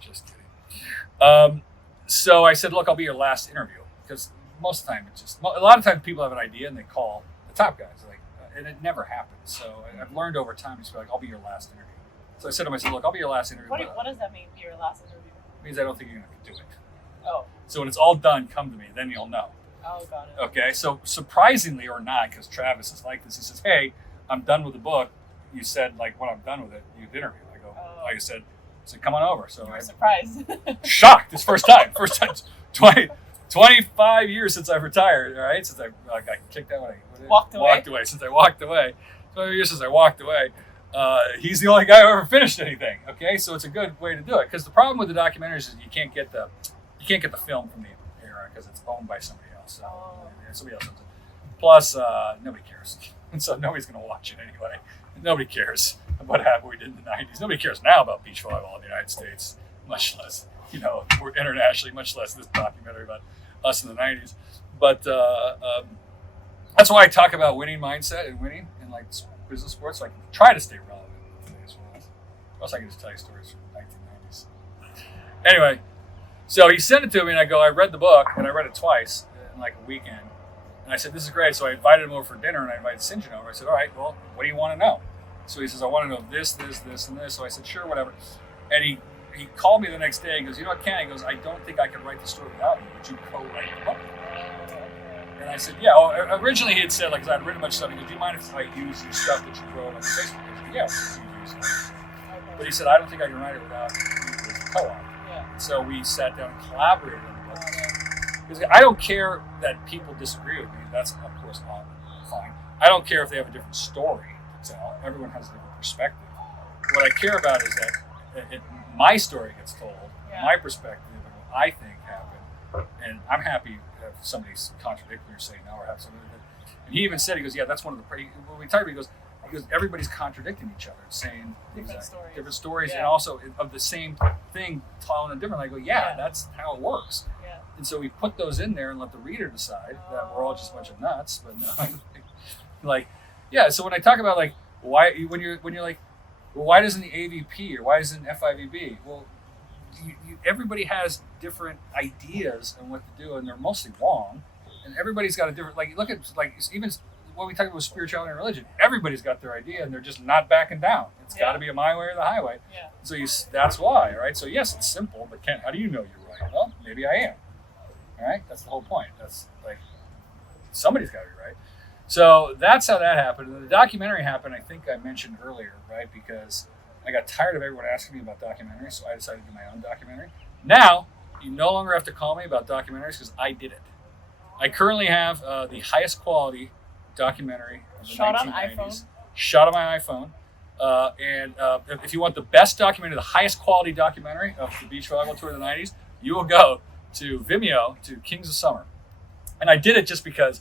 Just kidding. So I said, "Look, I'll be your last interview." because most of the time a lot of times people have an idea and they call the top guys, like, and it never happens. So I've learned over time to be like, I'll be your last interview. So I said to myself, look, I'll be your last interview. What does that mean, your last interview? It means I don't think you're going to do it. Oh. So when it's all done, come to me, then you'll know. Oh, got it. Okay, so surprisingly or not, because Travis is like this, he says, hey, I'm done with the book. You said, like, when I'm done with it, you'd interview. I go, like I said, come on over. So you were surprised. Shocked. It's first time. 25 years since I've retired, all right? Since I got kicked out. Walked away. Since I walked away. 25 years since I walked away. He's the only guy who ever finished anything, okay? So it's a good way to do it. Because the problem with the documentaries is you can't get the film from the era because it's owned by somebody else. So somebody else owns it. Plus, nobody cares. And so nobody's going to watch it anyway. Nobody cares about what we did in the 90s. Nobody cares now about beach volleyball in the United States, much less, we're internationally, much less this documentary about us in the 90s. But that's why I talk about winning mindset and winning in like business sports. So I can try to stay relevant in today's world. Or else I can just tell you stories from the 1990s. Anyway, so he sent it to me and I read the book and I read it twice in like a weekend. And I said, this is great. So I invited him over for dinner and I invited St. John over. I said, all right, well, what do you want to know? So he says, I want to know this, this, this, and this. So I said, sure, whatever. And he called me the next day and goes, you know what, Ken? He goes, I don't think I can write the story without you. Would you co-write the book? And I said, yeah. Well, originally he had said, like, because I'd written a bunch of stuff. He goes, do you mind if I use your stuff that you wrote on the Facebook page? I said, yeah, we'll use it. But he said, I don't think I can write it without you as a co-author. Yeah. So we sat down and collaborated on the book. Because I don't care that people disagree with me. That's, of course, fine. I don't care if they have a different story to tell. Everyone has a different perspective. What I care about is that my story gets told, my perspective, and what I think happened. And I'm happy if somebody's contradicting or saying no or have something. And he even said, he goes, yeah, that's one of the, when we talk about it, he goes, everybody's contradicting each other, saying different stories and also of the same thing, telling them different. I go, that's how it works. Yeah. And so we put those in there and let the reader decide that we're all just a bunch of nuts. But no, so when I talk about like why when you're like, well, why doesn't the AVP or why isn't FIVB? Well, everybody has different ideas on what to do, and they're mostly wrong. And everybody's got a different, like, look at, like, even when we talk about spirituality and religion, everybody's got their idea and they're just not backing down. It's got to be a my way or the highway. Yeah. So that's why, right? So yes, it's simple, but Ken, how do you know you're right? Well, maybe I am. All right? That's the whole point. That's like, somebody's got to be right. So that's how that happened. And the documentary happened, I think I mentioned earlier, right? Because I got tired of everyone asking me about documentaries, so I decided to do my own documentary. Now, you no longer have to call me about documentaries because I did it. I currently have the highest quality documentary of the 1990s. Shot on my iPhone. And if you want the best documentary, the highest quality documentary of the beach volleyball tour of the 90s, you will go to Vimeo, to Kings of Summer. And I did it just because,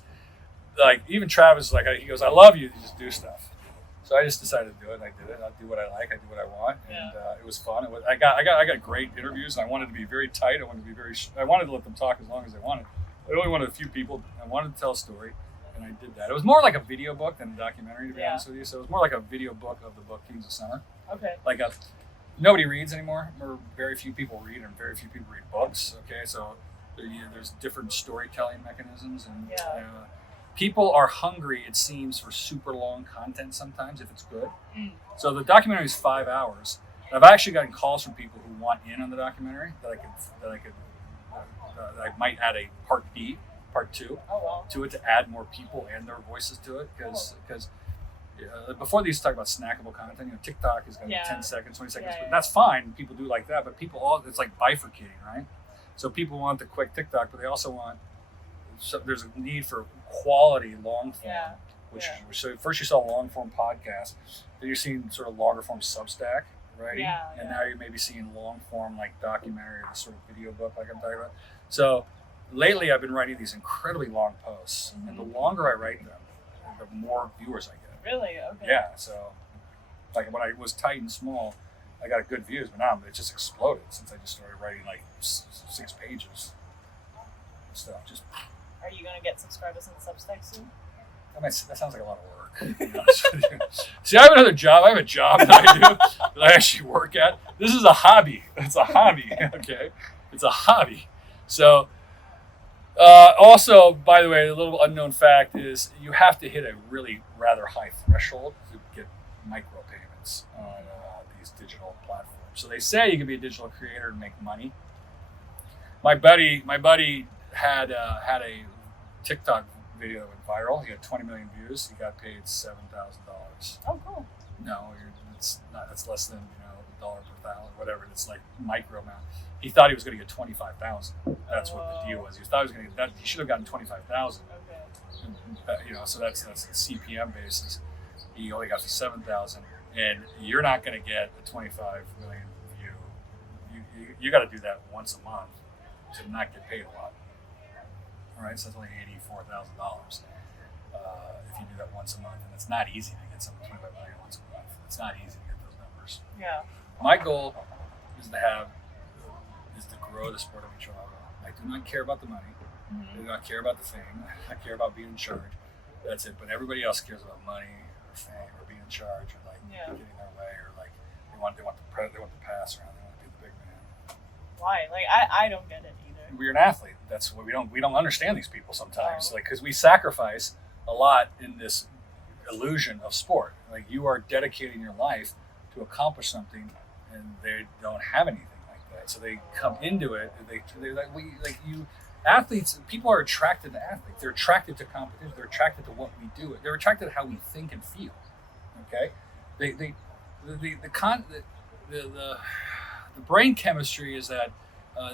like, even Travis, like, he goes, I love you, just do stuff. So I just decided to do it, and I did it. I'll do what I like, I do what I want, and it was fun. I got great interviews, and I wanted to be very tight. I wanted to let them talk as long as they wanted. I only wanted a few people. I wanted to tell a story, and I did that. It was more like a video book than a documentary, to be honest with you. So it was more like a video book of the book Kings of Summer. Okay. Like nobody reads anymore, or very few people read, and very few people read books. Okay, so there's different storytelling mechanisms, and people are hungry, it seems, for super long content sometimes if it's good. So the documentary is 5 hours. And I've actually gotten calls from people who want in on the documentary that I might add a part 2 to it to add more people and their voices to it because before they used to talk about snackable content, TikTok is going to be 10 seconds, 20 seconds, but that's fine. People do like that, but it's like bifurcating, right? So people want the quick TikTok, but they also want, so there's a need for quality long form, so first you saw long form podcast, then you're seeing sort of longer form Substack writing, and now you're maybe seeing long form like documentary or sort of video book like I'm talking about. So lately I've been writing these incredibly long posts, and the longer I write them, the more viewers I get. Really? Okay. Yeah. So like when I was tight and small, I got good views, but now it just exploded since I just started writing like 6 pages of stuff. Just. Are you going to get subscribers on Substack soon? I mean, that sounds like a lot of work. To be honest with you. See, I have another job. I have a job that I do that I actually work at. This is a hobby. It's a hobby. Okay, it's a hobby. So Also, by the way, a little unknown fact is you have to hit a really rather high threshold to get micropayments on these digital platforms. So they say you can be a digital creator and make money. My buddy had a TikTok video that went viral. He had 20 million views. He got paid $7,000. Oh, cool. No, it's not. It's less than $1 per thousand, whatever. It's like micro amount. He thought he was going to get 25,000. That's what the deal was. He thought he was going to get that. He should have gotten 25,000. Okay. So that's the CPM basis. He only got to 7,000, and you're not going to get a 25 million view. You got to do that once a month to not get paid a lot. All right, so that's only $84,000 if you do that once a month, and it's not easy to get some 25 million once a month. It's not easy to get those numbers. Yeah. My goal is to grow the sport of beach volleyball. I do not care about the money. I do not care about the fame. I care about being in charge. That's it. But everybody else cares about money or fame or being in charge or like getting their way or like they want the pass around. They want to be the big man. Why? Like I don't get it either. We're an athlete. That's what we don't understand these people sometimes. Like because we sacrifice a lot in this illusion of sport. Like you are dedicating your life to accomplish something, and they don't have anything like that. So they come into it. They're like you. Athletes, people are attracted to athletes. They're attracted to competition. They're attracted to what we do. They're attracted to how we think and feel. Okay, the brain chemistry is that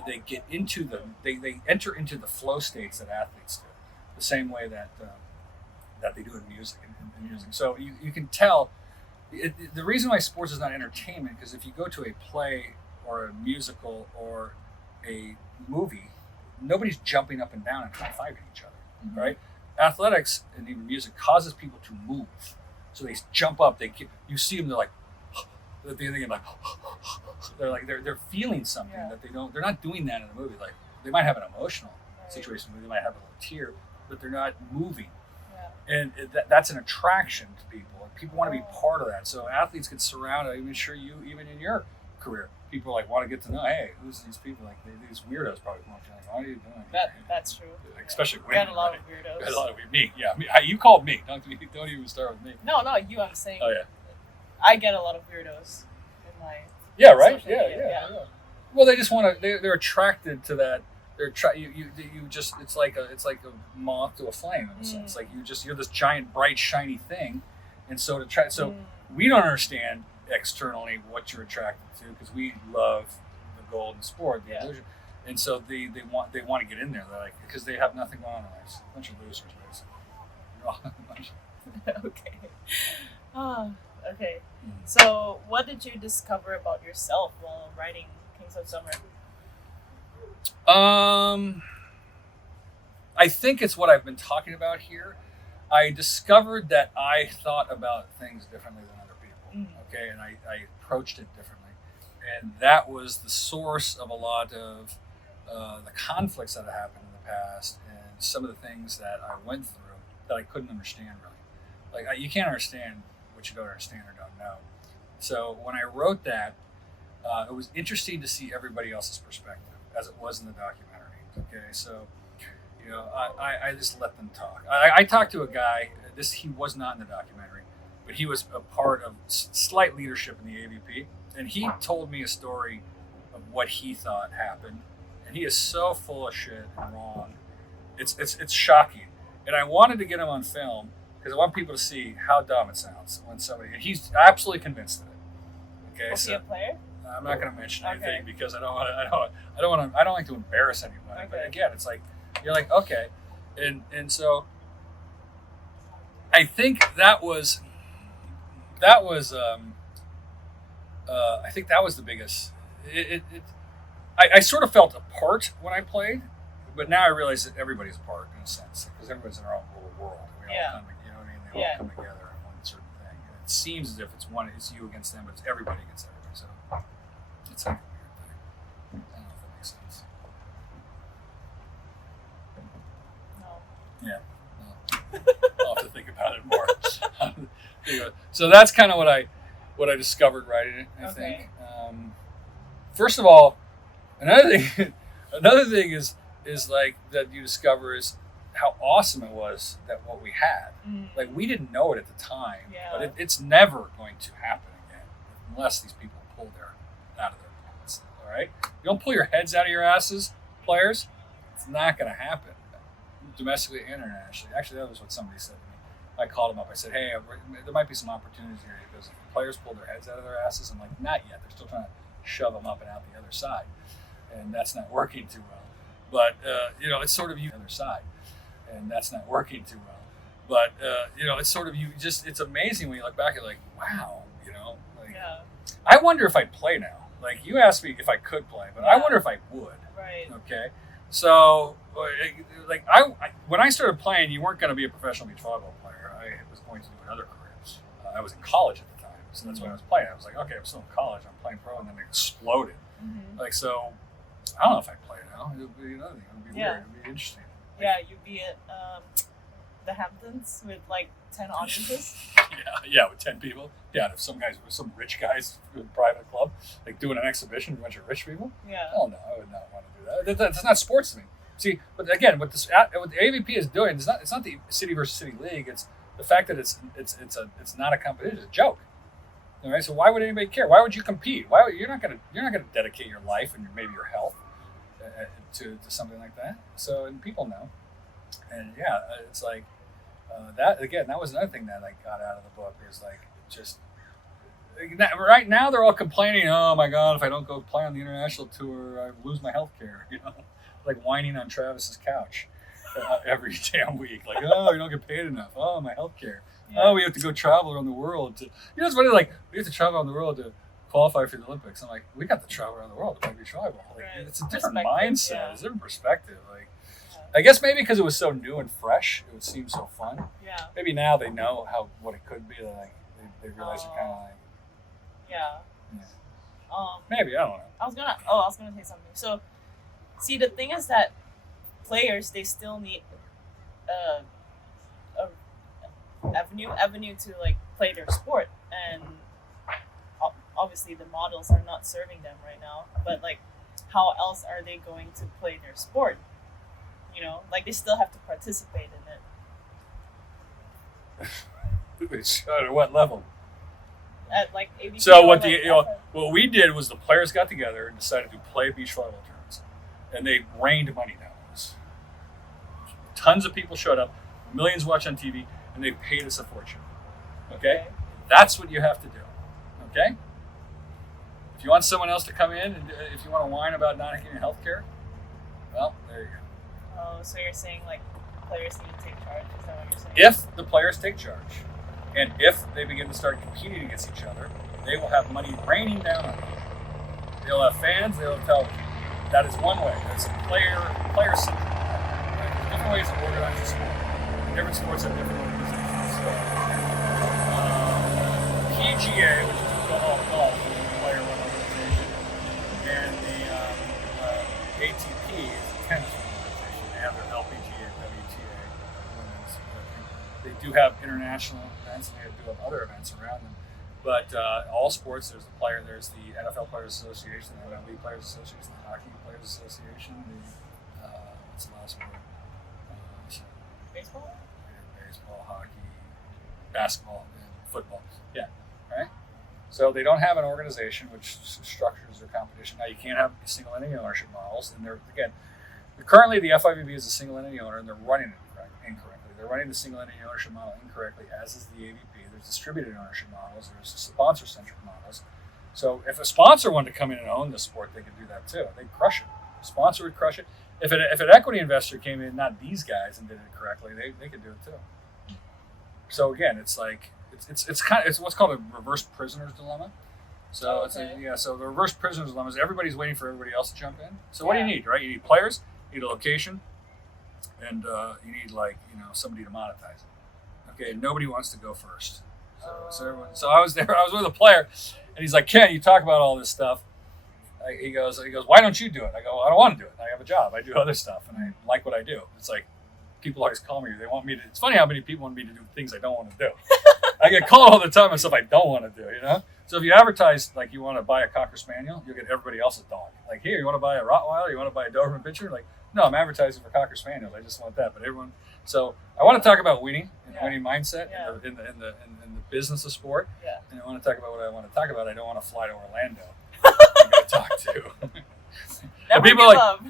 they get into they enter into the flow states that athletes do, the same way that they do in music and music. So you can tell the reason why sports is not entertainment because if you go to a play or a musical or a movie. Nobody's jumping up and down and high-fiving each other, right? Athletics and even music causes people to move. So they jump up, you see them, they're like, they're feeling something that they're not doing that in a movie. Like they might have an emotional situation where they might have a little tear, but they're not moving. Yeah. And that's an attraction to people. People want to be part of that. So athletes get surrounded, I'm sure you, even in your career, people like want to get to know, hey, who's these people? Like these weirdos probably want to like, what are you doing? That's true. Like, especially women. Got a lot of weirdos. Got a lot of me. Yeah, me. You called me. Don't even start with me. No, you. I'm saying. Oh yeah. I get a lot of weirdos in my. Yeah. Right. Yeah. Well, they just want to. They're attracted to that. They're you just. It's like a moth to a flame in a sense. Like you're this giant, bright, shiny thing, and so to try. So we don't understand externally what you're attracted to because we love the golden sport, the illusion, and so they want to get in there. They're like because they have nothing going on in life. A bunch of losers, basically. Okay. Okay. So, what did you discover about yourself while writing Kings of Summer? I think it's what I've been talking about here. I discovered that I thought about things differently than other people. Okay, and I approached it differently, and that was the source of a lot of the conflicts that have happened in the past, and some of the things that I went through that I couldn't understand really. Like you can't understand what you don't understand or don't know. So when I wrote that, it was interesting to see everybody else's perspective, as it was in the documentary. Okay, so I just let them talk. I talked to a guy. He was not in the documentary, but he was a part of slight leadership in the AVP, and he told me a story of what he thought happened, and he is so full of shit and wrong. It's shocking, and I wanted to get him on film because I want people to see how dumb it sounds when somebody. And he's absolutely convinced of it. Okay, Was he a player? I'm not going to mention anything because I don't like to embarrass anybody. But again, it's like you're like okay, and so I think that was I think that was the biggest. I sort of felt apart when I played, but now I realize that everybody's apart in a sense because everybody's in their own little world. We all come, you know what I mean? They all come together in one certain thing, and it seems as if it's you against them, but it's everybody against everybody. So it's like a weird thing. I don't know if that makes sense. No. Yeah. No. I'll have to think about it more. So that's kind of what I discovered writing it. I think. First of all, another thing is is like that you discover is how awesome it was that what we had. Like we didn't know it at the time, but it's never going to happen again unless these people pull their out of their pants. All right, you don't pull your heads out of your asses, players. It's not going to happen, domestically and internationally. Actually, that was what somebody said to me. I called them up. I said, "Hey, there might be some opportunities here because if the players pull their heads out of their asses, I'm like, not yet. They're still trying to shove them up and out the other side, and that's not working too well. But it's sort of you on the other side, and that's not working too well. But it's sort of you. Just it's amazing when you look back. You're like, wow, I wonder if I'd play now. Like you asked me if I could play, but I wonder if I would. Right. Okay. So, like when I started playing, you weren't going to be a professional beach volleyball player. I was going to do another careers. I was in college at the time, so that's when I was playing. I was like, okay, I'm still in college. I'm playing pro, and then it exploded. Like so, I don't know if I play now. It would be another thing. It would be weird. It would be interesting. Yeah, you'd be at the Hamptons with like 10 audiences. With 10 people. Yeah, and if some rich guys with a private club, like doing an exhibition with a bunch of rich people. Yeah. Oh no, I would not want to do that. That's not sports to me. See, but again, what the AVP is doing, it's not the city versus city league. It's the fact that it's not a competition. It's a joke. All right. So why would anybody care? Why would you compete? You're not gonna dedicate your life and maybe your health to something like that. So and people know, and it's like that again. That was another thing that I got out of the book is like just right now they're all complaining. Oh my God, if I don't go play on the international tour, I lose my health care. Like whining on Travis's couch every damn week. Like, oh, you don't get paid enough. Oh, my health care. Yeah. Oh, we have to go travel around the world. It's funny, like, we have to travel around the world to qualify for the Olympics. I'm like, we got to travel around the world to play beach volleyball. Like, it's a different mindset. Yeah. It's a different perspective. Like, I guess maybe because it was so new and fresh, it would seem so fun. Yeah. Maybe now they know what it could be. Like, they realize they're kind of like. Yeah. Maybe, I don't know. I was gonna say something. So, see, the thing is that players, they still need a avenue to like play their sport, and obviously the models are not serving them right now. But like, how else are they going to play their sport? Like they still have to participate in it. At what level? At like ABP. So what we did was the players got together and decided to play beach volleyball tournaments. And they rained money down on us. Tons of people showed up, millions watched on TV, and they paid us a fortune. Okay? That's what you have to do. Okay? If you want someone else to come in, and if you want to whine about not getting health care, well, there you go. Oh, so you're saying like players need to take charge? Is that what you're saying? If the players take charge, and if they begin to start competing against each other, they will have money raining down on them. They'll have fans, they'll have television. That is one way. That's player-centered. There's different ways to organize the sport. Different sports have different organizations. So, PGA, which is golf, is a player-run organization, and the ATP is a tennis organization. They have their LPGA, WTA, women's. They do have international events, and they do have other events around them. But all sports, there's the NFL Players Association, the MLB Players Association, the Hockey Players Association, what's the last word? Baseball? Baseball, hockey, basketball, and football. Yeah, right? So they don't have an organization which structures their competition. Now you can't have single entity ownership models, and currently the FIVB is a single entity owner, and they're running it incorrectly. They're running the single entity ownership model incorrectly, as is the AVP. There's distributed ownership models. There's sponsor-centric models. So if a sponsor wanted to come in and own the sport, they could do that too. They'd crush it. The sponsor would crush it. If an equity investor came in, not these guys, and did it correctly, they could do it too. So again, it's like it's what's called a reverse prisoner's dilemma. So so the reverse prisoner's dilemma is everybody's waiting for everybody else to jump in. So what do you need, right? You need players, you need a location, and you need somebody to monetize it. Okay, nobody wants to go first. So I was there. I was with a player, and he's like, "Ken, you talk about all this stuff." He goes, "Why don't you do it?" I go, "I don't want to do it. I have a job. I do other stuff, and I like what I do." It's like people always call me. They want me to. It's funny how many people want me to do things I don't want to do. I get called all the time on stuff I don't want to do. So if you advertise you want to buy a Cocker Spaniel, you'll get everybody else's dog. Like, here, you want to buy a Rottweiler? You want to buy a Doberman Pinscher? Like, No, I'm advertising for Cocker Spaniels. I just want that. But everyone. So I want to talk about winning and winning mindset in the business of sport. Yeah. And I want to talk about what I want to talk about. I don't want to fly to Orlando. I'm going to talk to.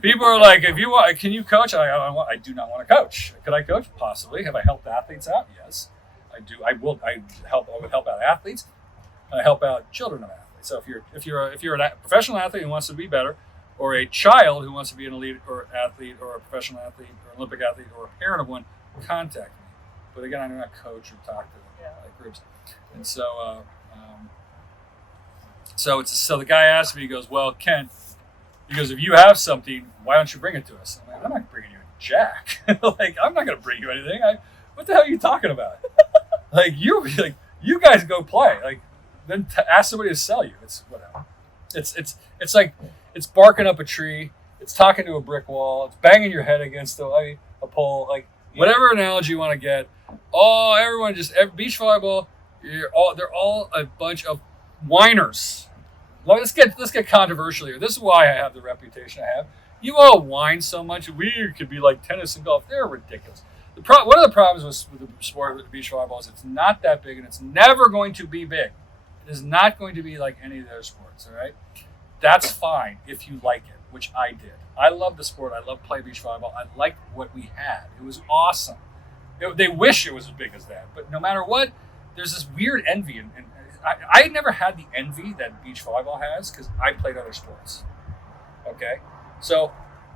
People are like, if you want, can you coach? I do not want to coach. Could I coach? Possibly. Have I helped athletes out? Yes, I do. I would help out athletes. I help out children of athletes. So if you're a professional athlete who wants to be better, or a child who wants to be an elite or athlete, or a professional athlete, or an Olympic athlete, or a parent of one, contact me. But again, I do not coach or talk to groups. And so, so the guy asked me, he goes, well, Ken, he goes, if you have something, why don't you bring it to us? I'm like, I'm not bringing you jack. Like, I'm not going to bring you anything. What the hell are you talking about? You guys go play. Like, then ask somebody to sell you. It's whatever. It's like, it's barking up a tree. It's talking to a brick wall. It's banging your head against a pole. Like, whatever analogy you want to get. Oh, everyone beach volleyball. They're all a bunch of whiners. Let's get controversial here. This is why I have the reputation I have. You all whine so much. We could be like tennis and golf. They're ridiculous. One of the problems with the sport with beach volleyball is it's not that big, and it's never going to be big. It is not going to be like any of the other sports. All right, that's fine if you like it, which I did. I love the sport. I love playing beach volleyball. I liked what we had. It was awesome. They wish it was as big as that, but no matter what, there's this weird envy, and I never had the envy that beach volleyball has because I played other sports. Okay, so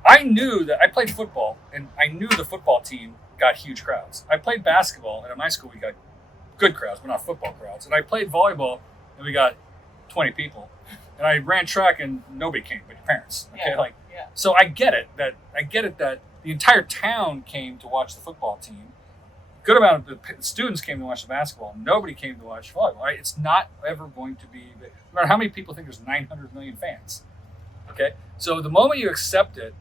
I knew that I played football, and I knew the football team got huge crowds. I played basketball, and at my school we got good crowds, but not football crowds. And I played volleyball, and we got 20 people. And I ran track, and nobody came but your parents. Okay, so I get it that the entire town came to watch the football team. Good amount of the students came to watch the basketball. Nobody came to watch volleyball. Right? It's not ever going to be. No matter how many people think there's 900 million fans. Okay, so the moment you accept it,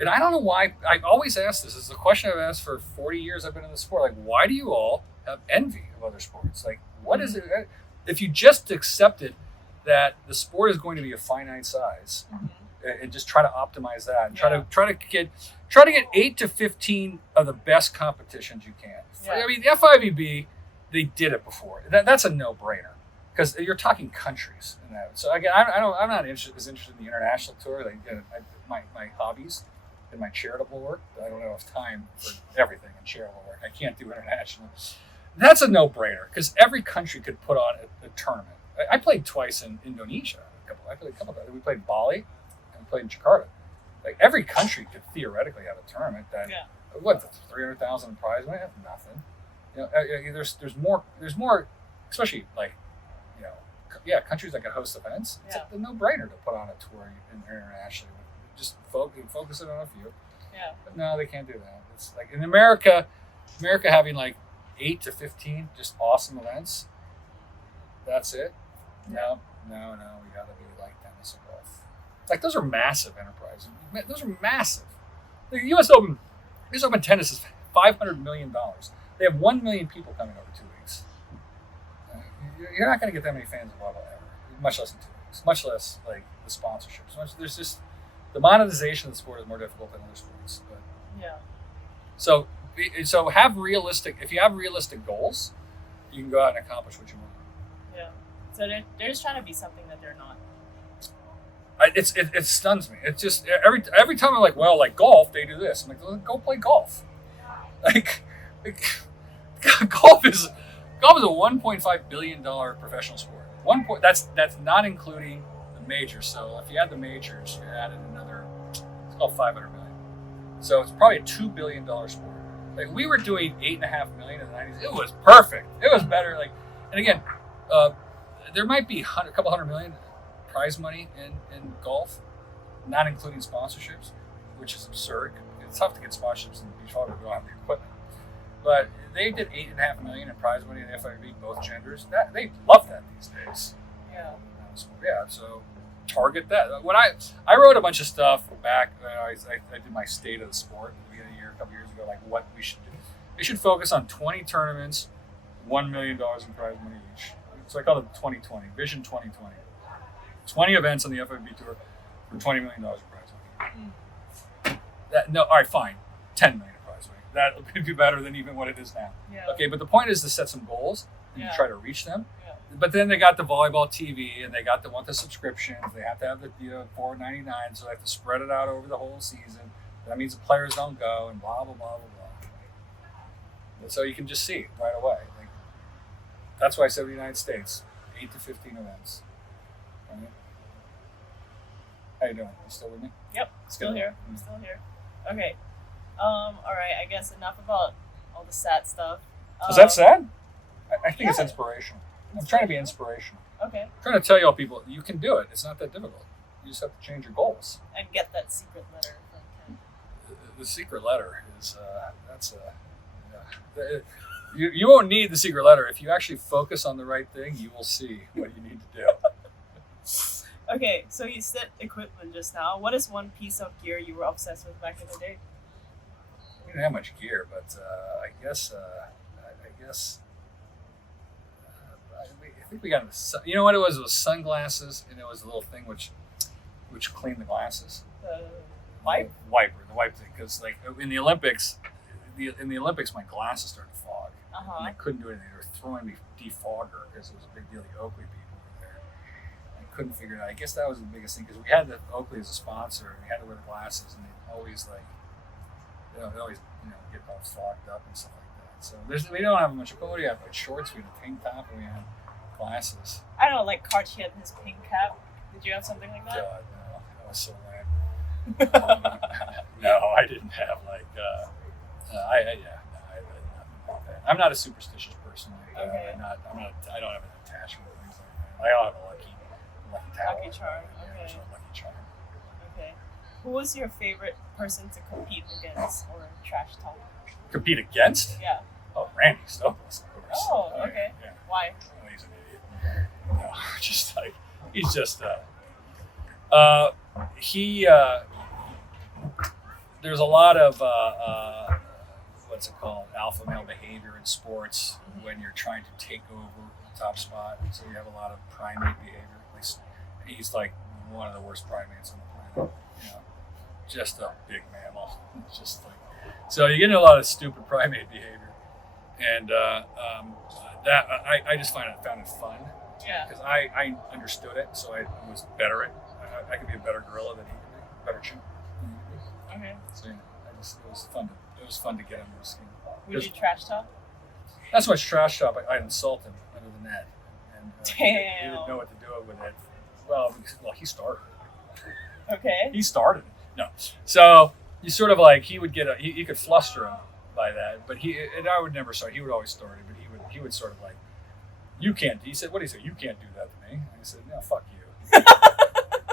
and I don't know why. I always ask this. It's a question I've asked for 40 years. I've been in the sport. Like, why do you all have envy of other sports? Like, what is it? If you just accept it that the sport is going to be a finite size, and just try to optimize that, and try to get 8 to 15 of the best competitions you can. I mean, the FIVB, they did it before. That's a no-brainer because you're talking countries in that. So again, I'm not as interested in the international tour. Like, my hobbies and my charitable work. I don't have time for everything in charitable work. I can't do international. That's a no-brainer because every country could put on a tournament. I played twice in Indonesia. I played a couple of. We played Bali and played in Jakarta. Like, every country could theoretically have a tournament that what, 300,000 prize money? That's nothing. You know, there's more, especially like, you know, countries that can host events. It's a no-brainer to put on a tour internationally. Just focus it on a few. Yeah. But no, they can't do that. It's like in America having like 8 to 15 just awesome events. That's it. No, we gotta be like tennis and golf. Like, those are massive enterprises. Those are massive. The U.S. Open tennis is $500 million. They have 1 million people coming over 2 weeks. You're not going to get that many fans of volleyball ever, much less in 2 weeks. Much less like the sponsorships. There's just the monetization of the sport is more difficult than other sports. But so if you have realistic goals, you can go out and accomplish what you want. Yeah. So they're just trying to be something that they're not. It stuns me. It's just every time I'm like, well, like golf, they do this. I'm like, well, go play golf. Like golf is a $1.5 billion professional sport. That's not including the majors. So if you add the majors, you added another. It's called $500 million. So it's probably a $2 billion sport. Like, we were doing $8.5 million in the '90s. It was perfect. It was better. Like, and again, there might be a couple $100 million prize money in golf, not including sponsorships, which is absurd. It's tough to get sponsorships in beach volleyball if you don't have the equipment. But they did $8.5 million in prize money in the FIVB, both genders. They love that these days. So target that. When I wrote a bunch of stuff back, I did my state of the sport at the beginning of the year, a couple years ago, like what we should do. They should focus on 20 tournaments, $1 million in prize money each. So I call it 2020, Vision 2020. 20 events on the FIVB Tour for $20 million in prize money. All right, fine, 10 million prize money. That would be better than even what it is now. Yeah. Okay, but the point is to set some goals and Yeah. try to reach them. Yeah. But then they got the volleyball TV, and they want the subscriptions. They have to have the $4.99, so they have to spread it out over the whole season. That means the players don't go, and blah blah blah blah blah. And so you can just see right away. Like, that's why I said the United States, 8 to 15 events. Right? How you doing? You still with me? Yep. Still here. I'm still here. Okay. All right. I guess enough about all the sad stuff. Is that sad? I think it's Yeah. inspirational. I'm trying to be inspirational. Okay. I'm trying to tell y'all people, you can do it. It's not that difficult. You just have to change your goals. And get that secret letter from Ken. The secret letter is you won't need the secret letter. If you actually focus on the right thing, you will see what you need to do. Okay, so you said equipment just now. What is one piece of gear you were obsessed with back in the day? We didn't have much gear, but I think we got you know what it was? It was sunglasses, and it was a little thing which cleaned the glasses. The wipe? The wipe thing, because like in the Olympics, my glasses started to fog, and I couldn't do anything. They were throwing me defogger because it was a big deal. The Oakley people were there. I couldn't figure it out. I guess that was the biggest thing, because we had the Oakley as a sponsor, and we had to wear the glasses, and they always get all fogged up and stuff like that. So we don't have much. What do you have? Like shorts, we had a tank top, and we had glasses. I don't know, like Karch had his pink cap. Did you have something like that? God, no, that was so lame. No, I didn't have like. I had nothing like that. I'm not a superstitious person. Like, Okay. I don't have an attachment with things like that. I don't have a lucky towel. Lucky charm. Yeah, Okay. there's no lucky charm. Okay. Who was your favorite person to compete against or trash talk? Compete against? Yeah. Oh, Randy Steffes, of course. Oh, okay. Yeah. Why? Oh, he's an idiot. No, just like he's just there's a lot of what's it called, alpha male behavior in sports when you're trying to take over the top spot. So you have a lot of primate behavior. He's like one of the worst primates on the planet. Just a big mammal. Just like, so you get into a lot of stupid primate behavior, and that I just found it fun. Yeah. Because I understood it, so I was better at. I could be a better gorilla than he could be, better chimp than he could be. Okay. So it was fun. It was fun to get under his skin. Would you trash talk? Not so much trash talk. I insult him under the net, and he Damn. didn't know what to do with it. Well, he started. Okay. He started it. No, so you sort of like he would get he could fluster him by that, but I would never start. He would always start it, but he would sort of like, you can't. He said, what did he say? You can't do that to me. And I said, no, fuck you,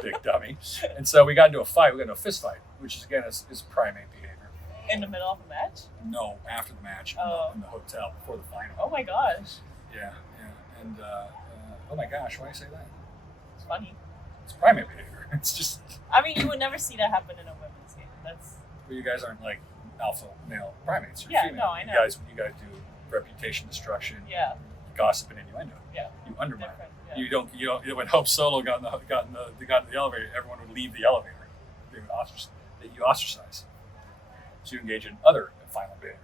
big dummy. And so we got into a fight. We got into a fist fight, which is again is primate behavior. In the middle of a match? No, after the match in the hotel before the final. Oh my gosh. Yeah, and oh my gosh, why do you say that? It's funny. It's primate behavior. It's just. I mean, you would never see that happen in a women's game. That's. Well, you guys aren't like alpha male primates. You're Yeah, female. no, I know. You guys do reputation destruction, Yeah. gossip, and innuendo. Yeah. You undermine. Different. Yeah. You don't. When Hope Solo got in the elevator, everyone would leave the elevator. They would ostracize. So you engage in other violent behavior.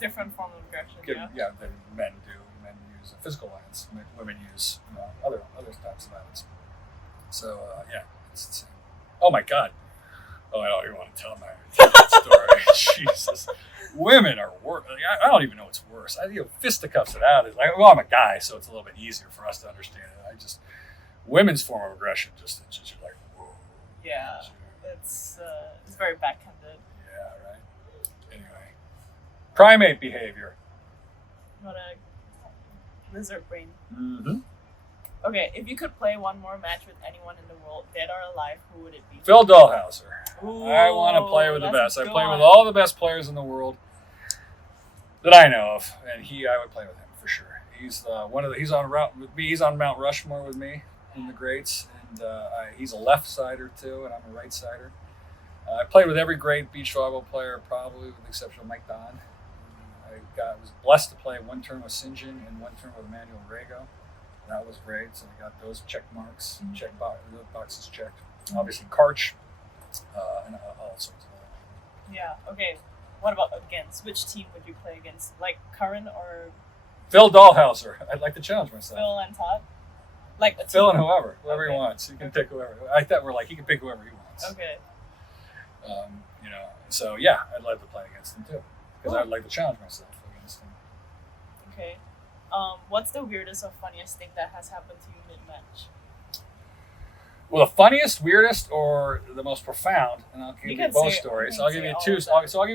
Different form of aggression. Yeah. Than men do. Men use physical violence. Women use other types of violence. So it's insane. Oh my God. Oh, I don't even want to tell that story. Jesus, women are worse. I don't even know what's worse. Fisticuffs it out. Is like, well, I'm a guy, so it's a little bit easier for us to understand it. Women's form of aggression just you're like, whoa. Yeah. It's very backhanded. Yeah, right. Anyway, primate behavior. What a lizard brain. Mm-hmm. Okay, if you could play one more match with anyone in the world, dead or alive, who would it be? Phil Dahlhauser. Ooh, I want to play with the that's best. a I good play with one. all the best players in the world that I know of, and I would play with him for sure. He's he's on route with me. He's on Mount Rushmore with me in the greats, and he's a left sider too, and I'm a right sider. I played with every great beach volleyball player, probably with the exception of Mike Don. I was blessed to play one turn with St. John and one turn with Emmanuel Rego. That was great. So I got those check marks, boxes checked. Obviously, Karch, and all sorts of other Yeah. Okay. What about against? Which team would you play against? Like Curran or Phil Dahlhauser. I'd like to challenge myself. Phil and Todd? Like a Phil team. and whoever he Okay. wants. You can pick whoever. I thought he can pick whoever he wants. Okay. So yeah, I'd love to play against him too, because Cool. I'd like to challenge myself against him. Okay. What's the weirdest or funniest thing that has happened to you mid-match? Well, the funniest, weirdest, or the most profound, and I'll give You you can both say- stories. you can I'll give say you all two. of them. So I'll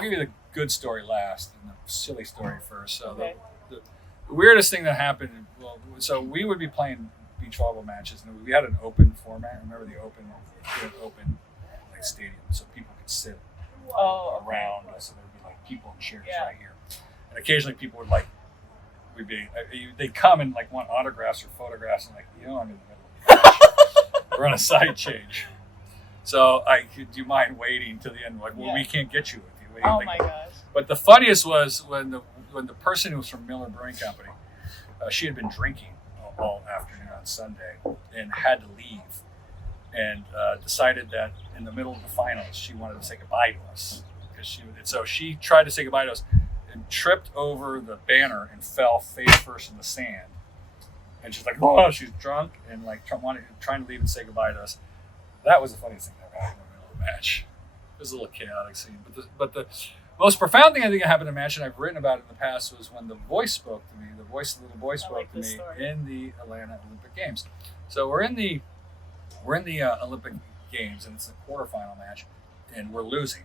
give you the good story last, and the silly story first. So Okay. the weirdest thing that happened. Well, so we would be playing beach volleyball matches, and we had an open format. Remember the open? We had open like stadium, so people could sit Oh, okay. around. So there'd be like people in chairs Yeah. right here, and occasionally people would they'd come and like want autographs or photographs, and like I'm in the middle of the match. We're on a side change, so do you mind waiting till the end? Like, well, Yeah. we can't get you with you. Oh Like, my gosh. But the funniest was when the person who was from Miller Brewing Company, she had been drinking all afternoon on Sunday and had to leave, and decided that in the middle of the finals she wanted to say goodbye to us so she tried to say goodbye to us and tripped over the banner and fell face first in the sand. And she's like, oh, she's drunk and like trying to leave and say goodbye to us. That was the funniest thing that ever happened in the middle of the match. It was a little chaotic scene, but the most profound thing I think that happened in the match, and I've written about it in the past, was when the voice spoke to me. The little boy spoke like to this me story. in the Atlanta Olympic Games. So we're in the Olympic Games, and it's the quarterfinal match, and we're losing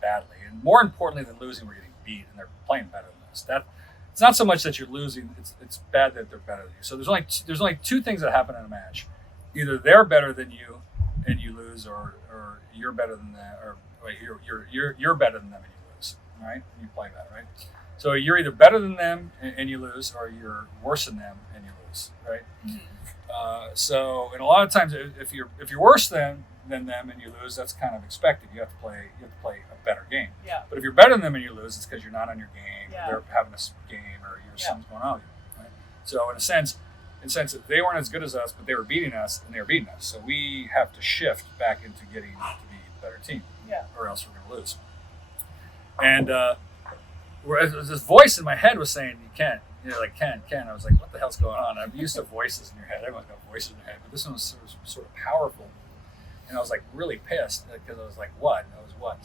badly. And more importantly than losing, we're getting beat, and they're playing better than us. It's not so much that you're losing; it's bad that they're better than you. So there's only two things that happen in a match: either they're better than you and you lose, or you're better than them, or you're better than them and you lose. Right? You play that, right? So you're either better than them and you lose, or you're worse than them and you lose. Right? So, and a lot of times, if you're worse than them and you lose, that's kind of expected. You have to play a better game. Yeah. But if you're better than them and you lose, it's because you're not on your game. Yeah. They're having a game, or something's going on with you. Right? So, in a sense, that they weren't as good as us, but they were beating us, and they were beating us. So we have to shift back into getting to be a better team. Yeah. Or else we're going to lose. And this voice in my head was saying, "You can't." Like Ken. I was like, what the hell's going on? I'm used to voices in your head. Everyone's got voices in their head, but this one was sort of powerful. And I was like really pissed because I was like, what? I was what?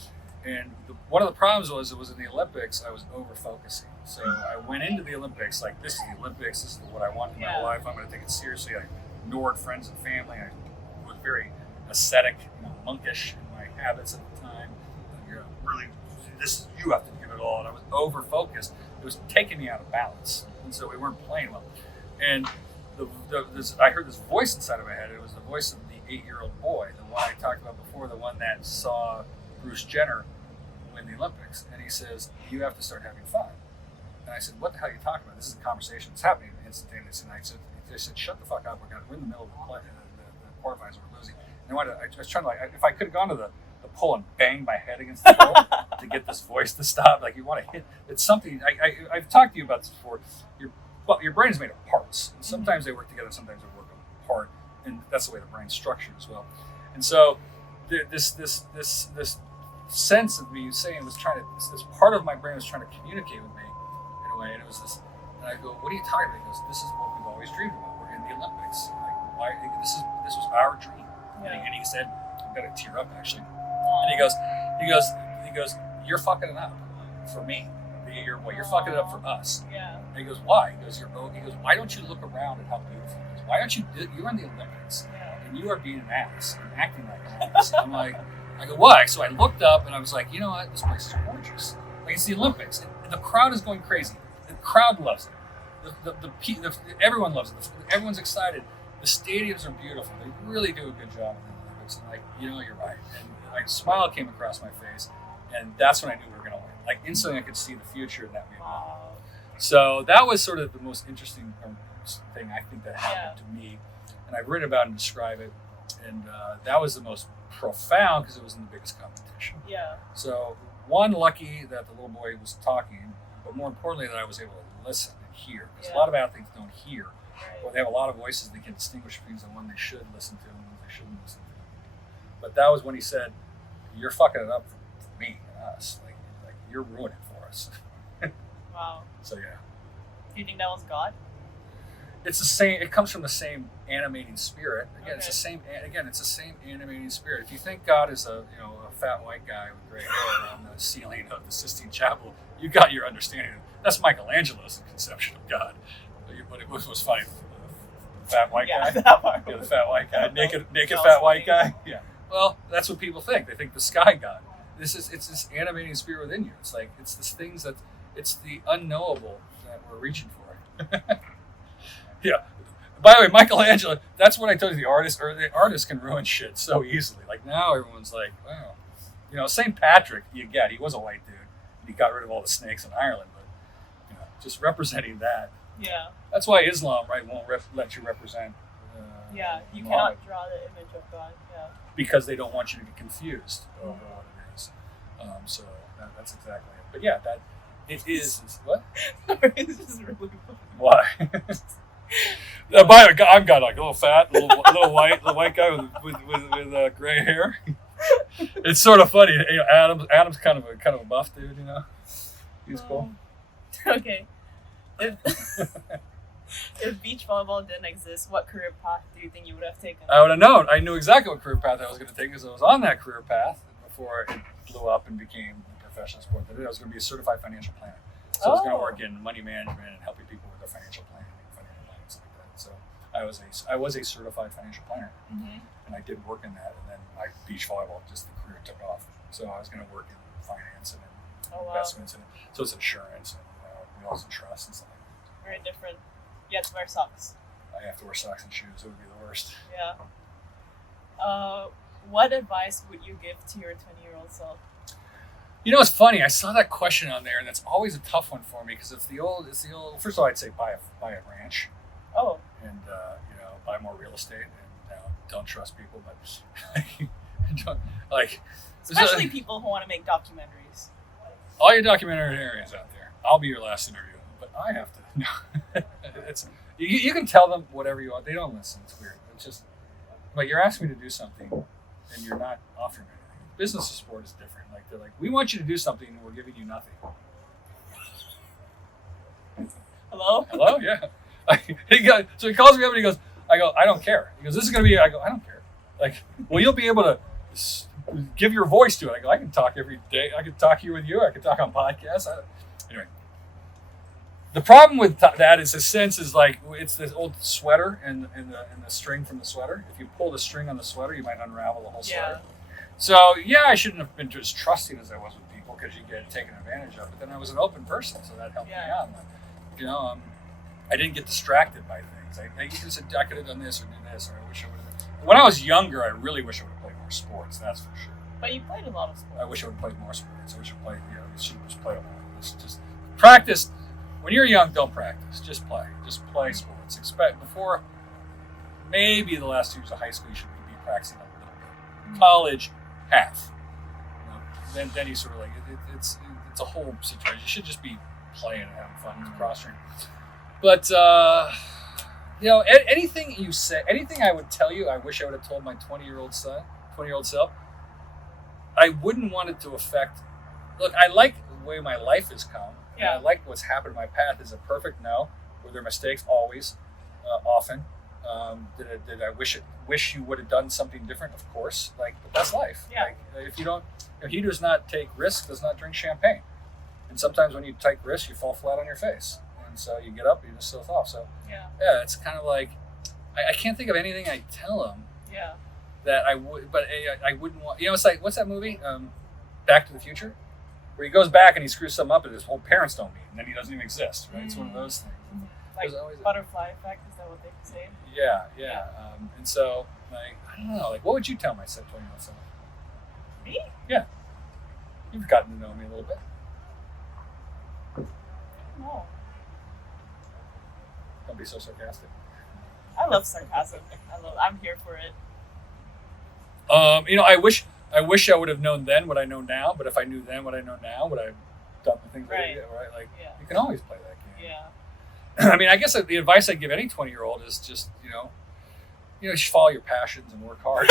And one of the problems was, it was in the Olympics, I was over focusing. So I went into the Olympics like, this is the Olympics. This is what I want in my life. I'm going to take it seriously. I ignored friends and family. I was very ascetic, monkish in my habits at the time. Really, you have to give it all. And I was over focused. It was taking me out of balance, and so we weren't playing well. And I heard this voice inside of my head. It was the voice of the 8-year-old boy, the one I talked about before, the one that saw Bruce Jenner win the Olympics. And he says, "You have to start having fun." And I said, "What the hell are you talking about? This is a conversation that's happening instantaneously." And they said, "Shut the fuck up. We're in the middle of the play, the quarterfinals. We're losing." And I was trying to if I could have gone to the pull and bang my head against the wall to get this voice to stop. Like, you want to hit. It's something. I've talked to you about this before. Your brain is made of parts, and sometimes they work together, sometimes they work apart, and that's the way the brain's structured as well. And so this sense of me saying was trying to. This part of my brain was trying to communicate with me in a way, and it was this. And I go, "What are you talking about?" He goes, "This is what we've always dreamed about. We're in the Olympics. Like, why? This was our dream." Yeah. And he said, "I'm gonna tear up actually." And he goes, "You're fucking it up for me. You're fucking it up for us." Yeah. And he goes, "Why?" He goes, "Why don't you look around at how beautiful it is? Why don't you're in the Olympics and you are being an ass and acting like an ass." And I go, "Why?" So I looked up and I was like, you know what? This place is gorgeous. Like, it's the Olympics. The crowd is going crazy. The crowd loves it. Everyone loves it. Everyone's excited. The stadiums are beautiful. They really do a good job in the Olympics. And you're right. And a smile came across my face, and that's when I knew we were going to win. Like, instantly I could see the future in that we won. So that was sort of the most interesting thing I think that happened to me, and I've written about and describe it, and that was the most profound because it was in the biggest competition. Yeah. So one, lucky that the little boy was talking, but more importantly that I was able to listen and hear, because a lot of athletes don't hear, or they have a lot of voices they can distinguish between the one they should listen to and one they shouldn't listen to. But that was when he said, "You're fucking it up for me." And us. Like you're ruining it for us. Wow. So yeah. Do you think that was God? It's the same. It comes from the same animating spirit. Again, it's Okay. the same. Again, it's the same animating spirit. If you think God is a fat white guy with gray hair on the ceiling of the Sistine Chapel, you got your understanding. That's Michelangelo's conception of God. But it was funny. The fat white guy. That part. Yeah, the fat white guy. Naked That was fat white funny. guy. Yeah. Well, that's what people think. They think the sky God. It's this animating spirit within you. It's like it's this things that it's the unknowable that we're reaching for. Yeah. By the way, Michelangelo, that's what I told you, the artist can ruin shit so easily. Like now everyone's like, wow. St. Patrick, he was a white dude. And he got rid of all the snakes in Ireland, but just representing that. Yeah. That's why Islam, right, won't let you represent Yeah. You Muhammad, cannot draw the image of God. Yeah. because they don't want you to get confused over what it is. So that's exactly it. But yeah, that it is what? Sorry, it's just really funny. Why? By the way, I'm got like a little fat, little white guy with gray hair. It's sort of funny. Adam's kind of a buff dude. He's cool. Okay. If beach volleyball didn't exist, what career path do you think you would have taken? I would have known. I knew exactly what career path I was going to take because I was on that career path before it blew up and became a professional sport. I was going to be a certified financial planner. So I was going to work in money management and helping people with their financial planning and financial plans like that. So I was a certified financial planner, and I did work in that. And then my beach volleyball, just the career took off. So I was going to work in finance and investments, and so it's insurance and wills and trusts and stuff like that. Very different. You have to wear socks. I have to wear socks and shoes. It would be the worst. Yeah. What advice would you give to your 20-year-old self? It's funny. I saw that question on there, and that's always a tough one for me because it's the old. First of all, I'd say buy a ranch. Oh. And buy more real estate, and don't trust people, but don't, like Especially people who want to make documentaries. all your documentaries out there. I'll be your last interview, but I have to. No, it's you can tell them whatever you want. They don't listen. It's weird. It's just like you're asking me to do something, and you're not offering me anything. Business or sport is different. Like they're like, we want you to do something, and we're giving you nothing. Hello? Hello? Yeah. So he calls me up and he goes, I go, I don't care. He goes, this is going to be, I go, I don't care. Like, well, you'll be able to give your voice to it. I go, I can talk every day. I can talk here with you. I can talk on podcasts. Anyway. The problem with that is, a sense is like, it's this old sweater and the string from the sweater. If you pull the string on the sweater, you might unravel the whole sweater. So, yeah, I shouldn't have been as trusting as I was with people because you get taken advantage of. But then I was an open person, so that helped me out. I didn't get distracted by things. I just said, I could have done this or did this, or I wish I would have. When I was younger, I really wish I would have played more sports, that's for sure. But you played a lot of sports. I wish I would have played more sports. I wish I played, just play them all. Just practice. When you're young, don't practice. Just play. Just play sports. Before maybe the last 2 years of high school, you should be practicing a little bit. College, half. Then you sort of like, it's a whole situation. You should just be playing and having fun with the cross training. But, anything you say, anything I would tell you, I wish I would have told my 20-year-old self, I wouldn't want it to affect, look, I like the way my life has come. Yeah. And I like what's happened in my path. Is it perfect? No. Were there mistakes? Always. Often. Did I wish you would have done something different? Of course. But that's life. Yeah. He does not take risks, does not drink champagne. And sometimes when you take risks, you fall flat on your face. And so you get up, you just still off. So yeah, it's kind of like, I can't think of anything I tell him that I would, but I wouldn't want, it's like, what's that movie? Back to the Future? Where he goes back and he screws something up and his whole parents don't meet, and then he doesn't even exist, right? It's one of those things. Like butterfly effect, is that what they say? Yeah. And so, I don't know, what would you tell my 20-year-old self? Me? Yeah. You've gotten to know me a little bit. No. Don't be so sarcastic. I love sarcasm. I'm here for it. I wish I would have known then what I know now, but if I knew then what I know now, would I have done the things I did, right? You can always play that game. Yeah. I guess the advice I'd give any 20-year-old is just, you should follow your passions and work hard.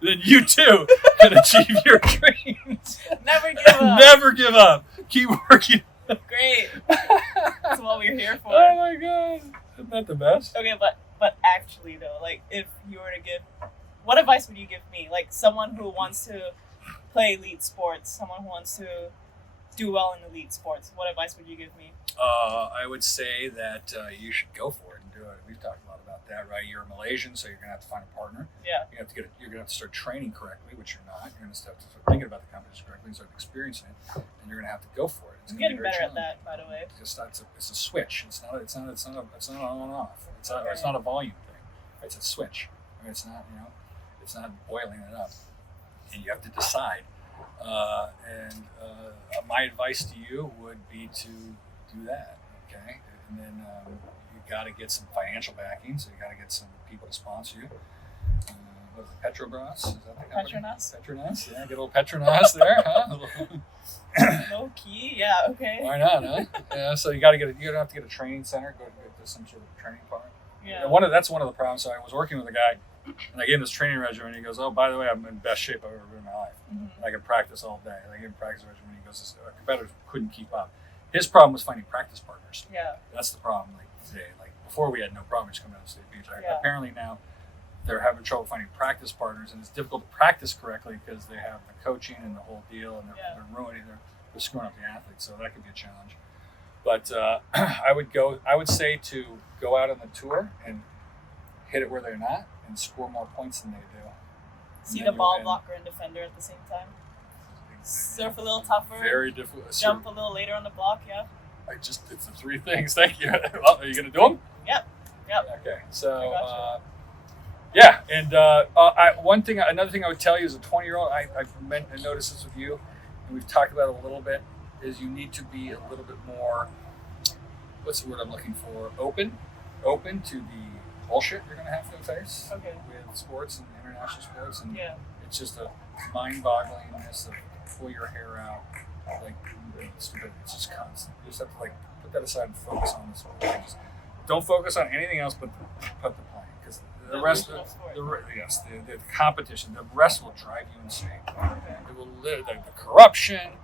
then you too can achieve your dreams. Never give up. Never give up. Keep working. Great. That's what we're here for. Oh my god. Isn't that the best? Okay, but actually though, like if you were to give, what advice would you give me? Like someone who wants to play elite sports, someone who wants to do well in elite sports, what advice would you give me? I would say that you should go for it and do it. We've talked a lot about that, right? You're a Malaysian, so you're gonna have to find a partner. Yeah. You're gonna have to start training correctly, which you're not. You're gonna have to start thinking about the competition correctly and start experiencing it, and you're gonna have to go for it. It's I'm gonna be getting very better at challenging. that, by the way. It's a switch. It's not an on and off. It's not a volume thing. It's a switch. I mean, it's not it's not boiling it up, and you have to decide. My advice to you would be to do that. Okay, and then you got to get some financial backing. So you got to get some people to sponsor you. What is it, Petrobras? Is that the company? Petronas. Yeah, get a little Petronas there, huh? Low key, yeah, okay. Why not, huh? Yeah, so you're gonna have to get a training center, go to some sort of training part. Yeah. And that's one of the problems. So I was working with a guy, and I gave him this training regimen, and he goes, "Oh, by the way, I'm in best shape I've ever been in my life. Mm-hmm. I can practice all day." And I gave him a practice regimen. He goes, "Our competitors couldn't keep up." His problem was finding practice partners. Yeah. That's the problem. Like today, like before, we had no problem just coming out of State Beach. Yeah. Apparently now, they're having trouble finding practice partners, and it's difficult to practice correctly because they have the coaching and the whole deal, and they're ruining, they're screwing up the athletes. So that could be a challenge. But I would say to go out on the tour and hit it where they're not and score more points than they do. See the ball blocker and defender at the same time. Surf a little tougher. Very difficult. Jump a little later on the block, yeah. It's the three things. Thank you. Well, are you going to do them? Yep. Okay. So, I gotcha. yeah. And another thing I would tell you as a 20-year-old, I noticed this with you, and we've talked about it a little bit, is you need to be a little bit more, what's the word I'm looking for? Open to the bullshit you're going to have to face with sports and international sports. And it's just a mind-bogglingness of pull your hair out, like stupid. It's just constant. You just have to put that aside and focus on the sport. Just don't focus on anything else but the playing, because the rest of the competition, the rest will drive you insane. It will the corruption,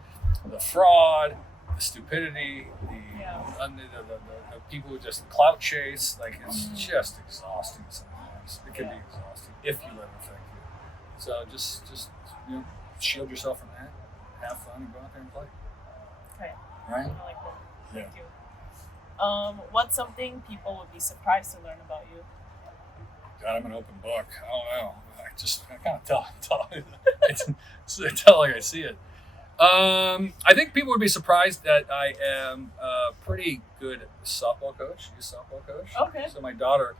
the fraud, the stupidity, the people who just clout chase. Like it's just exhausting sometimes. It can be exhausting if you let it affect you. So just shield yourself from that. Have fun and go out there and play. Okay. Right? I like that. Thank you. What's something people would be surprised to learn about you? God, I'm an open book. I don't know. I kind of tell like I see it. I think people would be surprised that I am a pretty good softball coach. Youth softball coach. Okay. So my daughter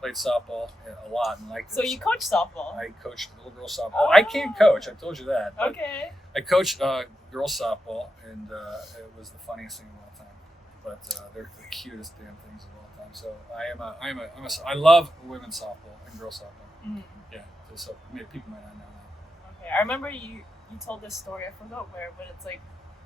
played softball a lot and liked it. So you coach softball? I coached little girl softball. Oh. I can't coach. I told you that. Okay. I coached girls softball, and it was the funniest thing of all time. But they're the cutest damn things of all time. So I love women's softball and girls softball. Mm-hmm. Yeah. So people might not know that. Okay. I remember you told this story. I forgot where, but it's like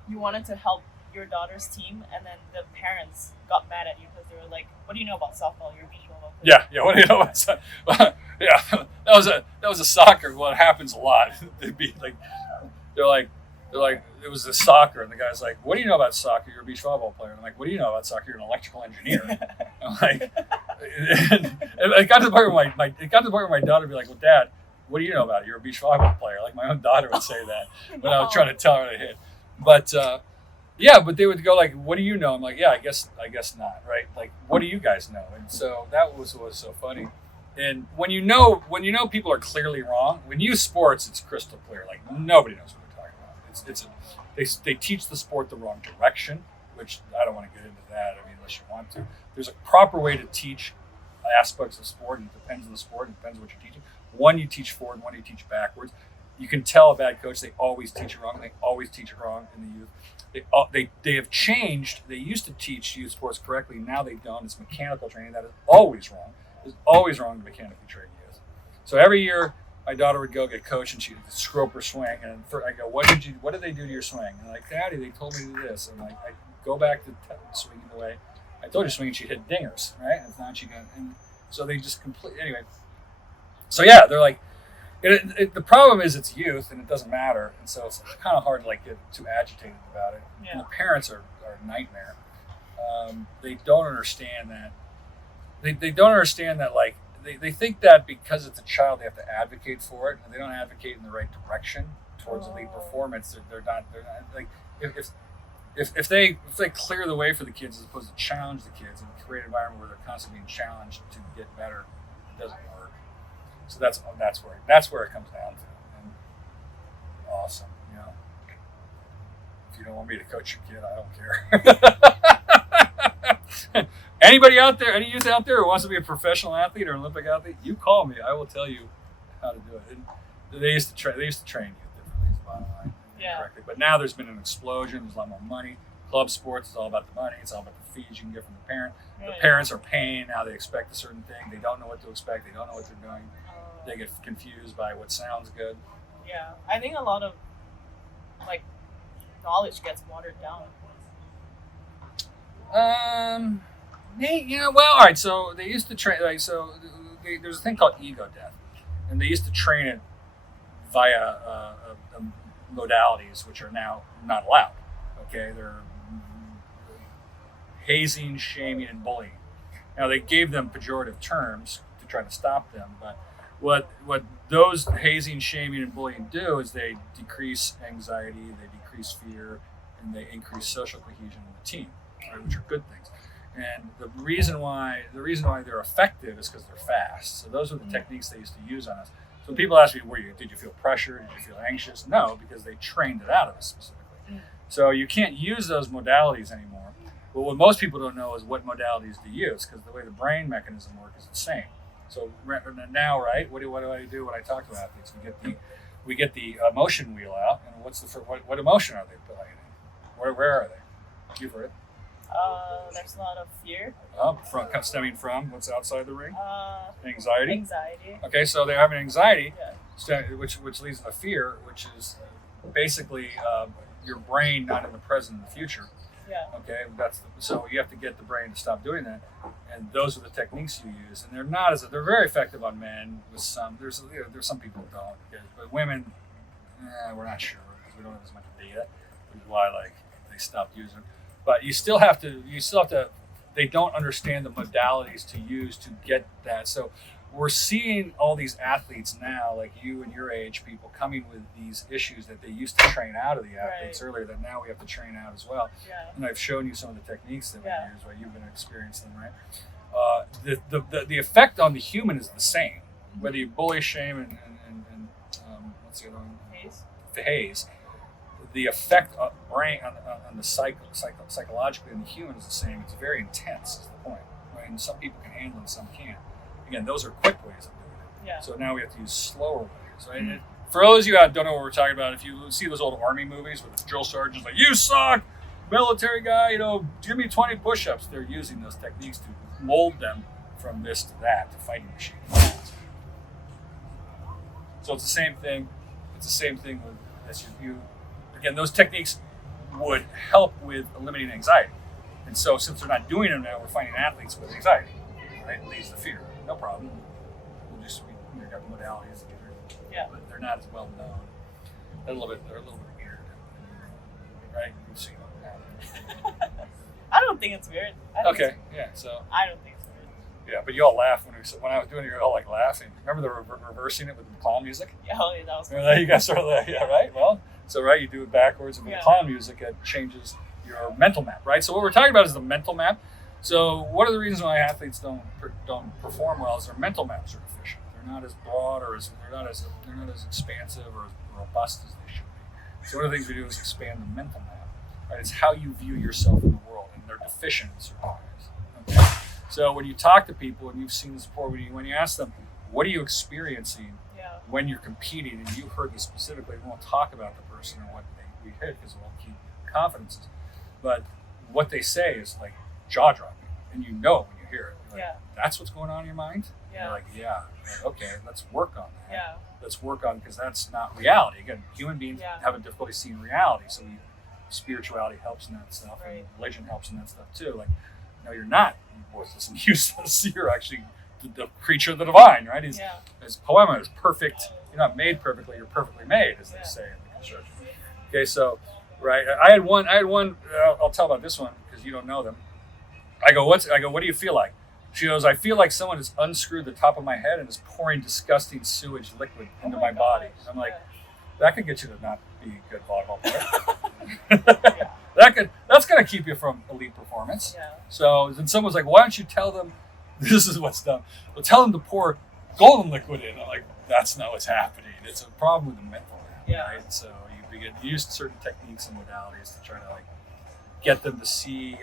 you wanted to help your daughter's team, and then the parents got mad at you because they were like, "What do you know about softball? You're a beach volleyball player." Yeah. What do you know about softball? Yeah, that was a soccer. Well, it happens a lot. They'd be like, they're like, it was a soccer, and the guy's like, "What do you know about soccer? You're a beach volleyball player." And I'm like, "What do you know about soccer? You're an electrical engineer." I'm like, and it got to the point where my daughter would be like, "Well, Dad, what do you know about it? You're a beach volleyball player." Like my own daughter would say that when I was trying to tell her to hit. But but they would go like, "What do you know?" I'm like, "Yeah, I guess not, right? Like, what do you guys know?" And so that was what was so funny. And when you know people are clearly wrong, when you use sports, it's crystal clear. Like nobody knows what they're talking about. They teach the sport the wrong direction, which I don't want to get into that. I mean, unless you want to. There's a proper way to teach aspects of sport, and it depends on the sport. It depends on what you're teaching. One you teach forward, one you teach backwards. You can tell a bad coach, they always teach it wrong. They always teach it wrong in the youth. They have changed. They used to teach youth sports correctly. Now they don't. It's mechanical training. That is always wrong. It's always wrong to mechanically train youth. So every year, my daughter would go get coached, and she'd screw up her swing. And I go, what did they do to your swing? And I'm like, "Daddy, they told me to do this." And I go back to swinging the way I told you swinging. She hit dingers, right? And now she got, and so they just anyway. So yeah, they're like, The problem is it's youth and it doesn't matter, and so it's kind of hard to like get too agitated about it. Yeah. And the parents are a nightmare. They don't understand that. They don't understand that like they think that because it's a child they have to advocate for it, and they don't advocate in the right direction towards elite performance. They're not like if they clear the way for the kids as opposed to challenge the kids and create an environment where they're constantly being challenged to get better, it doesn't work. So that's where it comes down to. And awesome, you know. If you don't want me to coach your kid, I don't care. Anybody out there, any youth out there who wants to be a professional athlete or an Olympic athlete, you call me. I will tell you how to do it. And they used to train youth differently, is the bottom line. Yeah. Correctly. But now there's been an explosion. There's a lot more money. Club sports is all about the money. It's all about the fees you can get from the parent. The parents are paying how they expect a certain thing. They don't know what to expect. They don't know what they're doing. They get confused by what sounds good. Yeah, I think a lot of like knowledge gets watered down. Well, all right. So they used to train. There's a thing called ego death, and they used to train it via modalities which are now not allowed. Okay, they're hazing, shaming, and bullying. Now they gave them pejorative terms to try to stop them, but what those hazing, shaming, and bullying do is they decrease anxiety, they decrease fear, and they increase social cohesion in the team, right, which are good things. And the reason why they're effective is because they're fast. So those are the techniques they used to use on us. So when people ask me, did you feel pressure? Did you feel anxious? No, because they trained it out of us specifically. So you can't use those modalities anymore. But what most people don't know is what modalities to use, because the way the brain mechanism works is the same. So now, right? What do I do when I talk to athletes? We get the emotion wheel out, and what emotion are they playing in? Where are they? You've heard it. There's a lot of fear. Stemming from what's outside the ring? Anxiety. Anxiety. Okay, so they're having anxiety, which leads to fear, which is basically your brain not in the present and the future. Yeah. Okay, so you have to get the brain to stop doing that, and those are the techniques you use, and they're very effective on men. With some, there's some people who don't, but women, we're not sure because we don't have as much data, which is why they stopped using them. But you still have to. They don't understand the modalities to use to get that. So we're seeing all these athletes now, like you and your age people, coming with these issues that they used to train out of the athletes earlier that now we have to train out as well. Yeah. And I've shown you some of the techniques that we use, right? You've been experiencing them, right? The effect on the human is the same, whether you bully, shame, and what's the other one? The haze. The effect of brain on the psychologically on the human is the same. It's very intense, is the point. Right? And some people can handle it and some can't. Again, those are quick ways of doing it. Yeah. So now we have to use slower ways. Right? And for those of you who don't know what we're talking about, if you see those old army movies with the drill sergeants like, you suck, military guy, give me 20 push-ups. They're using those techniques to mold them from this to that, to fighting machines. So it's the same thing. It's the same thing with you. Again, those techniques would help with eliminating anxiety. And so since they're not doing them now, we're finding athletes with anxiety. Right? It leads to fear. No problem. We got the modalities. But they're not as well known. They're a little bit weird. Right? You've seen them. I don't think it's weird. Okay, yeah, so. I don't think it's weird. Yeah, but you all laugh when I was doing it, you were all like laughing. Remember the reversing it with the clown music? Yeah, that was cool. You guys sort of right? Well, so right, you do it backwards, and with the clown music, it changes your mental map, right? So what we're talking about is the mental map. So what are the reasons why athletes don't perform well? Is their mental maps are deficient. They're not as broad, or they're not as expansive or as robust as they should be. So one of the things we do is expand the mental map. Right? It's how you view yourself in the world, and they're deficient in certain areas. Okay. So when you talk to people, and you've seen this before, when you ask them, what are you experiencing when you're competing, and you heard this specifically, we won't talk about the person or what we hit because it won't keep confidences. But what they say is like jaw-dropping, and you know when you hear it. Like, that's what's going on in your mind? Yeah. You're like, okay, let's work on that. Yeah. Let's work on, because that's not reality. Again, human beings have a difficulty seeing reality, so spirituality helps in that stuff, and religion helps in that stuff too. Like, no, you're not worthless and useless. You're actually the creature of the divine, right? His poema is perfect You're not made perfectly. You're perfectly made, as they say in the construction. Okay, so right, I had one. I'll tell about this one because you don't know them. I go, what do you feel like? She goes, I feel like someone has unscrewed the top of my head and is pouring disgusting sewage liquid into my body. I'm like, that could get you to not be a good volleyball player. That's gonna keep you from elite performance. Yeah. So then someone's like, why don't you tell them this is what's done? Well, tell them to pour golden liquid in. I'm like, that's not what's happening. It's a problem with the mental, right? So you use certain techniques and modalities to try to like get them to see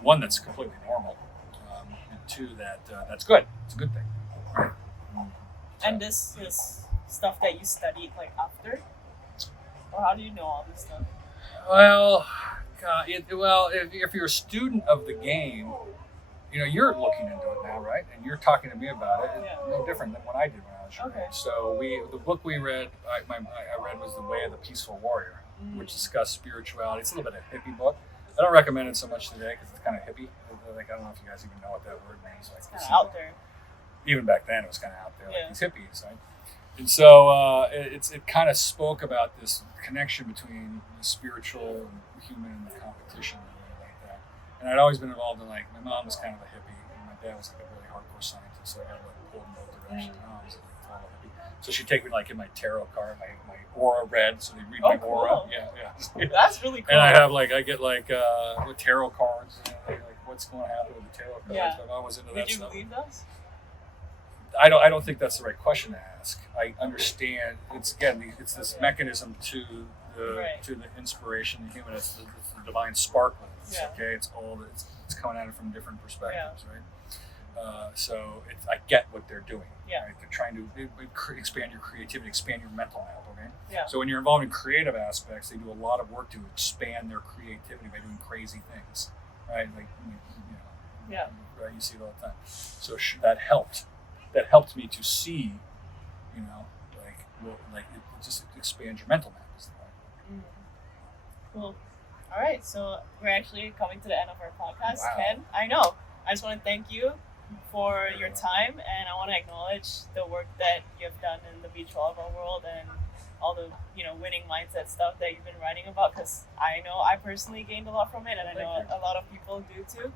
one, that's completely normal, and two, that's good. It's a good thing. Right? And this is stuff that you studied like after, or how do you know all this stuff? Well, if you're a student of the game, you're looking into it now, right? And you're talking to me about it. It's no different than what I did when I was your age. So the book we read, I read was The Way of the Peaceful Warrior, which discussed spirituality. It's a little bit of a hippie book. I don't recommend it so much today because it's kind of hippie. Like, I don't know if you guys even know what that word means. Like, it's kind of out there. Even back then, it was kind of out there. Like these hippies, right? And so it kind of spoke about this connection between the spiritual and the human and the competition and everything like that. And I'd always been involved in, like, my mom was kind of a hippie and my dad was like a really hardcore scientist, so I got like pulled in both directions. My mom was like a total hippie. So she'd take me like in my tarot card, my aura read, so they'd read my aura. Yeah. That's really cool. And I get like with tarot cards, like what's going to happen with the tarot cards. Yeah. My mom was into that stuff. Did you believe those? I don't think that's the right question to ask. I understand it's this mechanism to the inspiration, the human. It's the divine spark. Okay, it's it's coming at it from different perspectives, right? So I get what they're doing. Yeah. Right? They're trying to expand your creativity, expand your mental map. Okay. Yeah. So when you're involved in creative aspects, they do a lot of work to expand their creativity by doing crazy things, right? Like Yeah. Right. You see it all the time. So that helped. That helped me to see, it just expands your mental map. Is the point. Cool. All right, so we're actually coming to the end of our podcast, Wow. Ken. I know. I just want to thank you for your time, and I want to acknowledge the work that you've done in the beach volleyball world and all the winning mindset stuff that you've been writing about. Because I know I personally gained a lot from it, and I know a lot of people do too.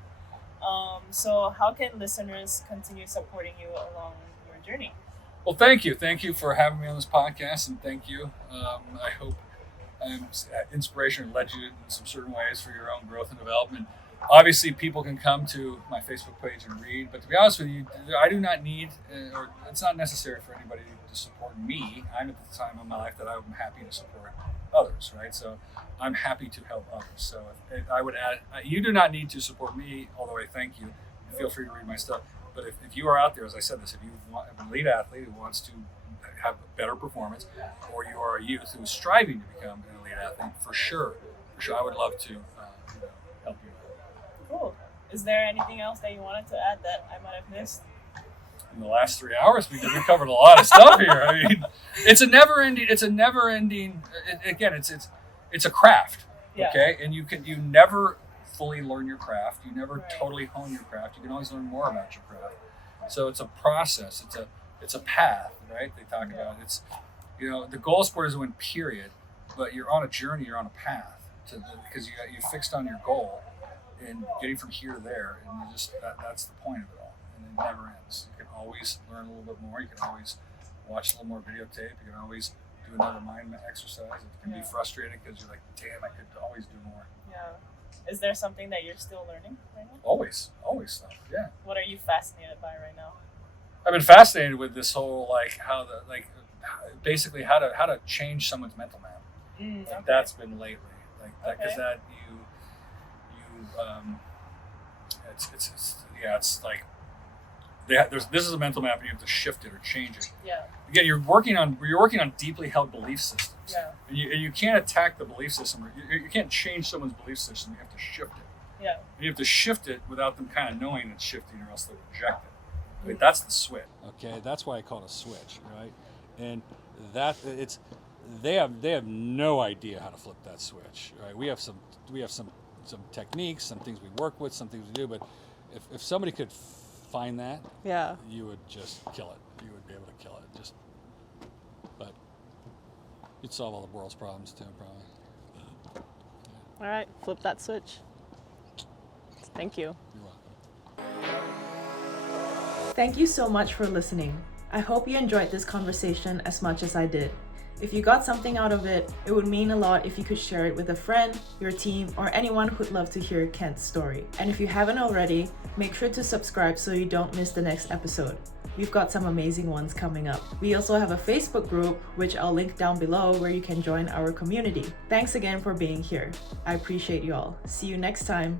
So how can listeners continue supporting you along your journey? Well, thank you. Thank you for having me on this podcast, and thank you. I hope inspiration led you in some certain ways for your own growth and development. Obviously, people can come to my Facebook page and read, but to be honest with you, I do not need, or it's not necessary for anybody to support me. I'm at the time of my life that I'm happy to support others, right? So I'm happy to help others. So I would add, you do not need to support me, although I thank you. Feel free to read my stuff. But if you are out there, as I said this, if you want an elite athlete who wants to have a better performance, or you are a youth who is striving to become an elite athlete, for sure, I would love to help you. Cool. Is there anything else that you wanted to add that I might have missed? In the last 3 hours, we covered a lot of stuff here. I mean, it's a never ending. Again, it's a craft. Yeah. Okay, and you never fully learn your craft. You never totally hone your craft. You can always learn more about your craft. So it's a process. It's a path, right? They talk about it's the goal sport is a win, period. But you're on a journey. You're on a path because you fixed on your goal and getting from here to there, and that's the point of it all. And it never ends. You can always learn a little bit more. You can always watch a little more videotape. You can always do another mind exercise. It can be frustrating because you're like, damn, I could always do more. Yeah. Is there something that you're still learning right now? Always stuff. Yeah. What are you fascinated by right now? I've been fascinated with this whole basically how to change someone's mental map. Okay. That's been lately, because that it's like this is a mental map and you have to shift it or change it. Yeah. Again, you're working on deeply held belief systems. Yeah. And you can't attack the belief system, or you can't change someone's belief system. You have to shift it. Yeah. And you have to shift it without them kind of knowing it's shifting, or else they'll reject it. Like, that's the switch. Okay, that's why I call it a switch, right? And they have no idea how to flip that switch, right? We have some techniques, some things we work with, some things we do, but if somebody could find that, Yeah. you would just kill it. You would be able to kill it. Just You'd solve all the world's problems too, probably. All right, flip that switch. Thank you. You're welcome. Thank you so much for listening. I hope you enjoyed this conversation as much as I did. If you got something out of it, it would mean a lot if you could share it with a friend, your team, or anyone who'd love to hear Kent's story. And if you haven't already, make sure to subscribe so you don't miss the next episode. We've got some amazing ones coming up. We also have a Facebook group, which I'll link down below, where you can join our community. Thanks again for being here. I appreciate you all. See you next time.